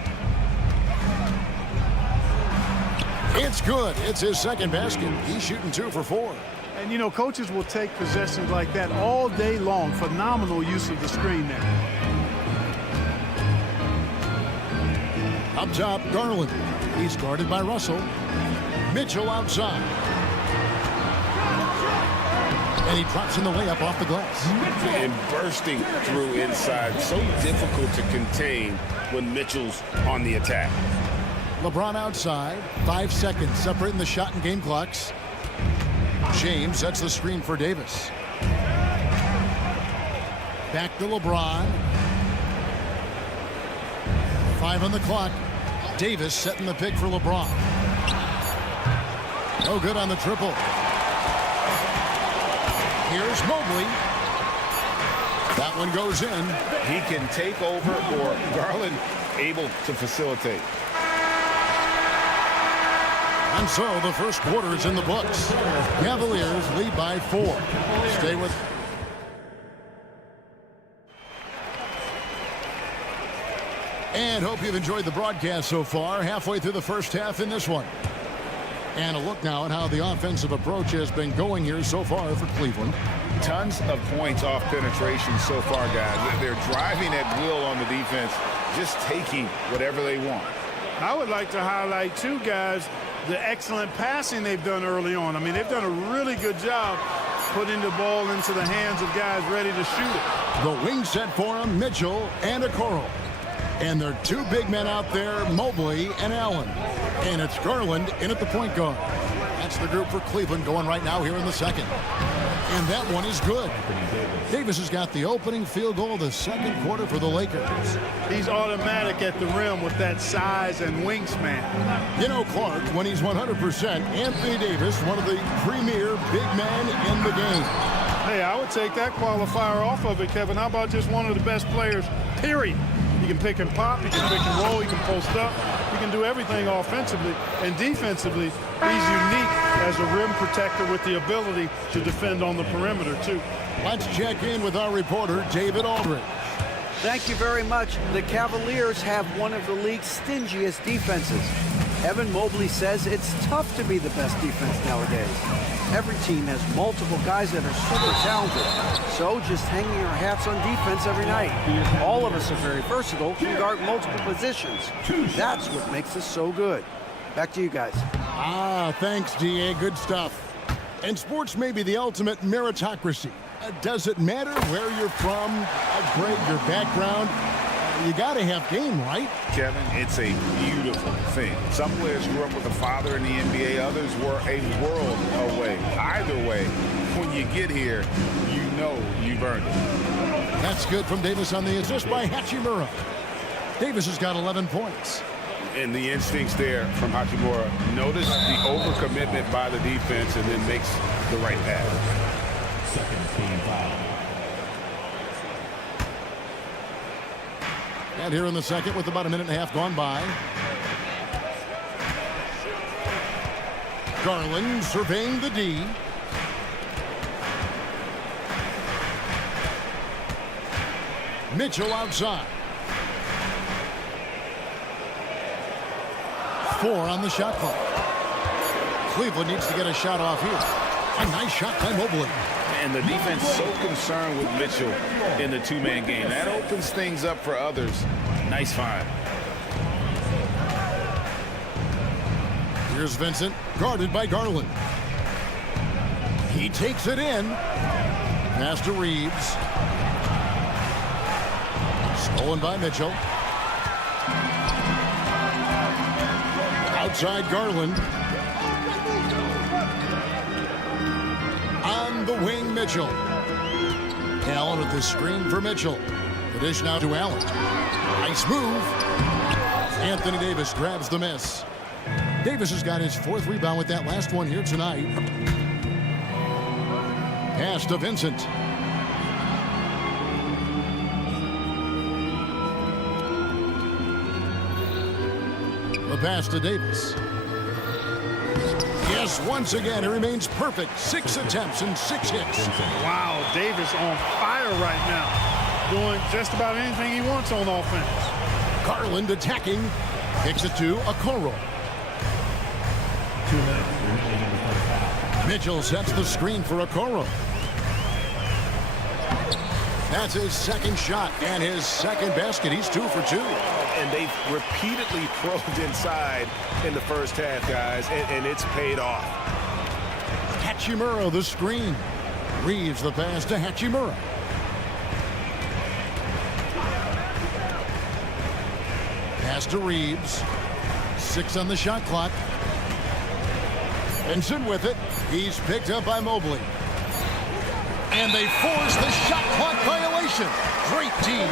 It's good. It's his second basket. He's shooting 2 for 4. And, you know, coaches will take possessions like that all day long. Phenomenal use of the screen there. Up top, Garland. He's guarded by Russell. Mitchell outside. And he drops in the layup off the glass. And bursting through inside. So difficult to contain when Mitchell's on the attack. LeBron outside. 5 seconds separating the shot and game clocks. James sets the screen for Davis. Back to LeBron. 5 on the clock. Davis setting the pick for LeBron. No good on the triple. Here's Mobley. That one goes in. He can take over, or Garland able to facilitate. And so the first quarter is in the books. Cavaliers lead by 4. Stay with. And hope you've enjoyed the broadcast so far. Halfway through the first half in this one. And a look now at how the offensive approach has been going here so far for Cleveland. Tons of points off penetration so far, guys. They're driving at will on the defense, just taking whatever they want. I would like to highlight, too, guys, the excellent passing they've done early on. I mean, they've done a really good job putting the ball into the hands of guys ready to shoot it. The wing set for him, Mitchell and Okoro. And there are 2 big men out there, Mobley and Allen. And it's Garland in at the point guard. That's the group for Cleveland going right now here in the second. And that one is good. Davis has got the opening field goal of the second quarter for the Lakers. He's automatic at the rim with that size and wingspan. You know, Clark, when he's 100%, Anthony Davis, one of the premier big men in the game. Hey, I would take that qualifier off of it, Kevin. How about just one of the best players, period? He can pick and pop, he can pick and roll, he can post up, he can do everything offensively. And defensively, he's unique as a rim protector with the ability to defend on the perimeter, too. Let's check in with our reporter, David Aldridge. Thank you very much. The Cavaliers have one of the league's stingiest defenses. Evan Mobley says it's tough to be the best defense nowadays. Every team has multiple guys that are super talented, so just hanging our hats on defense every night. All of us are very versatile, can guard multiple positions. That's what makes us so good. Back to you guys. Thanks, DA. Good stuff. And sports may be the ultimate meritocracy. Does it matter where you're from, how great your background? You got to have game, right? Kevin, it's a beautiful thing. Some players grew up with a father in the NBA. Others were a world away. Either way, when you get here, you know you've earned it. That's good from Davis on the assist by Hachimura. Davis has got 11 points. And the instincts there from Hachimura. Notice the overcommitment by the defense and then makes the right pass. Second team foul. And here in the second with about a minute and a half gone by. Garland surveying the D. Mitchell outside. 4 on the shot clock. Cleveland needs to get a shot off here. A nice shot by Mobley. And the defense so concerned with Mitchell in the two-man game. That opens things up for others. Nice find. Here's Vincent, guarded by Garland. He takes it in. Pass to Reeves. Stolen by Mitchell. Outside Garland. On the wing, Mitchell. Allen with the screen for Mitchell. The dish now to Allen. Nice move. Anthony Davis grabs the miss. Davis has got his 4th rebound with that last one here tonight. Pass to Vincent. The pass to Davis. Yes, once again, he remains perfect. 6 attempts and 6 hits. Wow, Davis on fire right now. Doing just about anything he wants on offense. Garland attacking. Kicks it to Okoro. 2 minutes remaining in the first half. Mitchell sets the screen for Okoro. That's his second shot and his second basket. He's 2 for 2. And they've repeatedly probed inside in the first half, guys, and it's paid off. Hachimura the screen. Reeves the pass to Hachimura. Pass to Reeves. 6 on the shot clock. Vincent with it. He's picked up by Mobley. And they force the shot clock violation. Great team.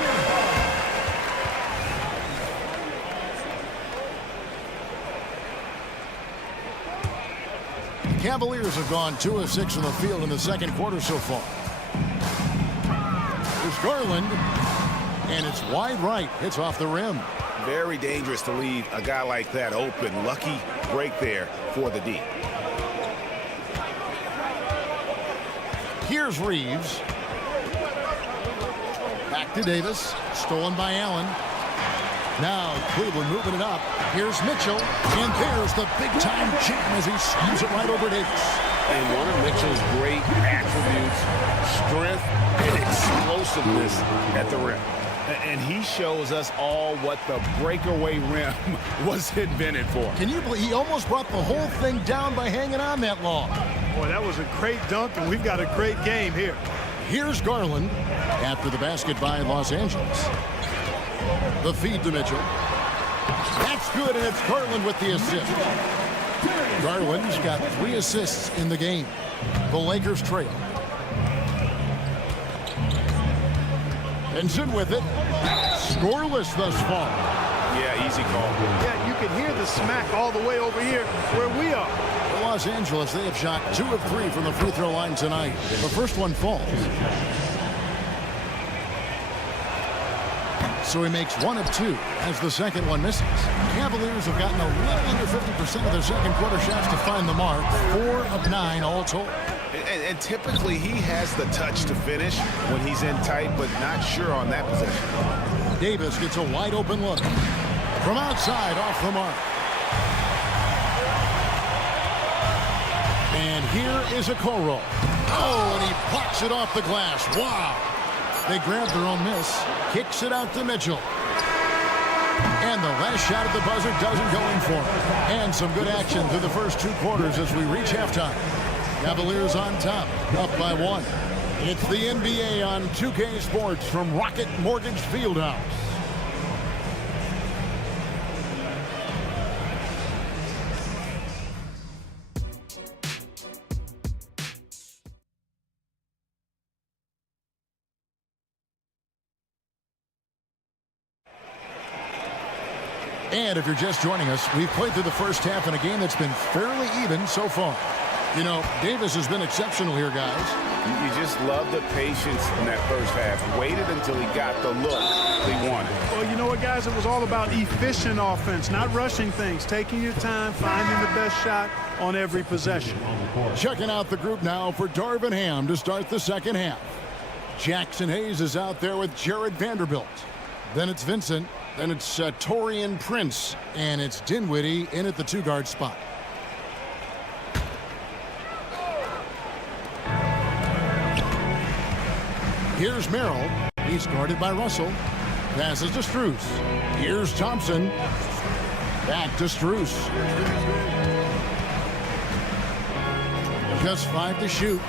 The Cavaliers have gone 2 of 6 from the field in the second quarter so far. There's Garland. And it's wide right. It's off the rim. Very dangerous to leave a guy like that open. Lucky break there for the D. Here's Reeves. Back to Davis. Stolen by Allen. Now Cleveland moving it up. Here's Mitchell. And there's the big-time jam as he slams it right over Davis. And one of Mitchell's great attributes, strength and explosiveness at the rim. And he shows us all what the breakaway rim was invented for. Can you believe he almost brought the whole thing down by hanging on that long? Boy, that was a great dunk, and we've got a great game here. Here's Garland after the basket by Los Angeles. The feed to Mitchell. That's good, and it's Garland with the assist. Garland's got 3 assists in the game. The Lakers trail. Vincent with it. Scoreless thus far. Yeah, easy call. Yeah, you can hear the smack all the way over here where we are. Los Angeles, they have shot 2 of 3 from the free throw line tonight. The first one falls. So he makes 1 of 2 as the second one misses. Cavaliers have gotten a little under 50% of their second quarter shots to find the mark. 4 of 9 all told. And typically he has the touch to finish when he's in tight, but not sure on that possession. Davis gets a wide open look. From outside, off the mark. And here is Okoro. Oh, and he blocks it off the glass. Wow. They grab their own miss. Kicks it out to Mitchell. And the last shot at the buzzer doesn't go in for him. And some good action through the first 2 quarters as we reach halftime. Cavaliers on top, up by 1. It's the NBA on 2K Sports from Rocket Mortgage Fieldhouse. And if you're just joining us, we've played through the first half in a game that's been fairly even so far. You know, Davis has been exceptional here, guys. You just love the patience in that first half. Waited until he got the look he wanted. Well, you know what, guys? It was all about efficient offense, not rushing things, taking your time, finding the best shot on every possession. Checking out the group now for Darvin Ham to start the second half. Jackson Hayes is out there with Jared Vanderbilt. Then it's Vincent. Then it's Torian Prince. And it's Dinwiddie in at the 2-guard spot. Here's Merrill. He's guarded by Russell. Passes to Strus. Here's Thompson. Back to Strus. Just 5 to shoot.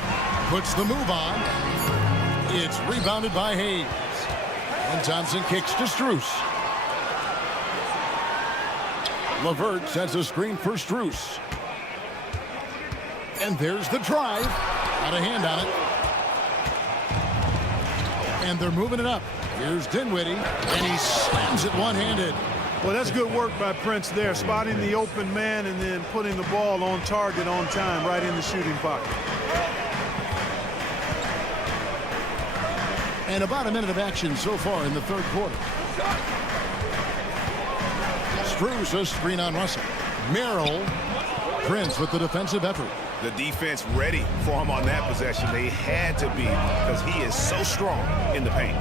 Puts the move on. It's rebounded by Hayes. And Thompson kicks to Strus. LeVert sets a screen for Strus. And there's the drive. Got a hand on it. And they're moving it up. Here's Dinwiddie. And he slams it one-handed. Well, that's good work by Prince there, spotting the open man and then putting the ball on target on time right in the shooting pocket. And about a minute of action so far in the third quarter. Strus a screen on Russell. Merrill. Prince with the defensive effort. The defense ready for him on that possession. They had to be because he is so strong in the paint.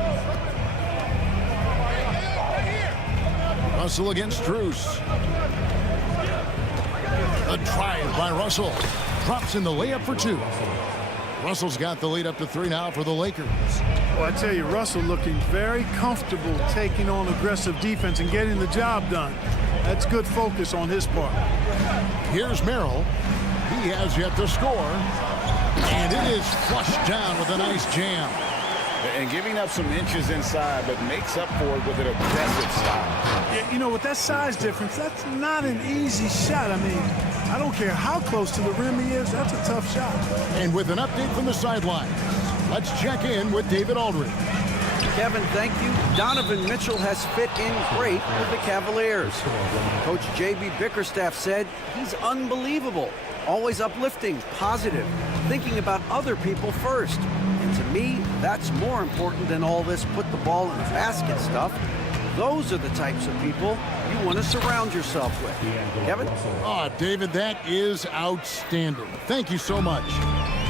Russell against Strus. A drive by Russell. Drops in the layup for 2. Russell's got the lead up to 3 now for the Lakers. Well, I tell you, Russell looking very comfortable taking on aggressive defense and getting the job done. That's good focus on his part. Here's Merrill. He has yet to score. And it is flushed down with a nice jam. And giving up some inches inside, but makes up for it with an aggressive style. Yeah, you know, with that size difference, that's not an easy shot. I mean, I don't care how close to the rim he is, that's a tough shot. And with an update from the sideline, let's check in with David Aldridge. Kevin, thank you. Donovan Mitchell has fit in great with the Cavaliers. Coach J.B. Bickerstaff said he's unbelievable, always uplifting, positive, thinking about other people first. And to me, that's more important than all this put the ball in the basket stuff. Those are the types of people you want to surround yourself with. Kevin? Oh, David, that is outstanding. Thank you so much.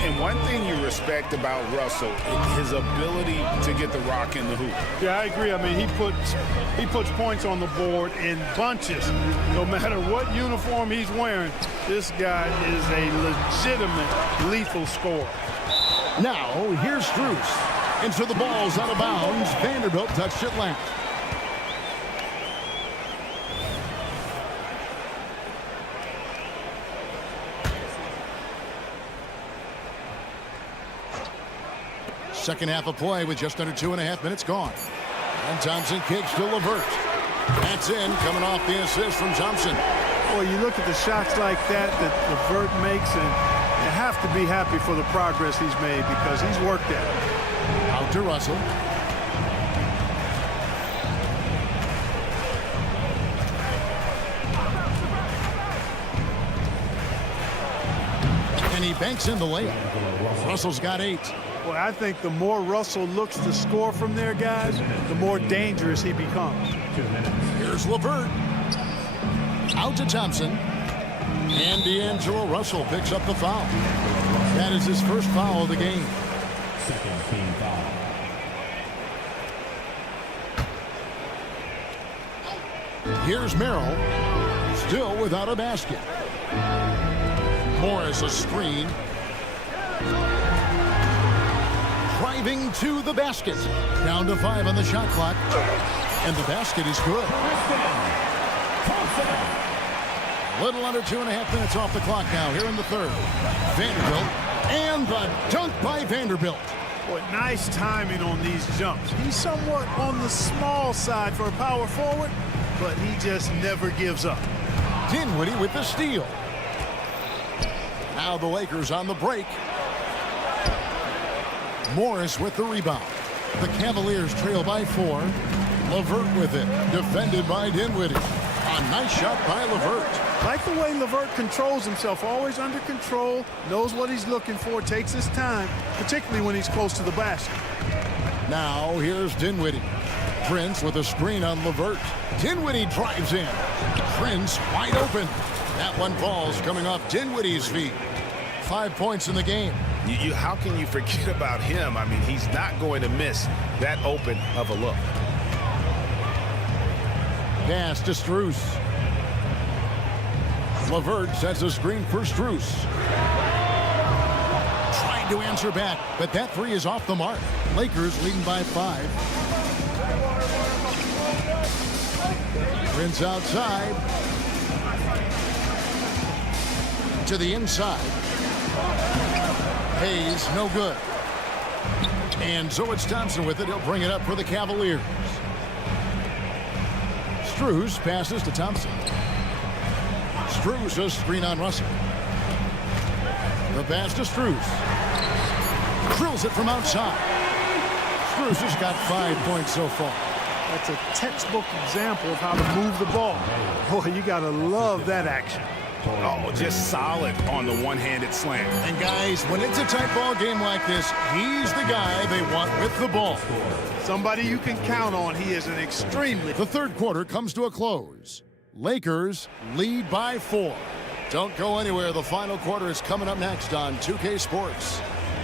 And one thing you respect about Russell is his ability to get the rock in the hoop. Yeah, I agree. I mean, he puts points on the board in bunches. No matter what uniform he's wearing, this guy is a legitimate lethal scorer. Now, here's Strus. And so the ball's out of bounds. Vanderbilt touched it last. Second half of play with just under 2.5 minutes gone. And Thompson kicks to LeVert. That's in, coming off the assist from Thompson. Boy, you look at the shots like that LeVert makes, and you have to be happy for the progress he's made because he's worked at it. Out to Russell. And he banks in the layup. Russell's got 8. Well, I think the more Russell looks to score from there, guys, the more dangerous he becomes. Here's LeVert. Out to Thompson. And D'Angelo Russell picks up the foul. That is his first foul of the game. Second team foul. Here's Merrill. Still without a basket. Morris a screen. Driving to the basket. Down to 5 on the shot clock. And the basket is good. Little under 2.5 minutes off the clock now here in the third. Vanderbilt. And the dunk by Vanderbilt. Boy, nice timing on these jumps. He's somewhat on the small side for a power forward, but he just never gives up. Dinwiddie with the steal. Now the Lakers on the break. Morris with the rebound. The Cavaliers trail by 4. LeVert with it. Defended by Dinwiddie. A nice shot by LeVert. Like the way LeVert controls himself, always under control, knows what he's looking for, takes his time, particularly when he's close to the basket. Now here's Dinwiddie. Prince with a screen on LeVert. Dinwiddie drives in. Prince wide open. That one falls coming off Dinwiddie's feet. 5 points in the game. How can you forget about him? I mean, he's not going to miss that open of a look. Pass to Strus. LeVert sets a screen for Strus. Trying to answer back, but that three is off the mark. Lakers leading by 5. Prince outside. To the inside. Hayes, no good. And so it's Thompson with it. He'll bring it up for the Cavaliers. Strus passes to Thompson. Strus a screen on Russell. The pass to Strus. Drills it from outside. Strus has got 5 points so far. That's a textbook example of how to move the ball. Boy, you got to love that action. Oh, just solid on the one-handed slam. And guys, when it's a tight ball game like this, he's the guy they want with the ball. Somebody you can count on. He is an extremely... The third quarter comes to a close. Lakers lead by 4. Don't go anywhere. The final quarter is coming up next on 2K Sports.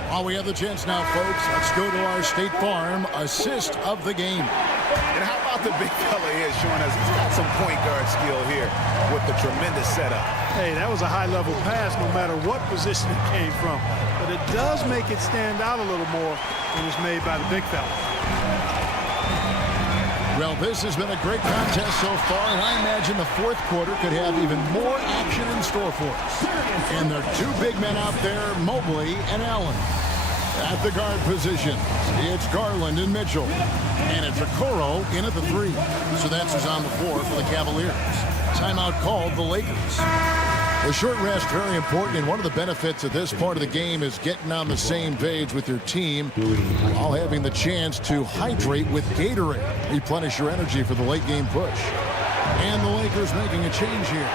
While we have the chance now, folks, let's go to our State Farm assist of the game. And how about the big fella here showing us he's got some point guard skill here with the tremendous setup. Hey, that was a high-level pass no matter what position it came from. But it does make it stand out a little more when it's made by the big fella. Well, this has been a great contest so far, and I imagine the fourth quarter could have even more action in store for us. And there are two big men out there, Mobley and Allen. At the guard position, it's Garland and Mitchell. And it's Okoro in at the 3. So that's who's on the floor for the Cavaliers. Timeout called the Lakers. The short rest, very important, and one of the benefits of this part of the game is getting on the same page with your team while having the chance to hydrate with Gatorade. Replenish your energy for the late game push. And the Lakers making a change here.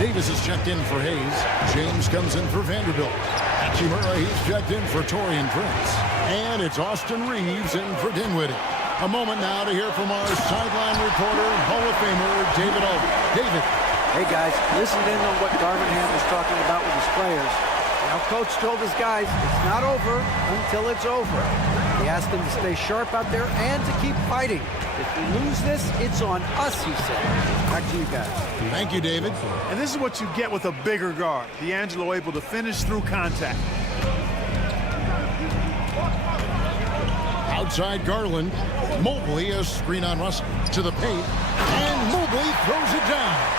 Davis is checked in for Hayes. James comes in for Vanderbilt. Hachimura, he's checked in for Taurean Prince. And it's Austin Reeves in for Dinwiddie. A moment now to hear from our sideline reporter, Hall of Famer David Alden. David. Hey guys, listen in on what Darvin Ham was talking about with his players. Now Coach told his guys it's not over until it's over. He asked them to stay sharp out there and to keep fighting. If we lose this, it's on us, he said. Back to you guys. Thank you, David. And this is what you get with a bigger guard. D'Angelo able to finish through contact. Outside Garland. Mobley, a screen on Russell. To the paint. And Mobley throws it down.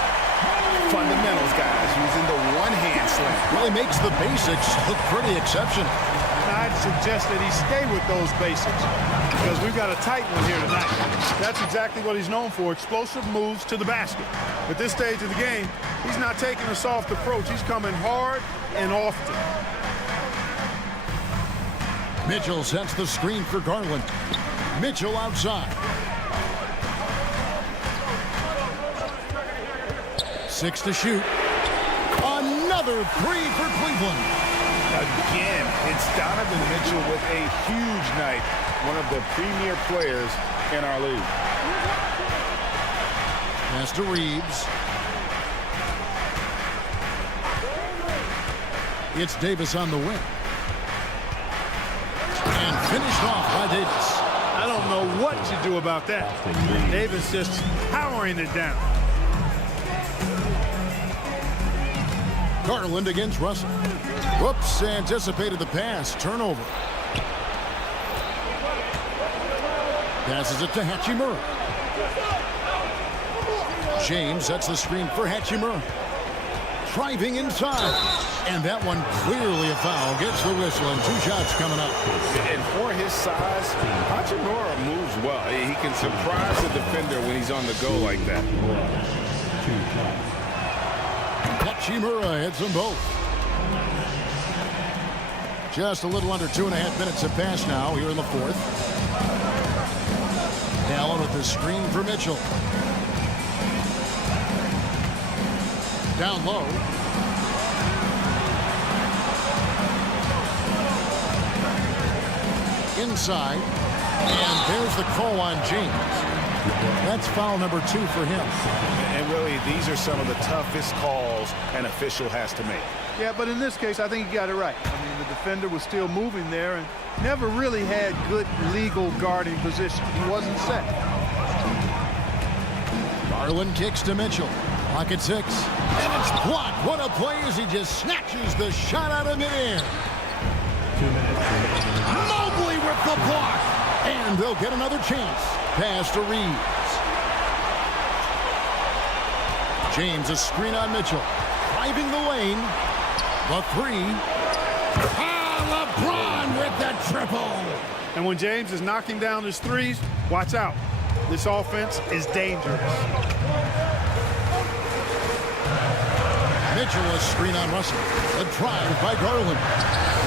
Fundamentals, guys, using the one-hand slam. Really makes the basics look pretty exceptional. And I'd suggest that he stay with those basics because we've got a tight one here tonight. That's exactly what he's known for, explosive moves to the basket. At this stage of the game, he's not taking a soft approach. He's coming hard and often. Mitchell sets the screen for Garland. Mitchell outside. 6 to shoot. Another 3 for Cleveland. Again, it's Donovan Mitchell with a huge night. One of the premier players in our league. Pass to Reeves. It's Davis on the wing. And finished off by Davis. I don't know what you do about that. Davis just powering it down. Garland against Russell. Whoops, anticipated the pass. Turnover. Passes it to Hachimura. James sets the screen for Hachimura. Driving inside. And that one clearly a foul. Gets the whistle and 2 shots coming up. And for his size, Hachimura moves well. He can surprise the defender when he's on the go like that. Hachimura hits them both. Just a little under 2.5 minutes have passed now here in the fourth. Allen with the screen for Mitchell. Down low. Inside. And there's the call on James. That's foul number 2 for him. And really, these are some of the toughest calls an official has to make. Yeah, but in this case, I think he got it right. I mean, the defender was still moving there and never really had good legal guarding position. He wasn't set. Garland kicks to Mitchell. Clock at 6. And it's blocked. What a play as he just snatches the shot out of midair. 2 minutes. Mobley with the block. And they'll get another chance. Pass to Reeves. James, a screen on Mitchell. Driving the lane. The 3. LeBron with the triple. And when James is knocking down his threes, watch out. This offense is dangerous. Mitchell, a screen on Russell. A drive by Garland.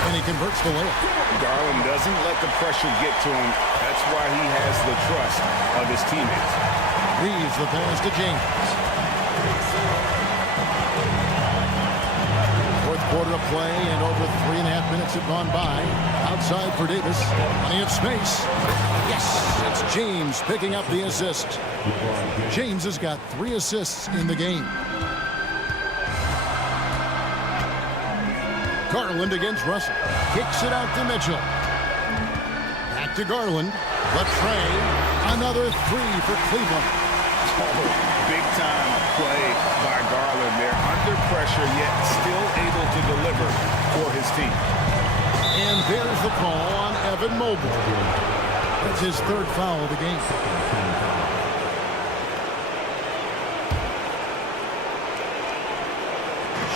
And he converts the layup. Garland doesn't let the pressure get to him. That's why he has the trust of his teammates. Reeves the pass to James. Fourth quarter of play, and over 3.5 minutes have gone by. Outside for Davis. Plenty of space. Yes, it's James picking up the assist. James has got 3 assists in the game. Garland against Russell. Kicks it out to Mitchell. Back to Garland. The tray. Another 3 for Cleveland. Oh, big time play by Garland there. Under pressure, yet still able to deliver for his team. And there's the call on Evan Mobley. That's his 3rd foul of the game.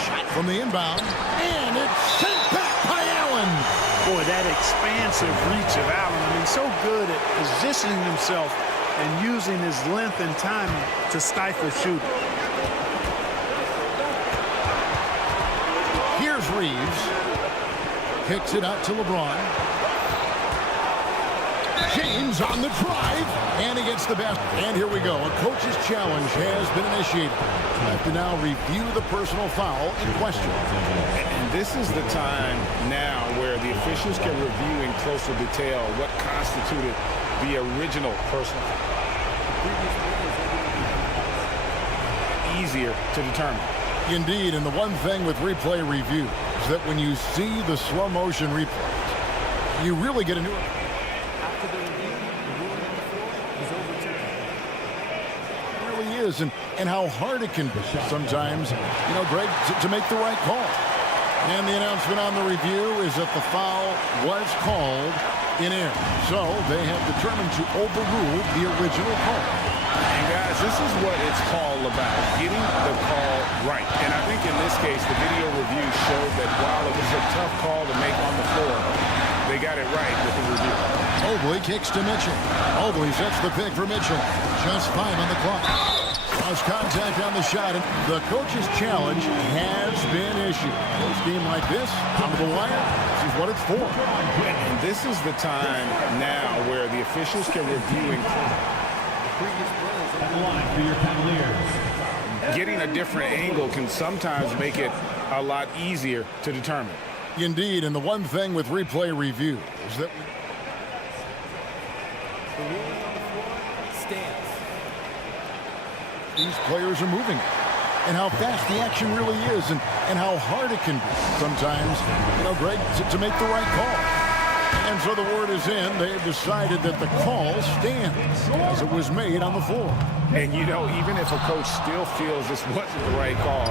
Shot from the inbound. And it's sent back by Allen. Boy, that expansive reach of Allen. I mean, so good at positioning himself and using his length and timing to stifle shooting. Here's Reeves. Kicks it out to LeBron. James on the drive. And he gets the basket. And here we go. A coach's challenge has been initiated. We have to now review the personal foul in question. And this is the time now where the officials can review in closer detail what constituted the original personal foul. Easier to determine. Indeed, and the one thing with replay review is that when you see the slow motion replays, you really get a new. After the review, the ruling on the floor is overturned. It really is, and how hard it can be sometimes, Greg, to make the right call. And the announcement on the review is that the foul was called in error. So they have determined to overrule the original call. And guys, this is what it's all about, getting the call right. And I think in this case, the video review showed that while it was a tough call to make on the floor, they got it right with the review. Mobley kicks to Mitchell. Mobley sets the pick for Mitchell. Just 5 on the clock. Lost contact on the shot, and the coach's challenge has been issued. First game like this, top of the wire, this is what it's for. And this is the time now where the officials can review and For your Cavaliers. getting a different angle can sometimes make it a lot easier to determine. Indeed, and the one thing with replay review is that The ruling on the floor stands. these players are moving, and how fast the action really is, and how hard it can be sometimes, Greg, to make the right call. And so the word is in. They have decided that the call stands as it was made on the floor. And even if a coach still feels this wasn't the right call,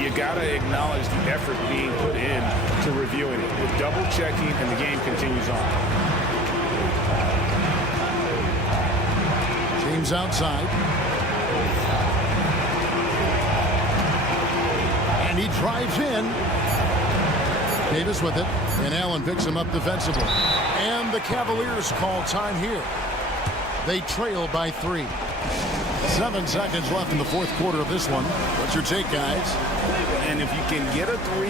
you got to acknowledge the effort being put in to reviewing it. With double checking, and the game continues on. James outside. And he drives in. Davis with it. And Allen picks him up defensively. And the Cavaliers call time here. They trail by 3. 7 seconds left in the fourth quarter of this one. What's your take, guys? And if you can get a 3,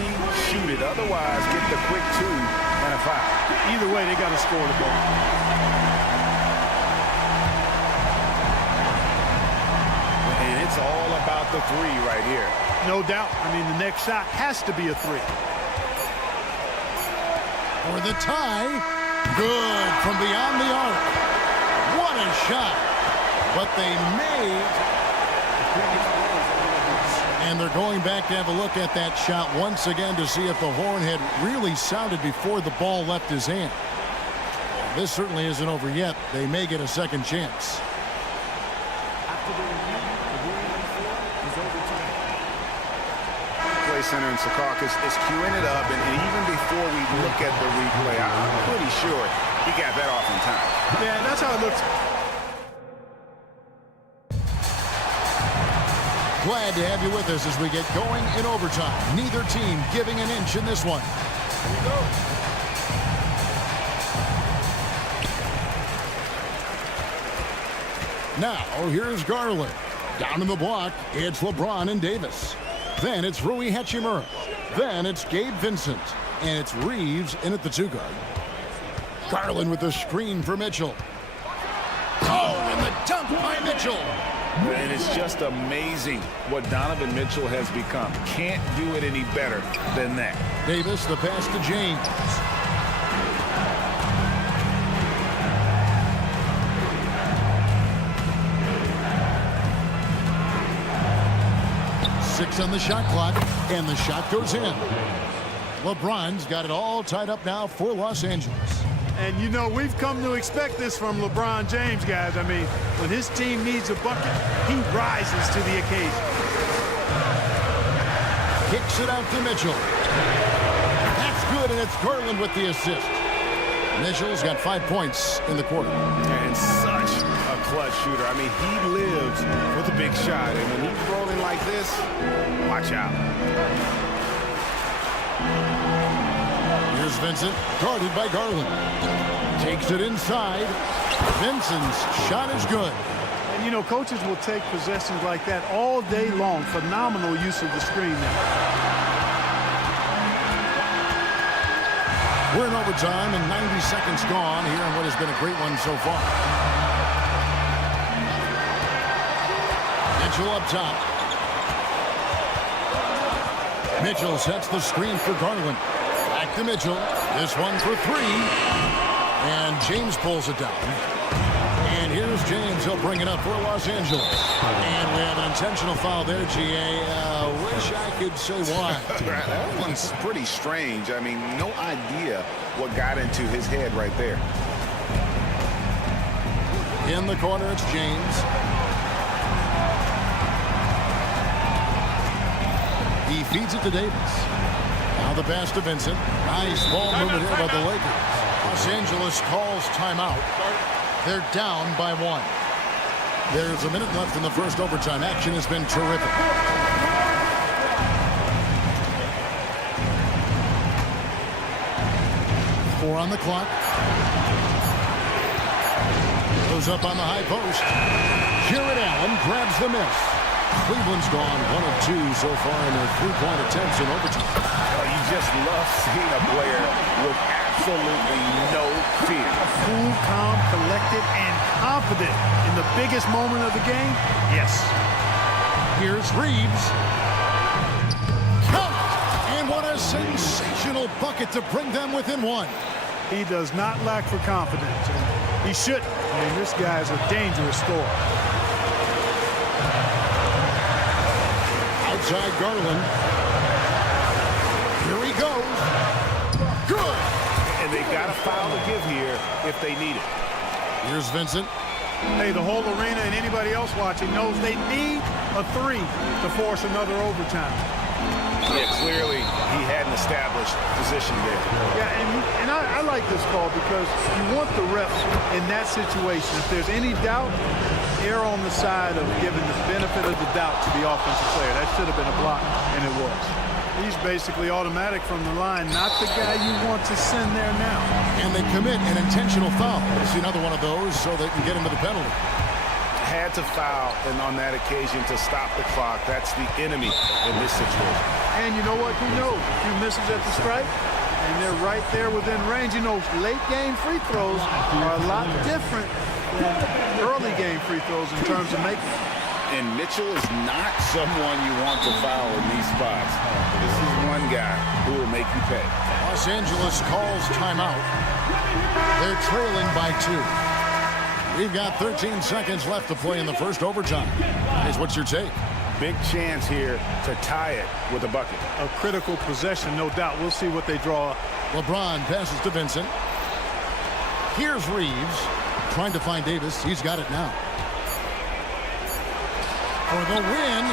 shoot it. Otherwise, get the quick 2 and a foul. Either way, they got to score the ball. And it's all about the three right here. No doubt. I mean, the next shot has to be a three. For the tie. Good from beyond the arc. What a shot. But they made. And they're going back to have a look at that shot once again to see if the horn had really sounded before the ball left his hand. This certainly isn't over yet. They may get a second chance. Play center in Secaucus is queuing it up, and even before we look at the replay, I'm pretty sure he got that off in time. Yeah, that's how it looks. Glad to have you with us as we get going in overtime. Neither team giving an inch in this one. Here we go. Now, here's Garland. Down in the block, it's LeBron and Davis. Then it's Rui Hachimura. Then it's Gabe Vincent. And it's Reeves in at the 2 guard. Garland with the screen for Mitchell. Oh, and the dunk by Mitchell. And it's just amazing what Donovan Mitchell has become. Can't do it any better than that. Davis, the pass to James. Six on the shot clock, and the shot goes in. LeBron's got it all tied up now for Los Angeles. And, you know, we've come to expect this from LeBron James, guys. I mean, when his team needs a bucket, he rises to the occasion. Kicks it out to Mitchell. That's good, and it's Garland with the assist. Mitchell's got 5 points in the quarter. And such a clutch shooter. I mean, he lives with a big shot. And when he's rolling like this, watch out. Here's Vincent, guarded by Garland. Takes it inside. Vincent's shot is good. And, you know, coaches will take possessions like that all day long. Phenomenal use of the screen there. We're in overtime and 90 seconds gone here in what has been a great one so far. Mitchell up top. Mitchell sets the screen for Garland. Back to Mitchell. This one for 3. And James pulls it down. And here's James. He'll bring it up for Los Angeles. And we have an intentional foul there, GA. Wish I could say why. That one's pretty strange. I mean, no idea what got into his head right there. In the corner, it's James. He feeds it to Davis. Now the pass to Vincent. Nice ball movement here by the Lakers. Los Angeles calls timeout. They're down by 1. There's a minute left in the first overtime. Action has been terrific. Four on the clock. Goes up on the high post. Jared Allen grabs the miss. Cleveland's gone 1 of 2 so far in their 3-point attempts in overtime. Well, you just love seeing a player with absolutely no fear. Cool, calm, collected, and confident in the biggest moment of the game. Yes. Here's Reeves. Count! And what a sensational bucket to bring them within 1. He does not lack for confidence. He shouldn't. I mean, this guy is a dangerous scorer. Outside Garland. Here he goes. Good! And they got a foul to give here if they need it. Here's Vincent. Hey, the whole arena and anybody else watching knows they need a 3 to force another overtime. Yeah, clearly he had an established position there. Yeah, and I like this call because you want the refs in that situation. If there's any doubt, err on the side of giving the benefit of the doubt to the offensive player. That should have been a block, and it was. He's basically automatic from the line, not the guy you want to send there now. And they commit an intentional foul. We'll see another one of those so they can get him to the penalty. Had to foul, and on that occasion to stop the clock. That's the enemy in this situation. And you know what? Who knows? A few misses at the stripe, and they're right there within range. You know, late game free throws are a lot different than early game free throws in terms of making. And Mitchell is not someone you want to foul in these spots. This is one guy who will make you pay. Los Angeles calls timeout. They're trailing by 2. We've got 13 seconds left to play in the first overtime. Guys, what's your take? Big chance here to tie it with a bucket. A critical possession, no doubt. We'll see what they draw up. LeBron passes to Vincent. Here's Reeves trying to find Davis. He's got it now. For the win.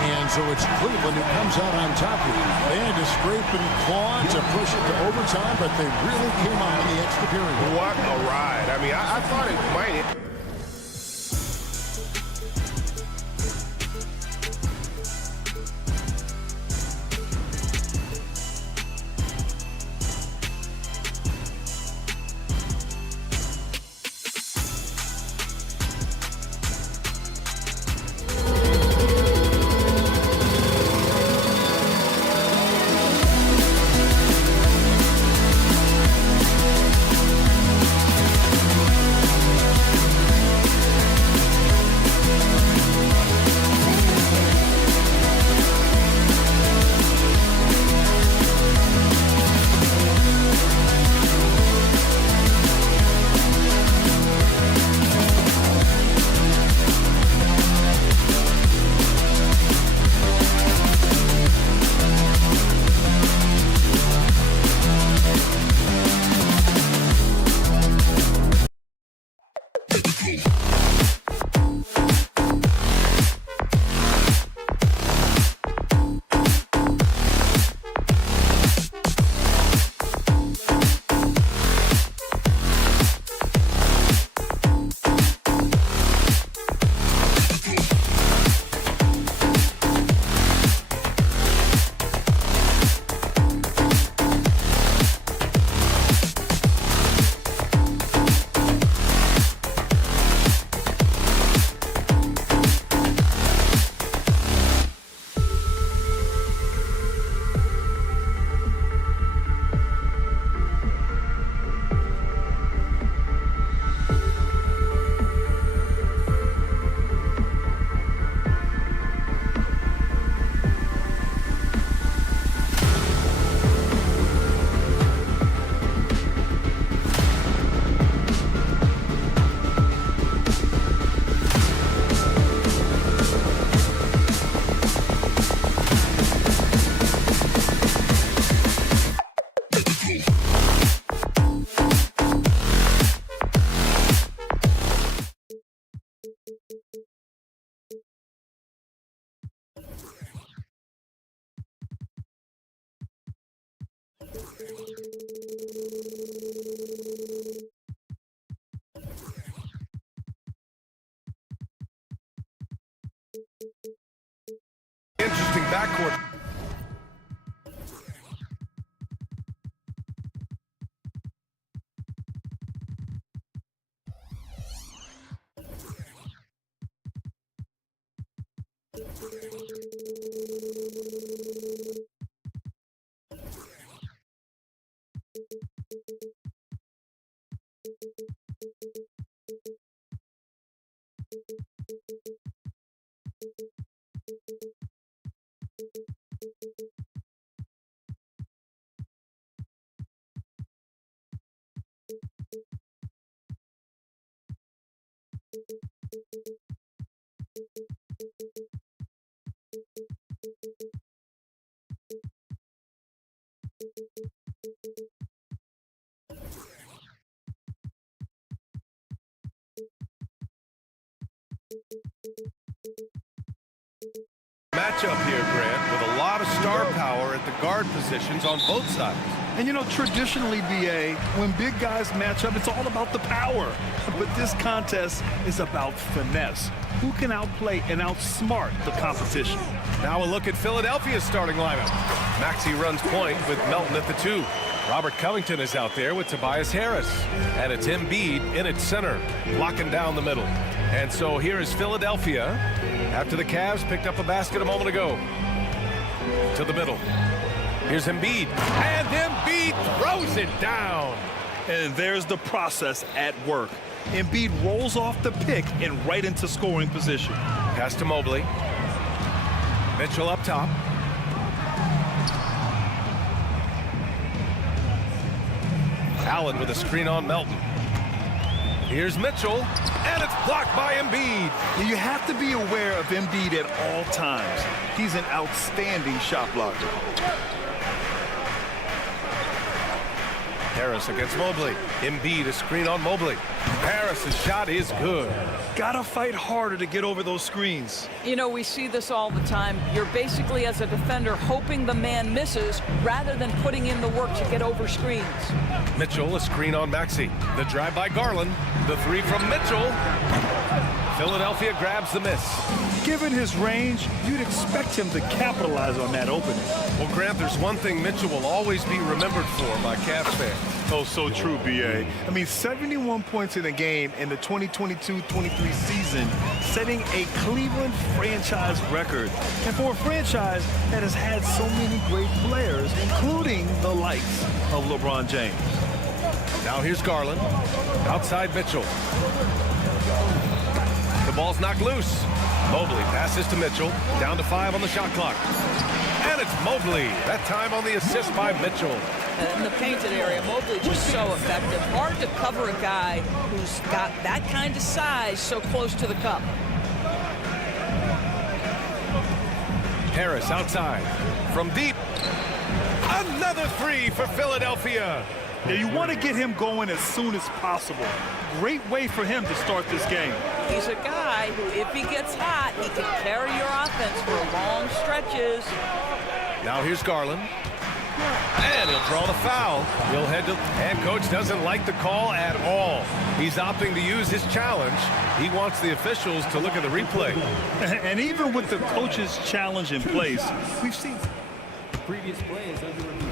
And so it's Cleveland who comes out on top here. They had to scrape and claw to push it to overtime, but they really came out in the extra period. What a ride. I mean, I thought it might. Interesting backcourt. Matchup here, Grant, with a lot of star power at the guard positions on both sides. And, you know, traditionally, BA, when big guys match up, it's all about the power. But this contest is about finesse. Who can outplay and outsmart the competition? Now a look at Philadelphia's starting lineup. Maxey runs point with Melton at the 2. Robert Covington is out there with Tobias Harris. And it's Embiid in its center, locking down the middle. And so here is Philadelphia after the Cavs picked up a basket a moment ago. To the middle. Here's Embiid. And Embiid throws it down. And there's the process at work. Embiid rolls off the pick and right into scoring position. Pass to Mobley. Mitchell up top. Allen with a screen on Melton. Here's Mitchell, and it's blocked by Embiid. You have to be aware of Embiid at all times. He's an outstanding shot blocker. Harris against Mobley. Embiid, a screen on Mobley. Harris's shot is good. Gotta fight harder to get over those screens. You know, we see this all the time. You're basically, as a defender, hoping the man misses rather than putting in the work to get over screens. Mitchell, a screen on Maxey. The drive by Garland. The three from Mitchell. Philadelphia grabs the miss. Given his range, you'd expect him to capitalize on that opening. Well, Grant, there's one thing Mitchell will always be remembered for by Cavs fans. Oh, so true, B.A. I mean, 71 points in a game in the 2022-23 season, setting a Cleveland franchise record. And for a franchise that has had so many great players, including the likes of LeBron James. Now here's Garland. Outside Mitchell. The ball's knocked loose. Mobley passes to Mitchell. Down to 5 on the shot clock. And it's Mobley. That time on the assist by Mitchell. In the painted area, Mobley just so effective. Hard to cover a guy who's got that kind of size so close to the cup. Harris outside. From deep. Another three for Philadelphia. Now, you want to get him going as soon as possible. Great way for him to start this game. He's a guy who, if he gets hot, he can carry your offense for long stretches. Now here's Garland. And he'll draw the foul. He'll head to, and coach doesn't like the call at all. He's opting to use his challenge. He wants the officials to look at the replay. And even with the coach's challenge in place, we've seen Previous play is under review.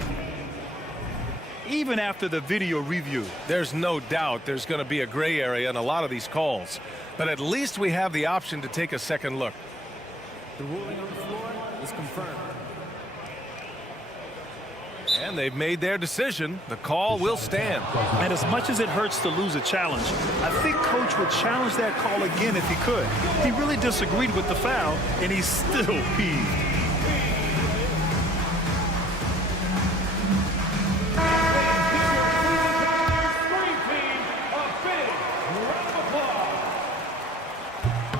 even after the video review. There's no doubt there's going to be a gray area in a lot of these calls. But at least we have the option to take a second look. The ruling on the floor is confirmed. And they've made their decision. The call will stand. And as much as it hurts to lose a challenge, I think coach would challenge that call again if he could. He really disagreed with the foul, and he's still peeved.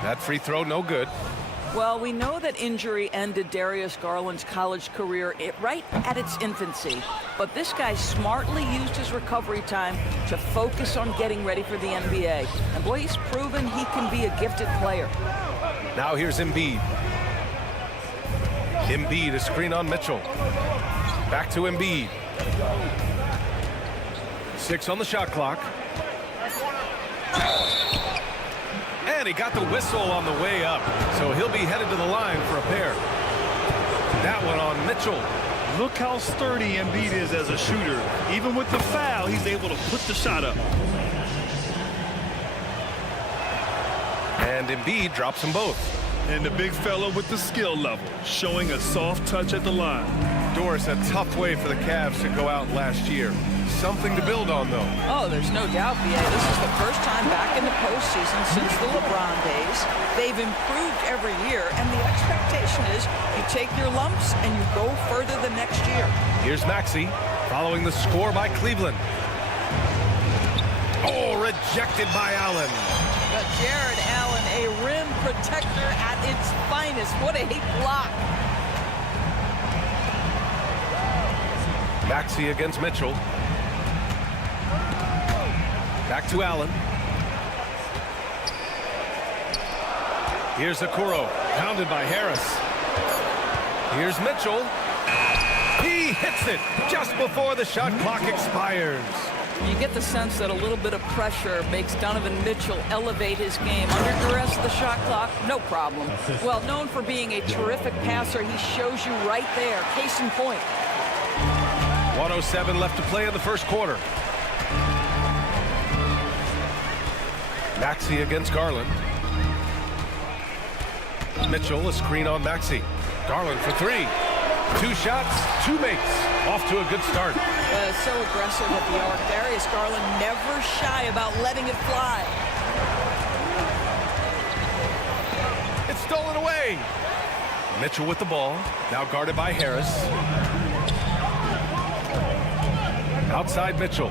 That free throw, no good. Well, we know that injury ended Darius Garland's college career right at its infancy. But this guy smartly used his recovery time to focus on getting ready for the NBA. And boy, he's proven he can be a gifted player. Now here's Embiid. Embiid, a screen on Mitchell. Back to Embiid. 6 on the shot clock. And he got the whistle on the way up, so he'll be headed to the line for a pair. That one on Mitchell. Look how sturdy Embiid is as a shooter. Even with the foul, he's able to put the shot up. And Embiid drops them both. And the big fella with the skill level, showing a soft touch at the line. Doris, a tough way for the Cavs to go out last year. Something to build on, though. Oh, there's no doubt, B.A. This is the first time back in the postseason since the LeBron days. They've improved every year, and the expectation is you take your lumps and you go further the next year. Here's Maxey, following the score by Cleveland. Oh, rejected by Allen. But Jared Allen, a rim protector at its finest. What a block. Maxey against Mitchell. Back to Allen. Here's Okoro, pounded by Harris. Here's Mitchell. He hits it just before the shot clock expires. You get the sense that a little bit of pressure makes Donovan Mitchell elevate his game. Under duress, the shot clock, no problem. Well, known for being a terrific passer, he shows you right there. Case in point. 1:07 left to play in the first quarter. Maxey against Garland. Mitchell, a screen on Maxey. Garland for 3. 2 shots, 2 makes. Off to a good start. So aggressive at the arc. Darius Garland never shy about letting it fly. It's stolen away. Mitchell with the ball, now guarded by Harris. Outside Mitchell.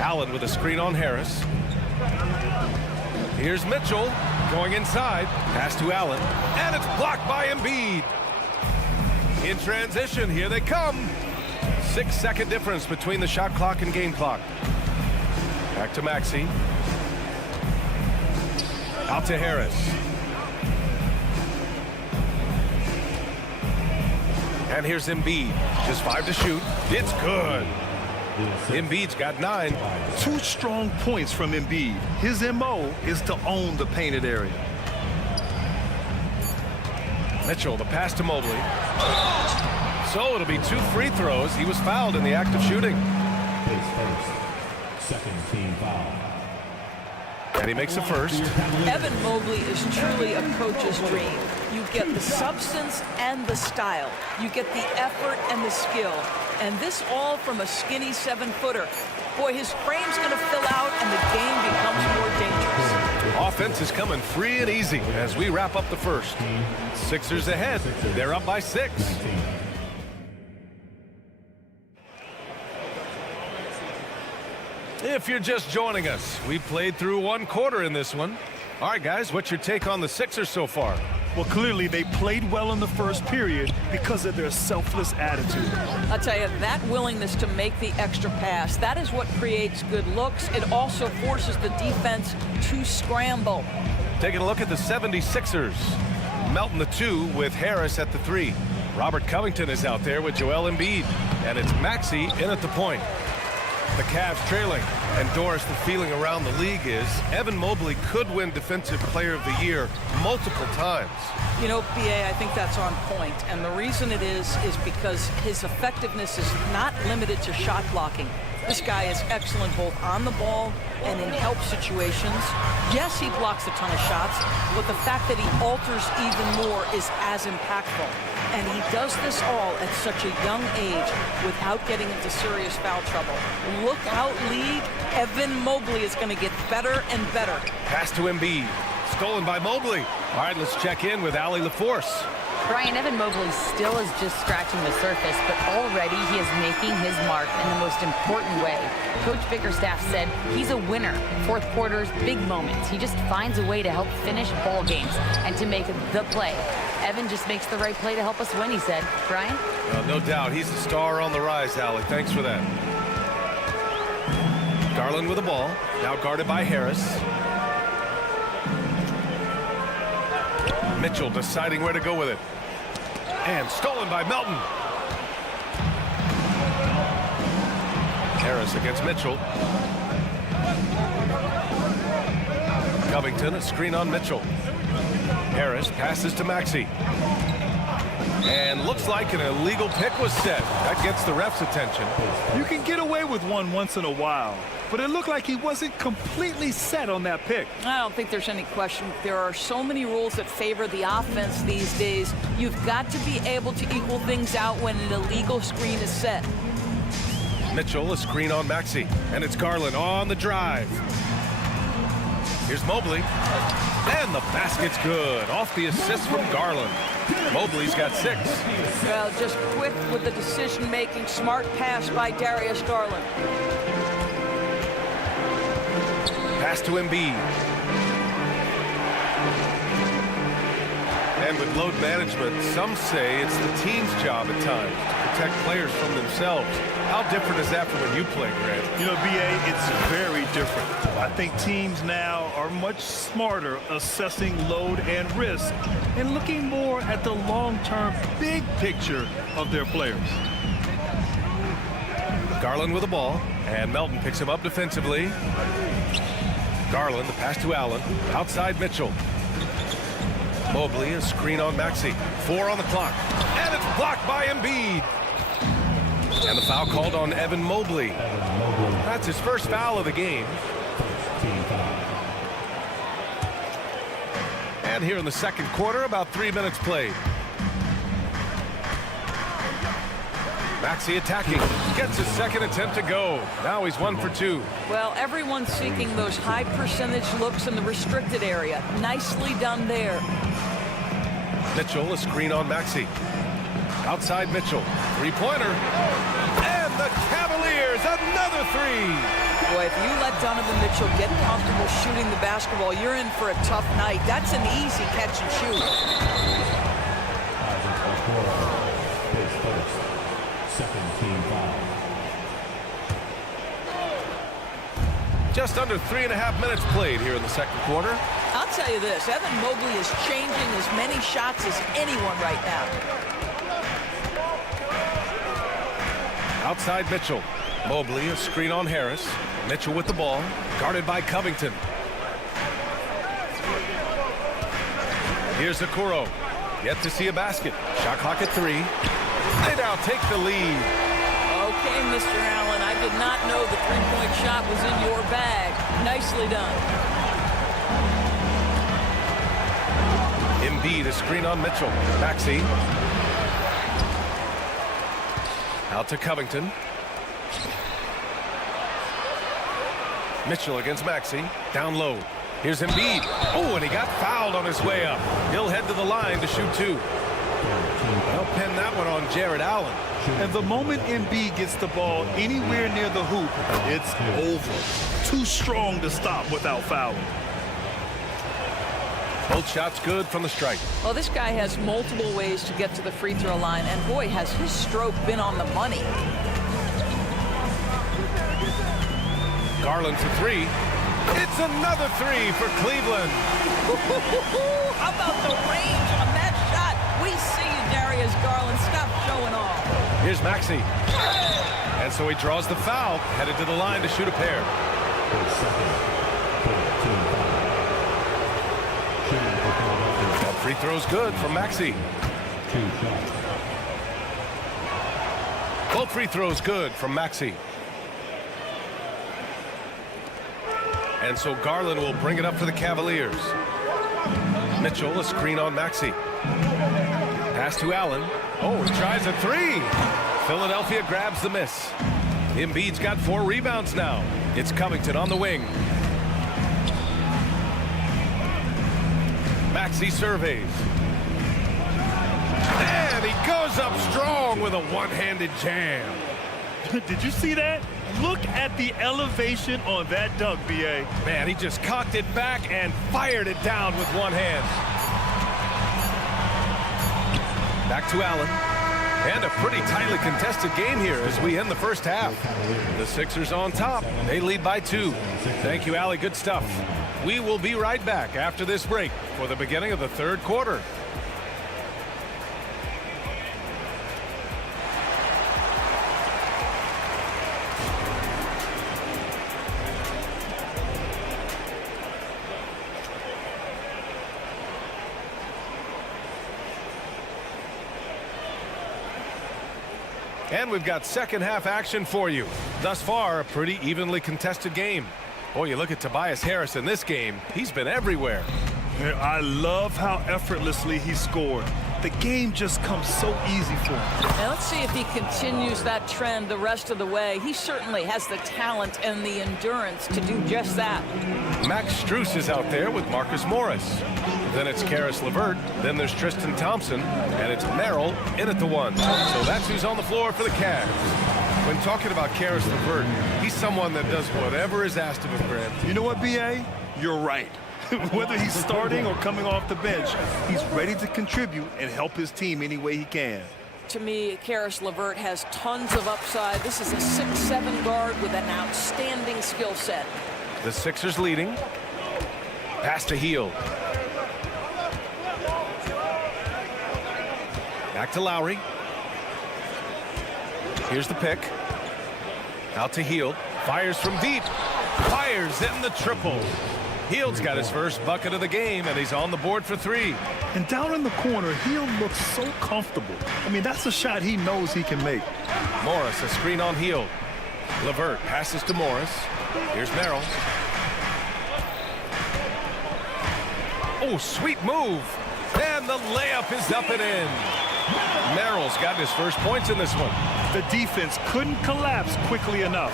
Allen with a screen on Harris. Here's Mitchell going inside. Pass to Allen, and it's blocked by Embiid. In transition, here they come. 6-second difference between the shot clock and game clock. Back to Maxey. Out to Harris. And here's Embiid. Just 5 to shoot. It's good. Embiid's got 9. 2 strong points from Embiid. His MO is to own the painted area. Mitchell, the pass to Mobley. So it'll be 2 free throws. He was fouled in the act of shooting. Second team foul. And he makes the first. Evan Mobley is truly a coach's dream. You get the substance and the style. You get the effort and the skill. And this all from a skinny 7-footer. Boy, his frame's going to fill out and the game becomes more dangerous. Offense is coming free and easy as we wrap up the first. Sixers ahead. They're up by 6. If you're just joining us, we played through 1 quarter in this one. All right, guys, what's your take on the Sixers so far? Well, clearly they played well in the first period because of their selfless attitude. I'll tell you, that willingness to make the extra pass, that is what creates good looks. It also forces the defense to scramble. Taking a look at the 76ers. Melton the 2 with Harris at the 3. Robert Covington is out there with Joel Embiid. And it's Maxey in at the point. The Cavs trailing. And Doris, the feeling around the league is Evan Mobley could win Defensive Player of the Year multiple times. You know, BA, I think that's on point. And the reason it is because his effectiveness is not limited to shot blocking. This guy is excellent both on the ball and in help situations. Yes, he blocks a ton of shots, but the fact that he alters even more is as impactful. And he does this all at such a young age without getting into serious foul trouble. Look out, league. Evan Mobley is going to get better and better. Pass to Embiid. Stolen by Mobley. All right, let's check in with Allie LaForce. Brian, Evan Mobley still is just scratching the surface, but already he is making his mark in the most important way. Coach Bickerstaff said he's a winner. Fourth quarters, big moments. He just finds a way to help finish ball games and to make the play. Evan just makes the right play to help us win, he said. Brian? No doubt. He's the star on the rise, Allie. Thanks for that. Garland with the ball. Now guarded by Harris. Mitchell deciding where to go with it. And stolen by Melton. Harris against Mitchell. Covington, a screen on Mitchell. Harris passes to Maxey. And looks like an illegal pick was set. That gets the ref's attention. You can get away with one once in a while, but it looked like he wasn't completely set on that pick. I don't think there's any question. There are so many rules that favor the offense these days. You've got to be able to equal things out when an illegal screen is set. Mitchell, a screen on Maxey. And it's Garland on the drive. Here's Mobley. And the basket's good. Off the assist from Garland. Mobley's got 6. Well, just quick with the decision-making. Smart pass by Darius Garland. Pass to Embiid. And with load management, some say it's the team's job at times to protect players from themselves. How different is that from when you play, Grant? You know, BA, it's very different. I think teams now are much smarter assessing load and risk and looking more at the long-term big picture of their players. Garland with the ball, and Melton picks him up defensively. Garland, the pass to Allen. Outside Mitchell. Mobley, a screen on Maxey. 4 on the clock. And it's blocked by Embiid. And the foul called on Evan Mobley. That's his first foul of the game. And here in the second quarter, about 3 minutes played. Maxey attacking. Gets his second attempt to go. Now he's 1 for 2. Well, everyone's seeking those high percentage looks in the restricted area. Nicely done there. Mitchell, a screen on Maxey. Outside Mitchell. Three-pointer. And the Cavaliers, another three. Boy, if you let Donovan Mitchell get comfortable shooting the basketball, you're in for a tough night. That's an easy catch and shoot. Second team foul. Just under 3.5 minutes played here in the second quarter. I'll tell you this, Evan Mobley is changing as many shots as anyone right now. Outside Mitchell. Mobley, a screen on Harris. Mitchell with the ball, guarded by Covington. Here's Okoro. Yet to see a basket. Shot clock at 3. They now take the lead. Okay, Mr. Allen, I did not know the three-point shot was in your bag. Nicely done. Embiid, a screen on Mitchell. Maxey. Out to Covington. Mitchell against Maxey. Down low. Here's Embiid. Oh, and he got fouled on his way up. He'll head to the line to shoot 2. They'll pin that one on Jared Allen. And the moment Embiid gets the ball anywhere near the hoop, it's over. Too strong to stop without fouling. Both shots good from the stripe. Well, this guy has multiple ways to get to the free throw line, and boy, has his stroke been on the money. Garland for 3. It's another 3 for Cleveland. How about the range on that shot? We see you, Darius Garland. Stop showing off. Here's Maxey. And so he draws the foul, headed to the line to shoot a pair. That free throw's good from Maxey. Both free throws good from Maxey. And so Garland will bring it up for the Cavaliers. Mitchell, a screen on Maxey. Pass to Allen. Oh, he tries a 3. Philadelphia grabs the miss. Embiid's got 4 rebounds now. It's Covington on the wing. Maxey surveys. And he goes up strong with a one-handed jam. Did you see that? Look at the elevation on that dunk, B.A. Man, he just cocked it back and fired it down with one hand. Back to Allen. And a pretty tightly contested game here as we end the first half. The Sixers on top. They lead by 2. Thank you, Allie. Good stuff. We will be right back after this break for the beginning of the third quarter. And we've got second half action for you. Thus far, a pretty evenly contested game. Boy, you look at Tobias Harris in this game, he's been everywhere. I love how effortlessly he scored. The game just comes so easy for him. Now let's see if he continues that trend the rest of the way. He certainly has the talent and the endurance to do just that. Max Strus is out there with Marcus Morris. Then it's Karis LeVert. Then there's Tristan Thompson. And it's Merrill in at the 1. So that's who's on the floor for the Cavs. When talking about Karis LeVert, he's someone that does whatever is asked of him, Grant. You know what, B.A.? You're right. Whether he's starting or coming off the bench, he's ready to contribute and help his team any way he can. To me, Karis LeVert has tons of upside. This is a 6'7" guard with an outstanding skill set. The Sixers leading. Pass to Hield. Back to Lowry. Here's the pick. Out to Hield. Fires from deep. Fires in the triple. Hield's got his first bucket of the game, and he's on the board for 3. And down in the corner, Hield looks so comfortable. I mean, that's a shot he knows he can make. Morris, a screen on Hield. LeVert passes to Morris. Here's Merrill. Oh, sweet move. And the layup is up and in. Merrill's got his first points in this one. The defense couldn't collapse quickly enough.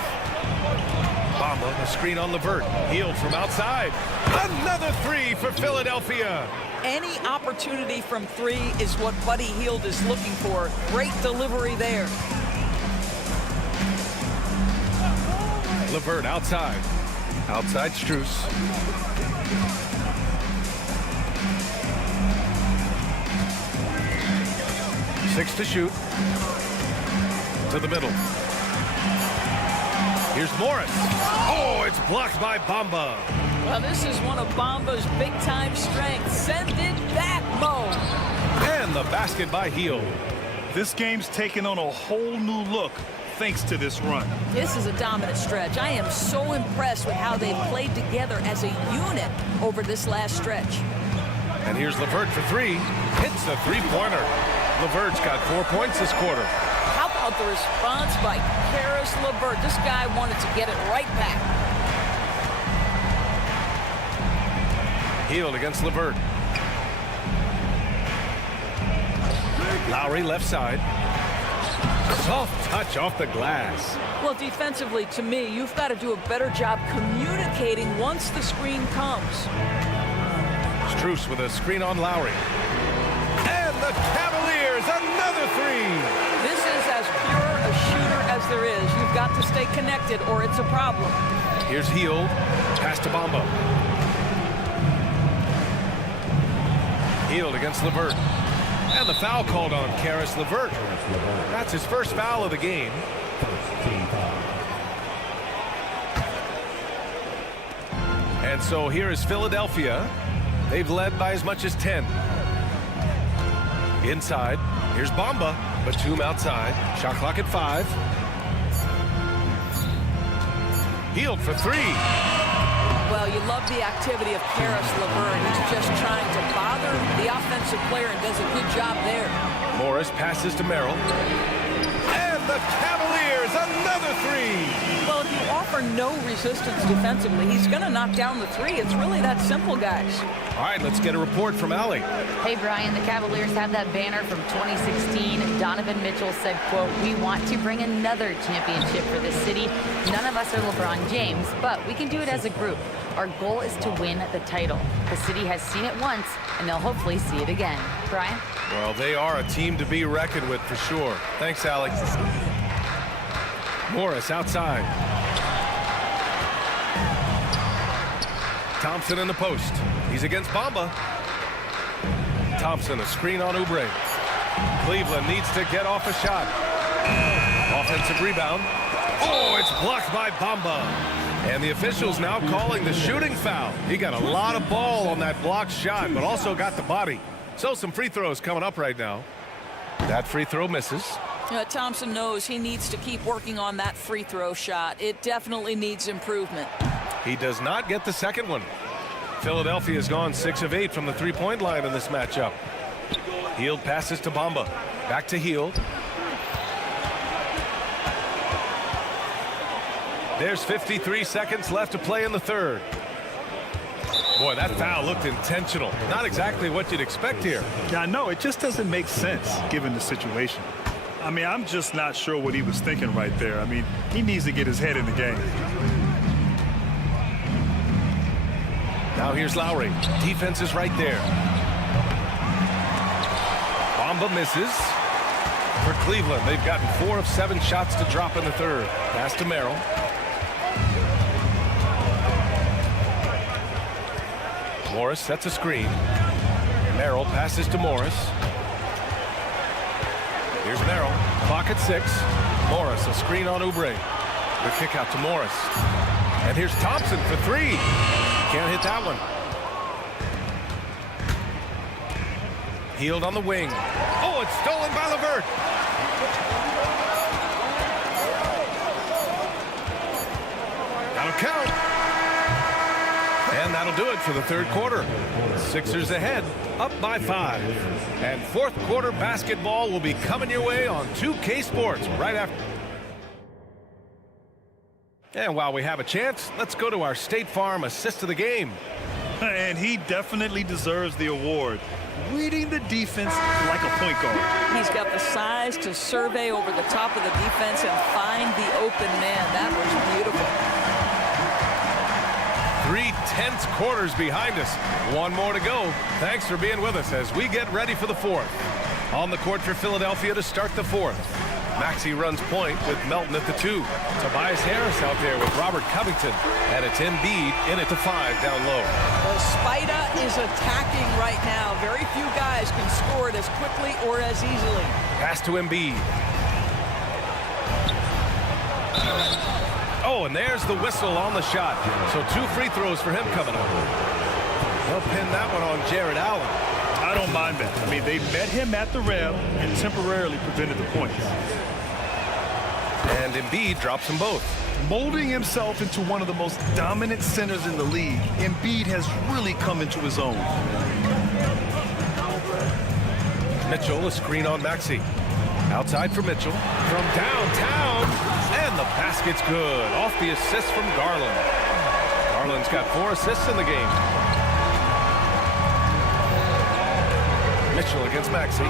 Bamba, the screen on LeVert. Hield from outside. Another three for Philadelphia. Any opportunity from three is what Buddy Hield is looking for. Great delivery there. LeVert outside. Outside Strus. Six to shoot. To the middle. Here's Morris. Oh, it's blocked by Bamba. Well, this is one of Bamba's big-time strengths. Send it back, Mo. And the basket by Hield. This game's taken on a whole new look thanks to this run. This is a dominant stretch. I am so impressed with how they've played together as a unit over this last stretch. And here's LeVert for three. Hits a three-pointer. LeVert's got 4 points this quarter. How about the response by Caris LeVert? This guy wanted to get it right back. Hield against LeVert. Lowry left side. Soft touch off the glass. Well, defensively, to me, you've got to do a better job communicating once the screen comes. Strus with a screen on Lowry. And the Cavaliers, another three. This is as pure a shooter as there is. You've got to stay connected or it's a problem. Here's Hield. Pass to Bamba. Hield against LeVert. And the foul called on Caris LeVert. That's his first foul of the game. And so here is Philadelphia. They've led by as much as 10. Inside, here's Bamba. Batum outside. Shot clock at 5. Hield for three. Well, you love the activity of Caris LeVert. He's just trying to bother the offensive player and does a good job there. Morris passes to Merrill. And the Cavaliers, another three. Well, if you offer no resistance defensively, he's going to knock down the three. It's really that simple, guys. All right, let's get a report from Allie. Hey, Brian, the Cavaliers have that banner from 2016. Donovan Mitchell said, quote, "We want to bring another championship for this city. None of us are LeBron James, but we can do it as a group. Our goal is to win the title. The city has seen it once, and they'll hopefully see it again." Brian? Well, they are a team to be reckoned with for sure. Thanks, Allie. Morris outside. Thompson in the post. He's against Bamba. Thompson, a screen on Oubre. Cleveland needs to get off a shot. Offensive rebound. Oh, it's blocked by Bamba. And the officials now calling the shooting foul. He got a lot of ball on that blocked shot, but also got the body. So some free throws coming up right now. That free throw misses. Thompson knows he needs to keep working on that free throw shot. It definitely needs improvement. He does not get the second one. Philadelphia has gone 6 of 8 from the three-point line in this matchup. Hield passes to Bamba. Back to Hield. There's 53 seconds left to play in the third. Boy, that foul looked intentional. Not exactly what you'd expect here. Yeah, I know. It just doesn't make sense given the situation. I mean, I'm just not sure what he was thinking right there. I mean, he needs to get his head in the game. Now here's Lowry. Defense is right there. Bamba misses. For Cleveland, they've gotten 4 of 7 shots to drop in the third. Pass to Merrill. Morris sets a screen. Merrill passes to Morris. Here's Merrill. Clock at 6. Morris, a screen on Oubre. The kick out to Morris. And here's Thompson for 3. Can't hit that one. Hield on the wing. Oh, it's stolen by LeVert. That'll count. And that'll do it for the third quarter. Sixers ahead, up by 5. And fourth quarter basketball will be coming your way on 2K Sports right after. And while we have a chance, let's go to our State Farm assist of the game. And he definitely deserves the award. Reading the defense like a point guard. He's got the size to survey over the top of the defense and find the open man. That was beautiful. 3 tense quarters behind us. One more to go. Thanks for being with us as we get ready for the fourth. On the court for Philadelphia to start the fourth. Maxey runs point with Melton at the 2. Tobias Harris out there with Robert Covington. And it's Embiid in at the 5 down low. The Spider is attacking right now. Very few guys can score it as quickly or as easily. Pass to Embiid. Oh, and there's the whistle on the shot. So 2 free throws for him coming up. They'll pin that one on Jared Allen. I don't mind that. I mean, they met him at the rim and temporarily prevented the points. And Embiid drops them both. Molding himself into one of the most dominant centers in the league, Embiid has really come into his own. Mitchell, a screen on Maxey. Outside for Mitchell. From downtown. And the basket's good. Off the assist from Garland. Garland's got 4 assists in the game. Mitchell against Maxey.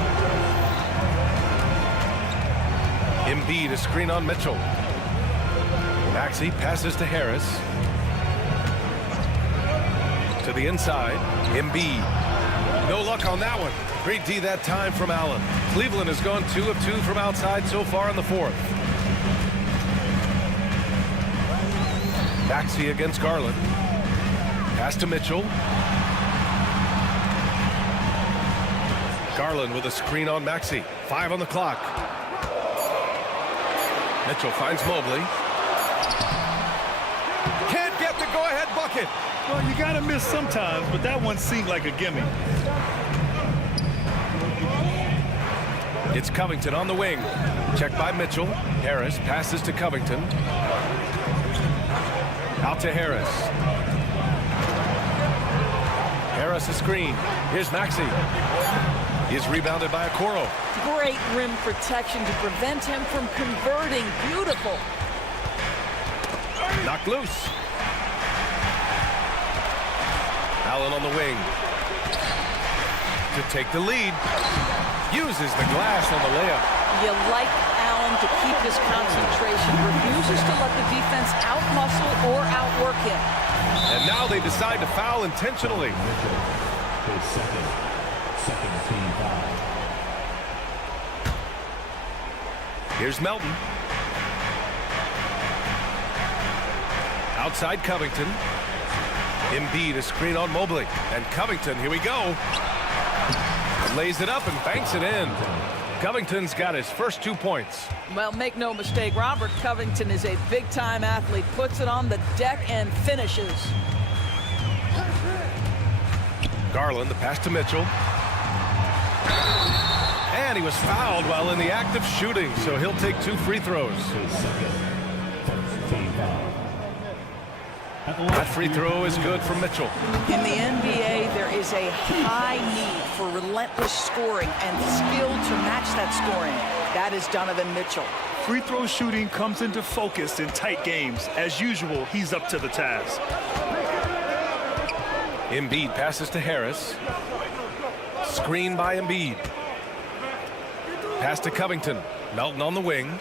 Embiid, a screen on Mitchell. Maxey passes to Harris. To the inside. Embiid. No luck on that one. Great D that time from Allen. Cleveland has gone 2 of 2 from outside so far in the fourth. Maxey against Garland. Pass to Mitchell. Garland with a screen on Maxey. 5 on the clock. Mitchell finds Mobley. Can't get the go-ahead bucket. Well, you got to miss sometimes, but that one seemed like a gimme. It's Covington on the wing. Checked by Mitchell. Harris passes to Covington. Out to Harris. Harris a screen. Here's Maxey. He's rebounded by Okoro. Great rim protection to prevent him from converting. Beautiful. Knocked loose. Allen on the wing. To take the lead. Uses the glass on the layup. You like Allen to keep his concentration. Refuses to let the defense out-muscle or outwork him. And now they decide to foul intentionally. His second team foul. Here's Melton. Outside Covington. Embiid, a screen on Mobley. And Covington, here we go. Lays it up and banks it in. Covington's got his first 2 points. Well, make no mistake, Robert Covington is a big-time athlete. Puts it on the deck and finishes. Garland, the pass to Mitchell. And he was fouled while in the act of shooting, so he'll take 2 free throws. First team foul. That free throw is good from Mitchell. In the NBA, there is a high need for relentless scoring and skill to match that scoring. That is Donovan Mitchell. Free throw shooting comes into focus in tight games. As usual, he's up to the task. Embiid passes to Harris. Screen by Embiid. Pass to Covington. Melton on the wing.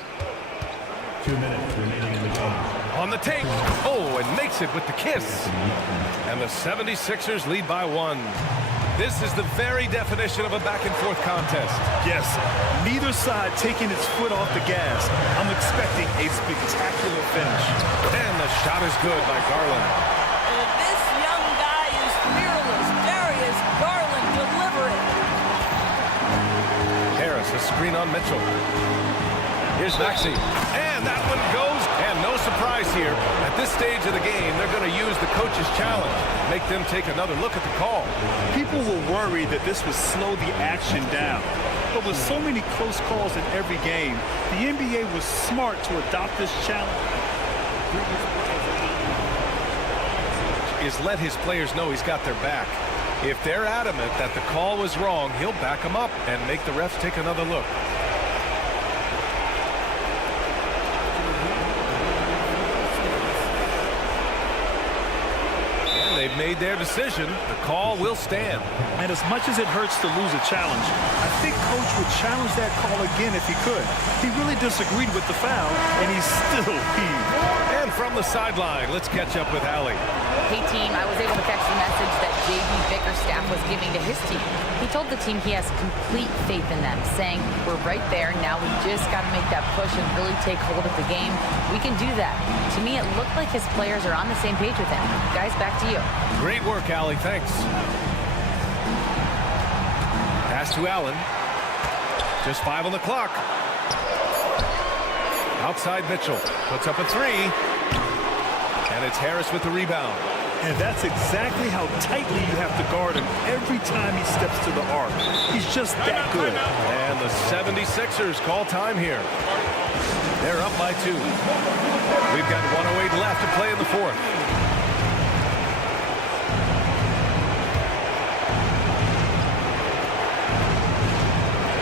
2 minutes remaining in the game. On the take. Oh, and makes it with the kiss. And the 76ers lead by 1. This is the very definition of a back-and-forth contest. Yes, neither side taking its foot off the gas. I'm expecting a spectacular finish. And the shot is good by Garland. And this young guy is fearless. Darius Garland delivering. Harris, a screen on Mitchell. Here's Maxey. And that one goes. And no surprise here. At this stage of the game, they're going to use the coach's challenge. Make them take another look at the call. People were worried that this would slow the action down. But with so many close calls in every game, the NBA was smart to adopt this challenge. Is let his players know he's got their back. If they're adamant that the call was wrong, he'll back them up and make the refs take another look. They've made their decision. The call will stand. And as much as it hurts to lose a challenge, I think Coach would challenge that call again if he could. He really disagreed with the foul, and he's still heaved. And from the sideline, let's catch up with Allie. Hey team, I was able to catch the message that J.B. Bickerstaff was giving to his team. He told the team he has complete faith in them, saying, we're right there, now we just got to make that push and really take hold of the game. We can do that. To me, it looked like his players are on the same page with him. Guys, back to you. Great work, Allie, thanks. Pass to Allen. Just 5 on the clock. Outside Mitchell, puts up a 3. And it's Harris with the rebound. And that's exactly how tightly you have to guard him every time he steps to the arc. He's just that good. And the 76ers call time here. They're up by 2. We've got 1:08 left to play in the fourth.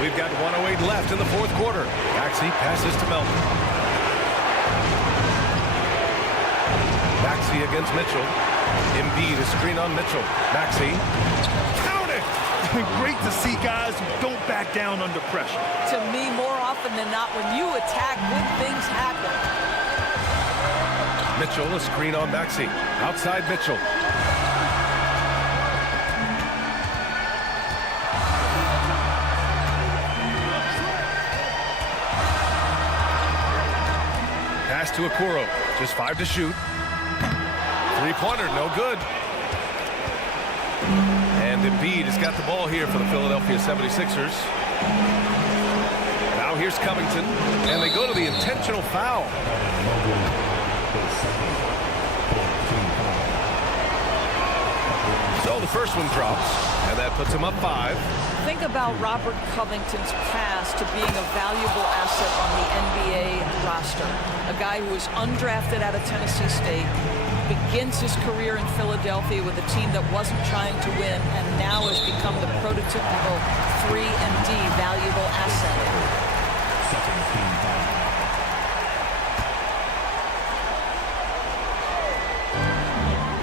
We've got 1:08 left in the fourth quarter. Maxey passes to Melton. Maxey against Mitchell. Embiid, a screen on Mitchell. Maxey. Count it! Great to see guys who don't back down under pressure. To me, more often than not, when you attack, good things happen. Mitchell, a screen on Maxey. Outside Mitchell. Pass to Okoro. Just 5 to shoot. Three-pointer, no good. And Embiid has got the ball here for the Philadelphia 76ers. Now here's Covington, and they go to the intentional foul. So the first one drops, and that puts him up 5. Think about Robert Covington's pass to being a valuable asset on the NBA roster. A guy who was undrafted out of Tennessee State, begins his career in Philadelphia with a team that wasn't trying to win, and now has become the prototypical 3-and-D valuable asset.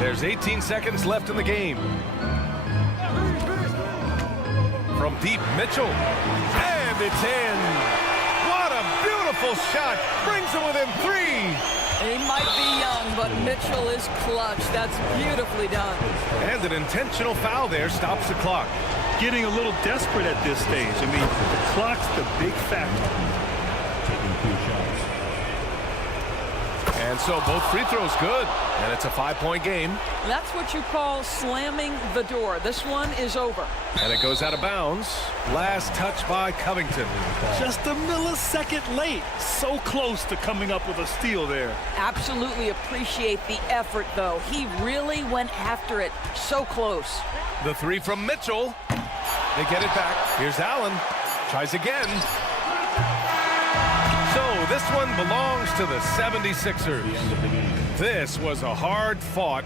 There's 18 seconds left in the game. From deep, Mitchell. And it's in. What a beautiful shot. Brings him within 3. He might be young, but Mitchell is clutch. That's beautifully done. And an intentional foul there stops the clock. Getting a little desperate at this stage. I mean, the clock's the big factor. Taking 2 shots. And so both free throws good. And it's a 5-point game. That's what you call slamming the door. This one is over. And it goes out of bounds. Last touch by Covington. Just a millisecond late. So close to coming up with a steal there. Absolutely appreciate the effort, though. He really went after it. So close. The 3 from Mitchell. They get it back. Here's Allen. Tries again. So this one belongs to the 76ers. This was a hard-fought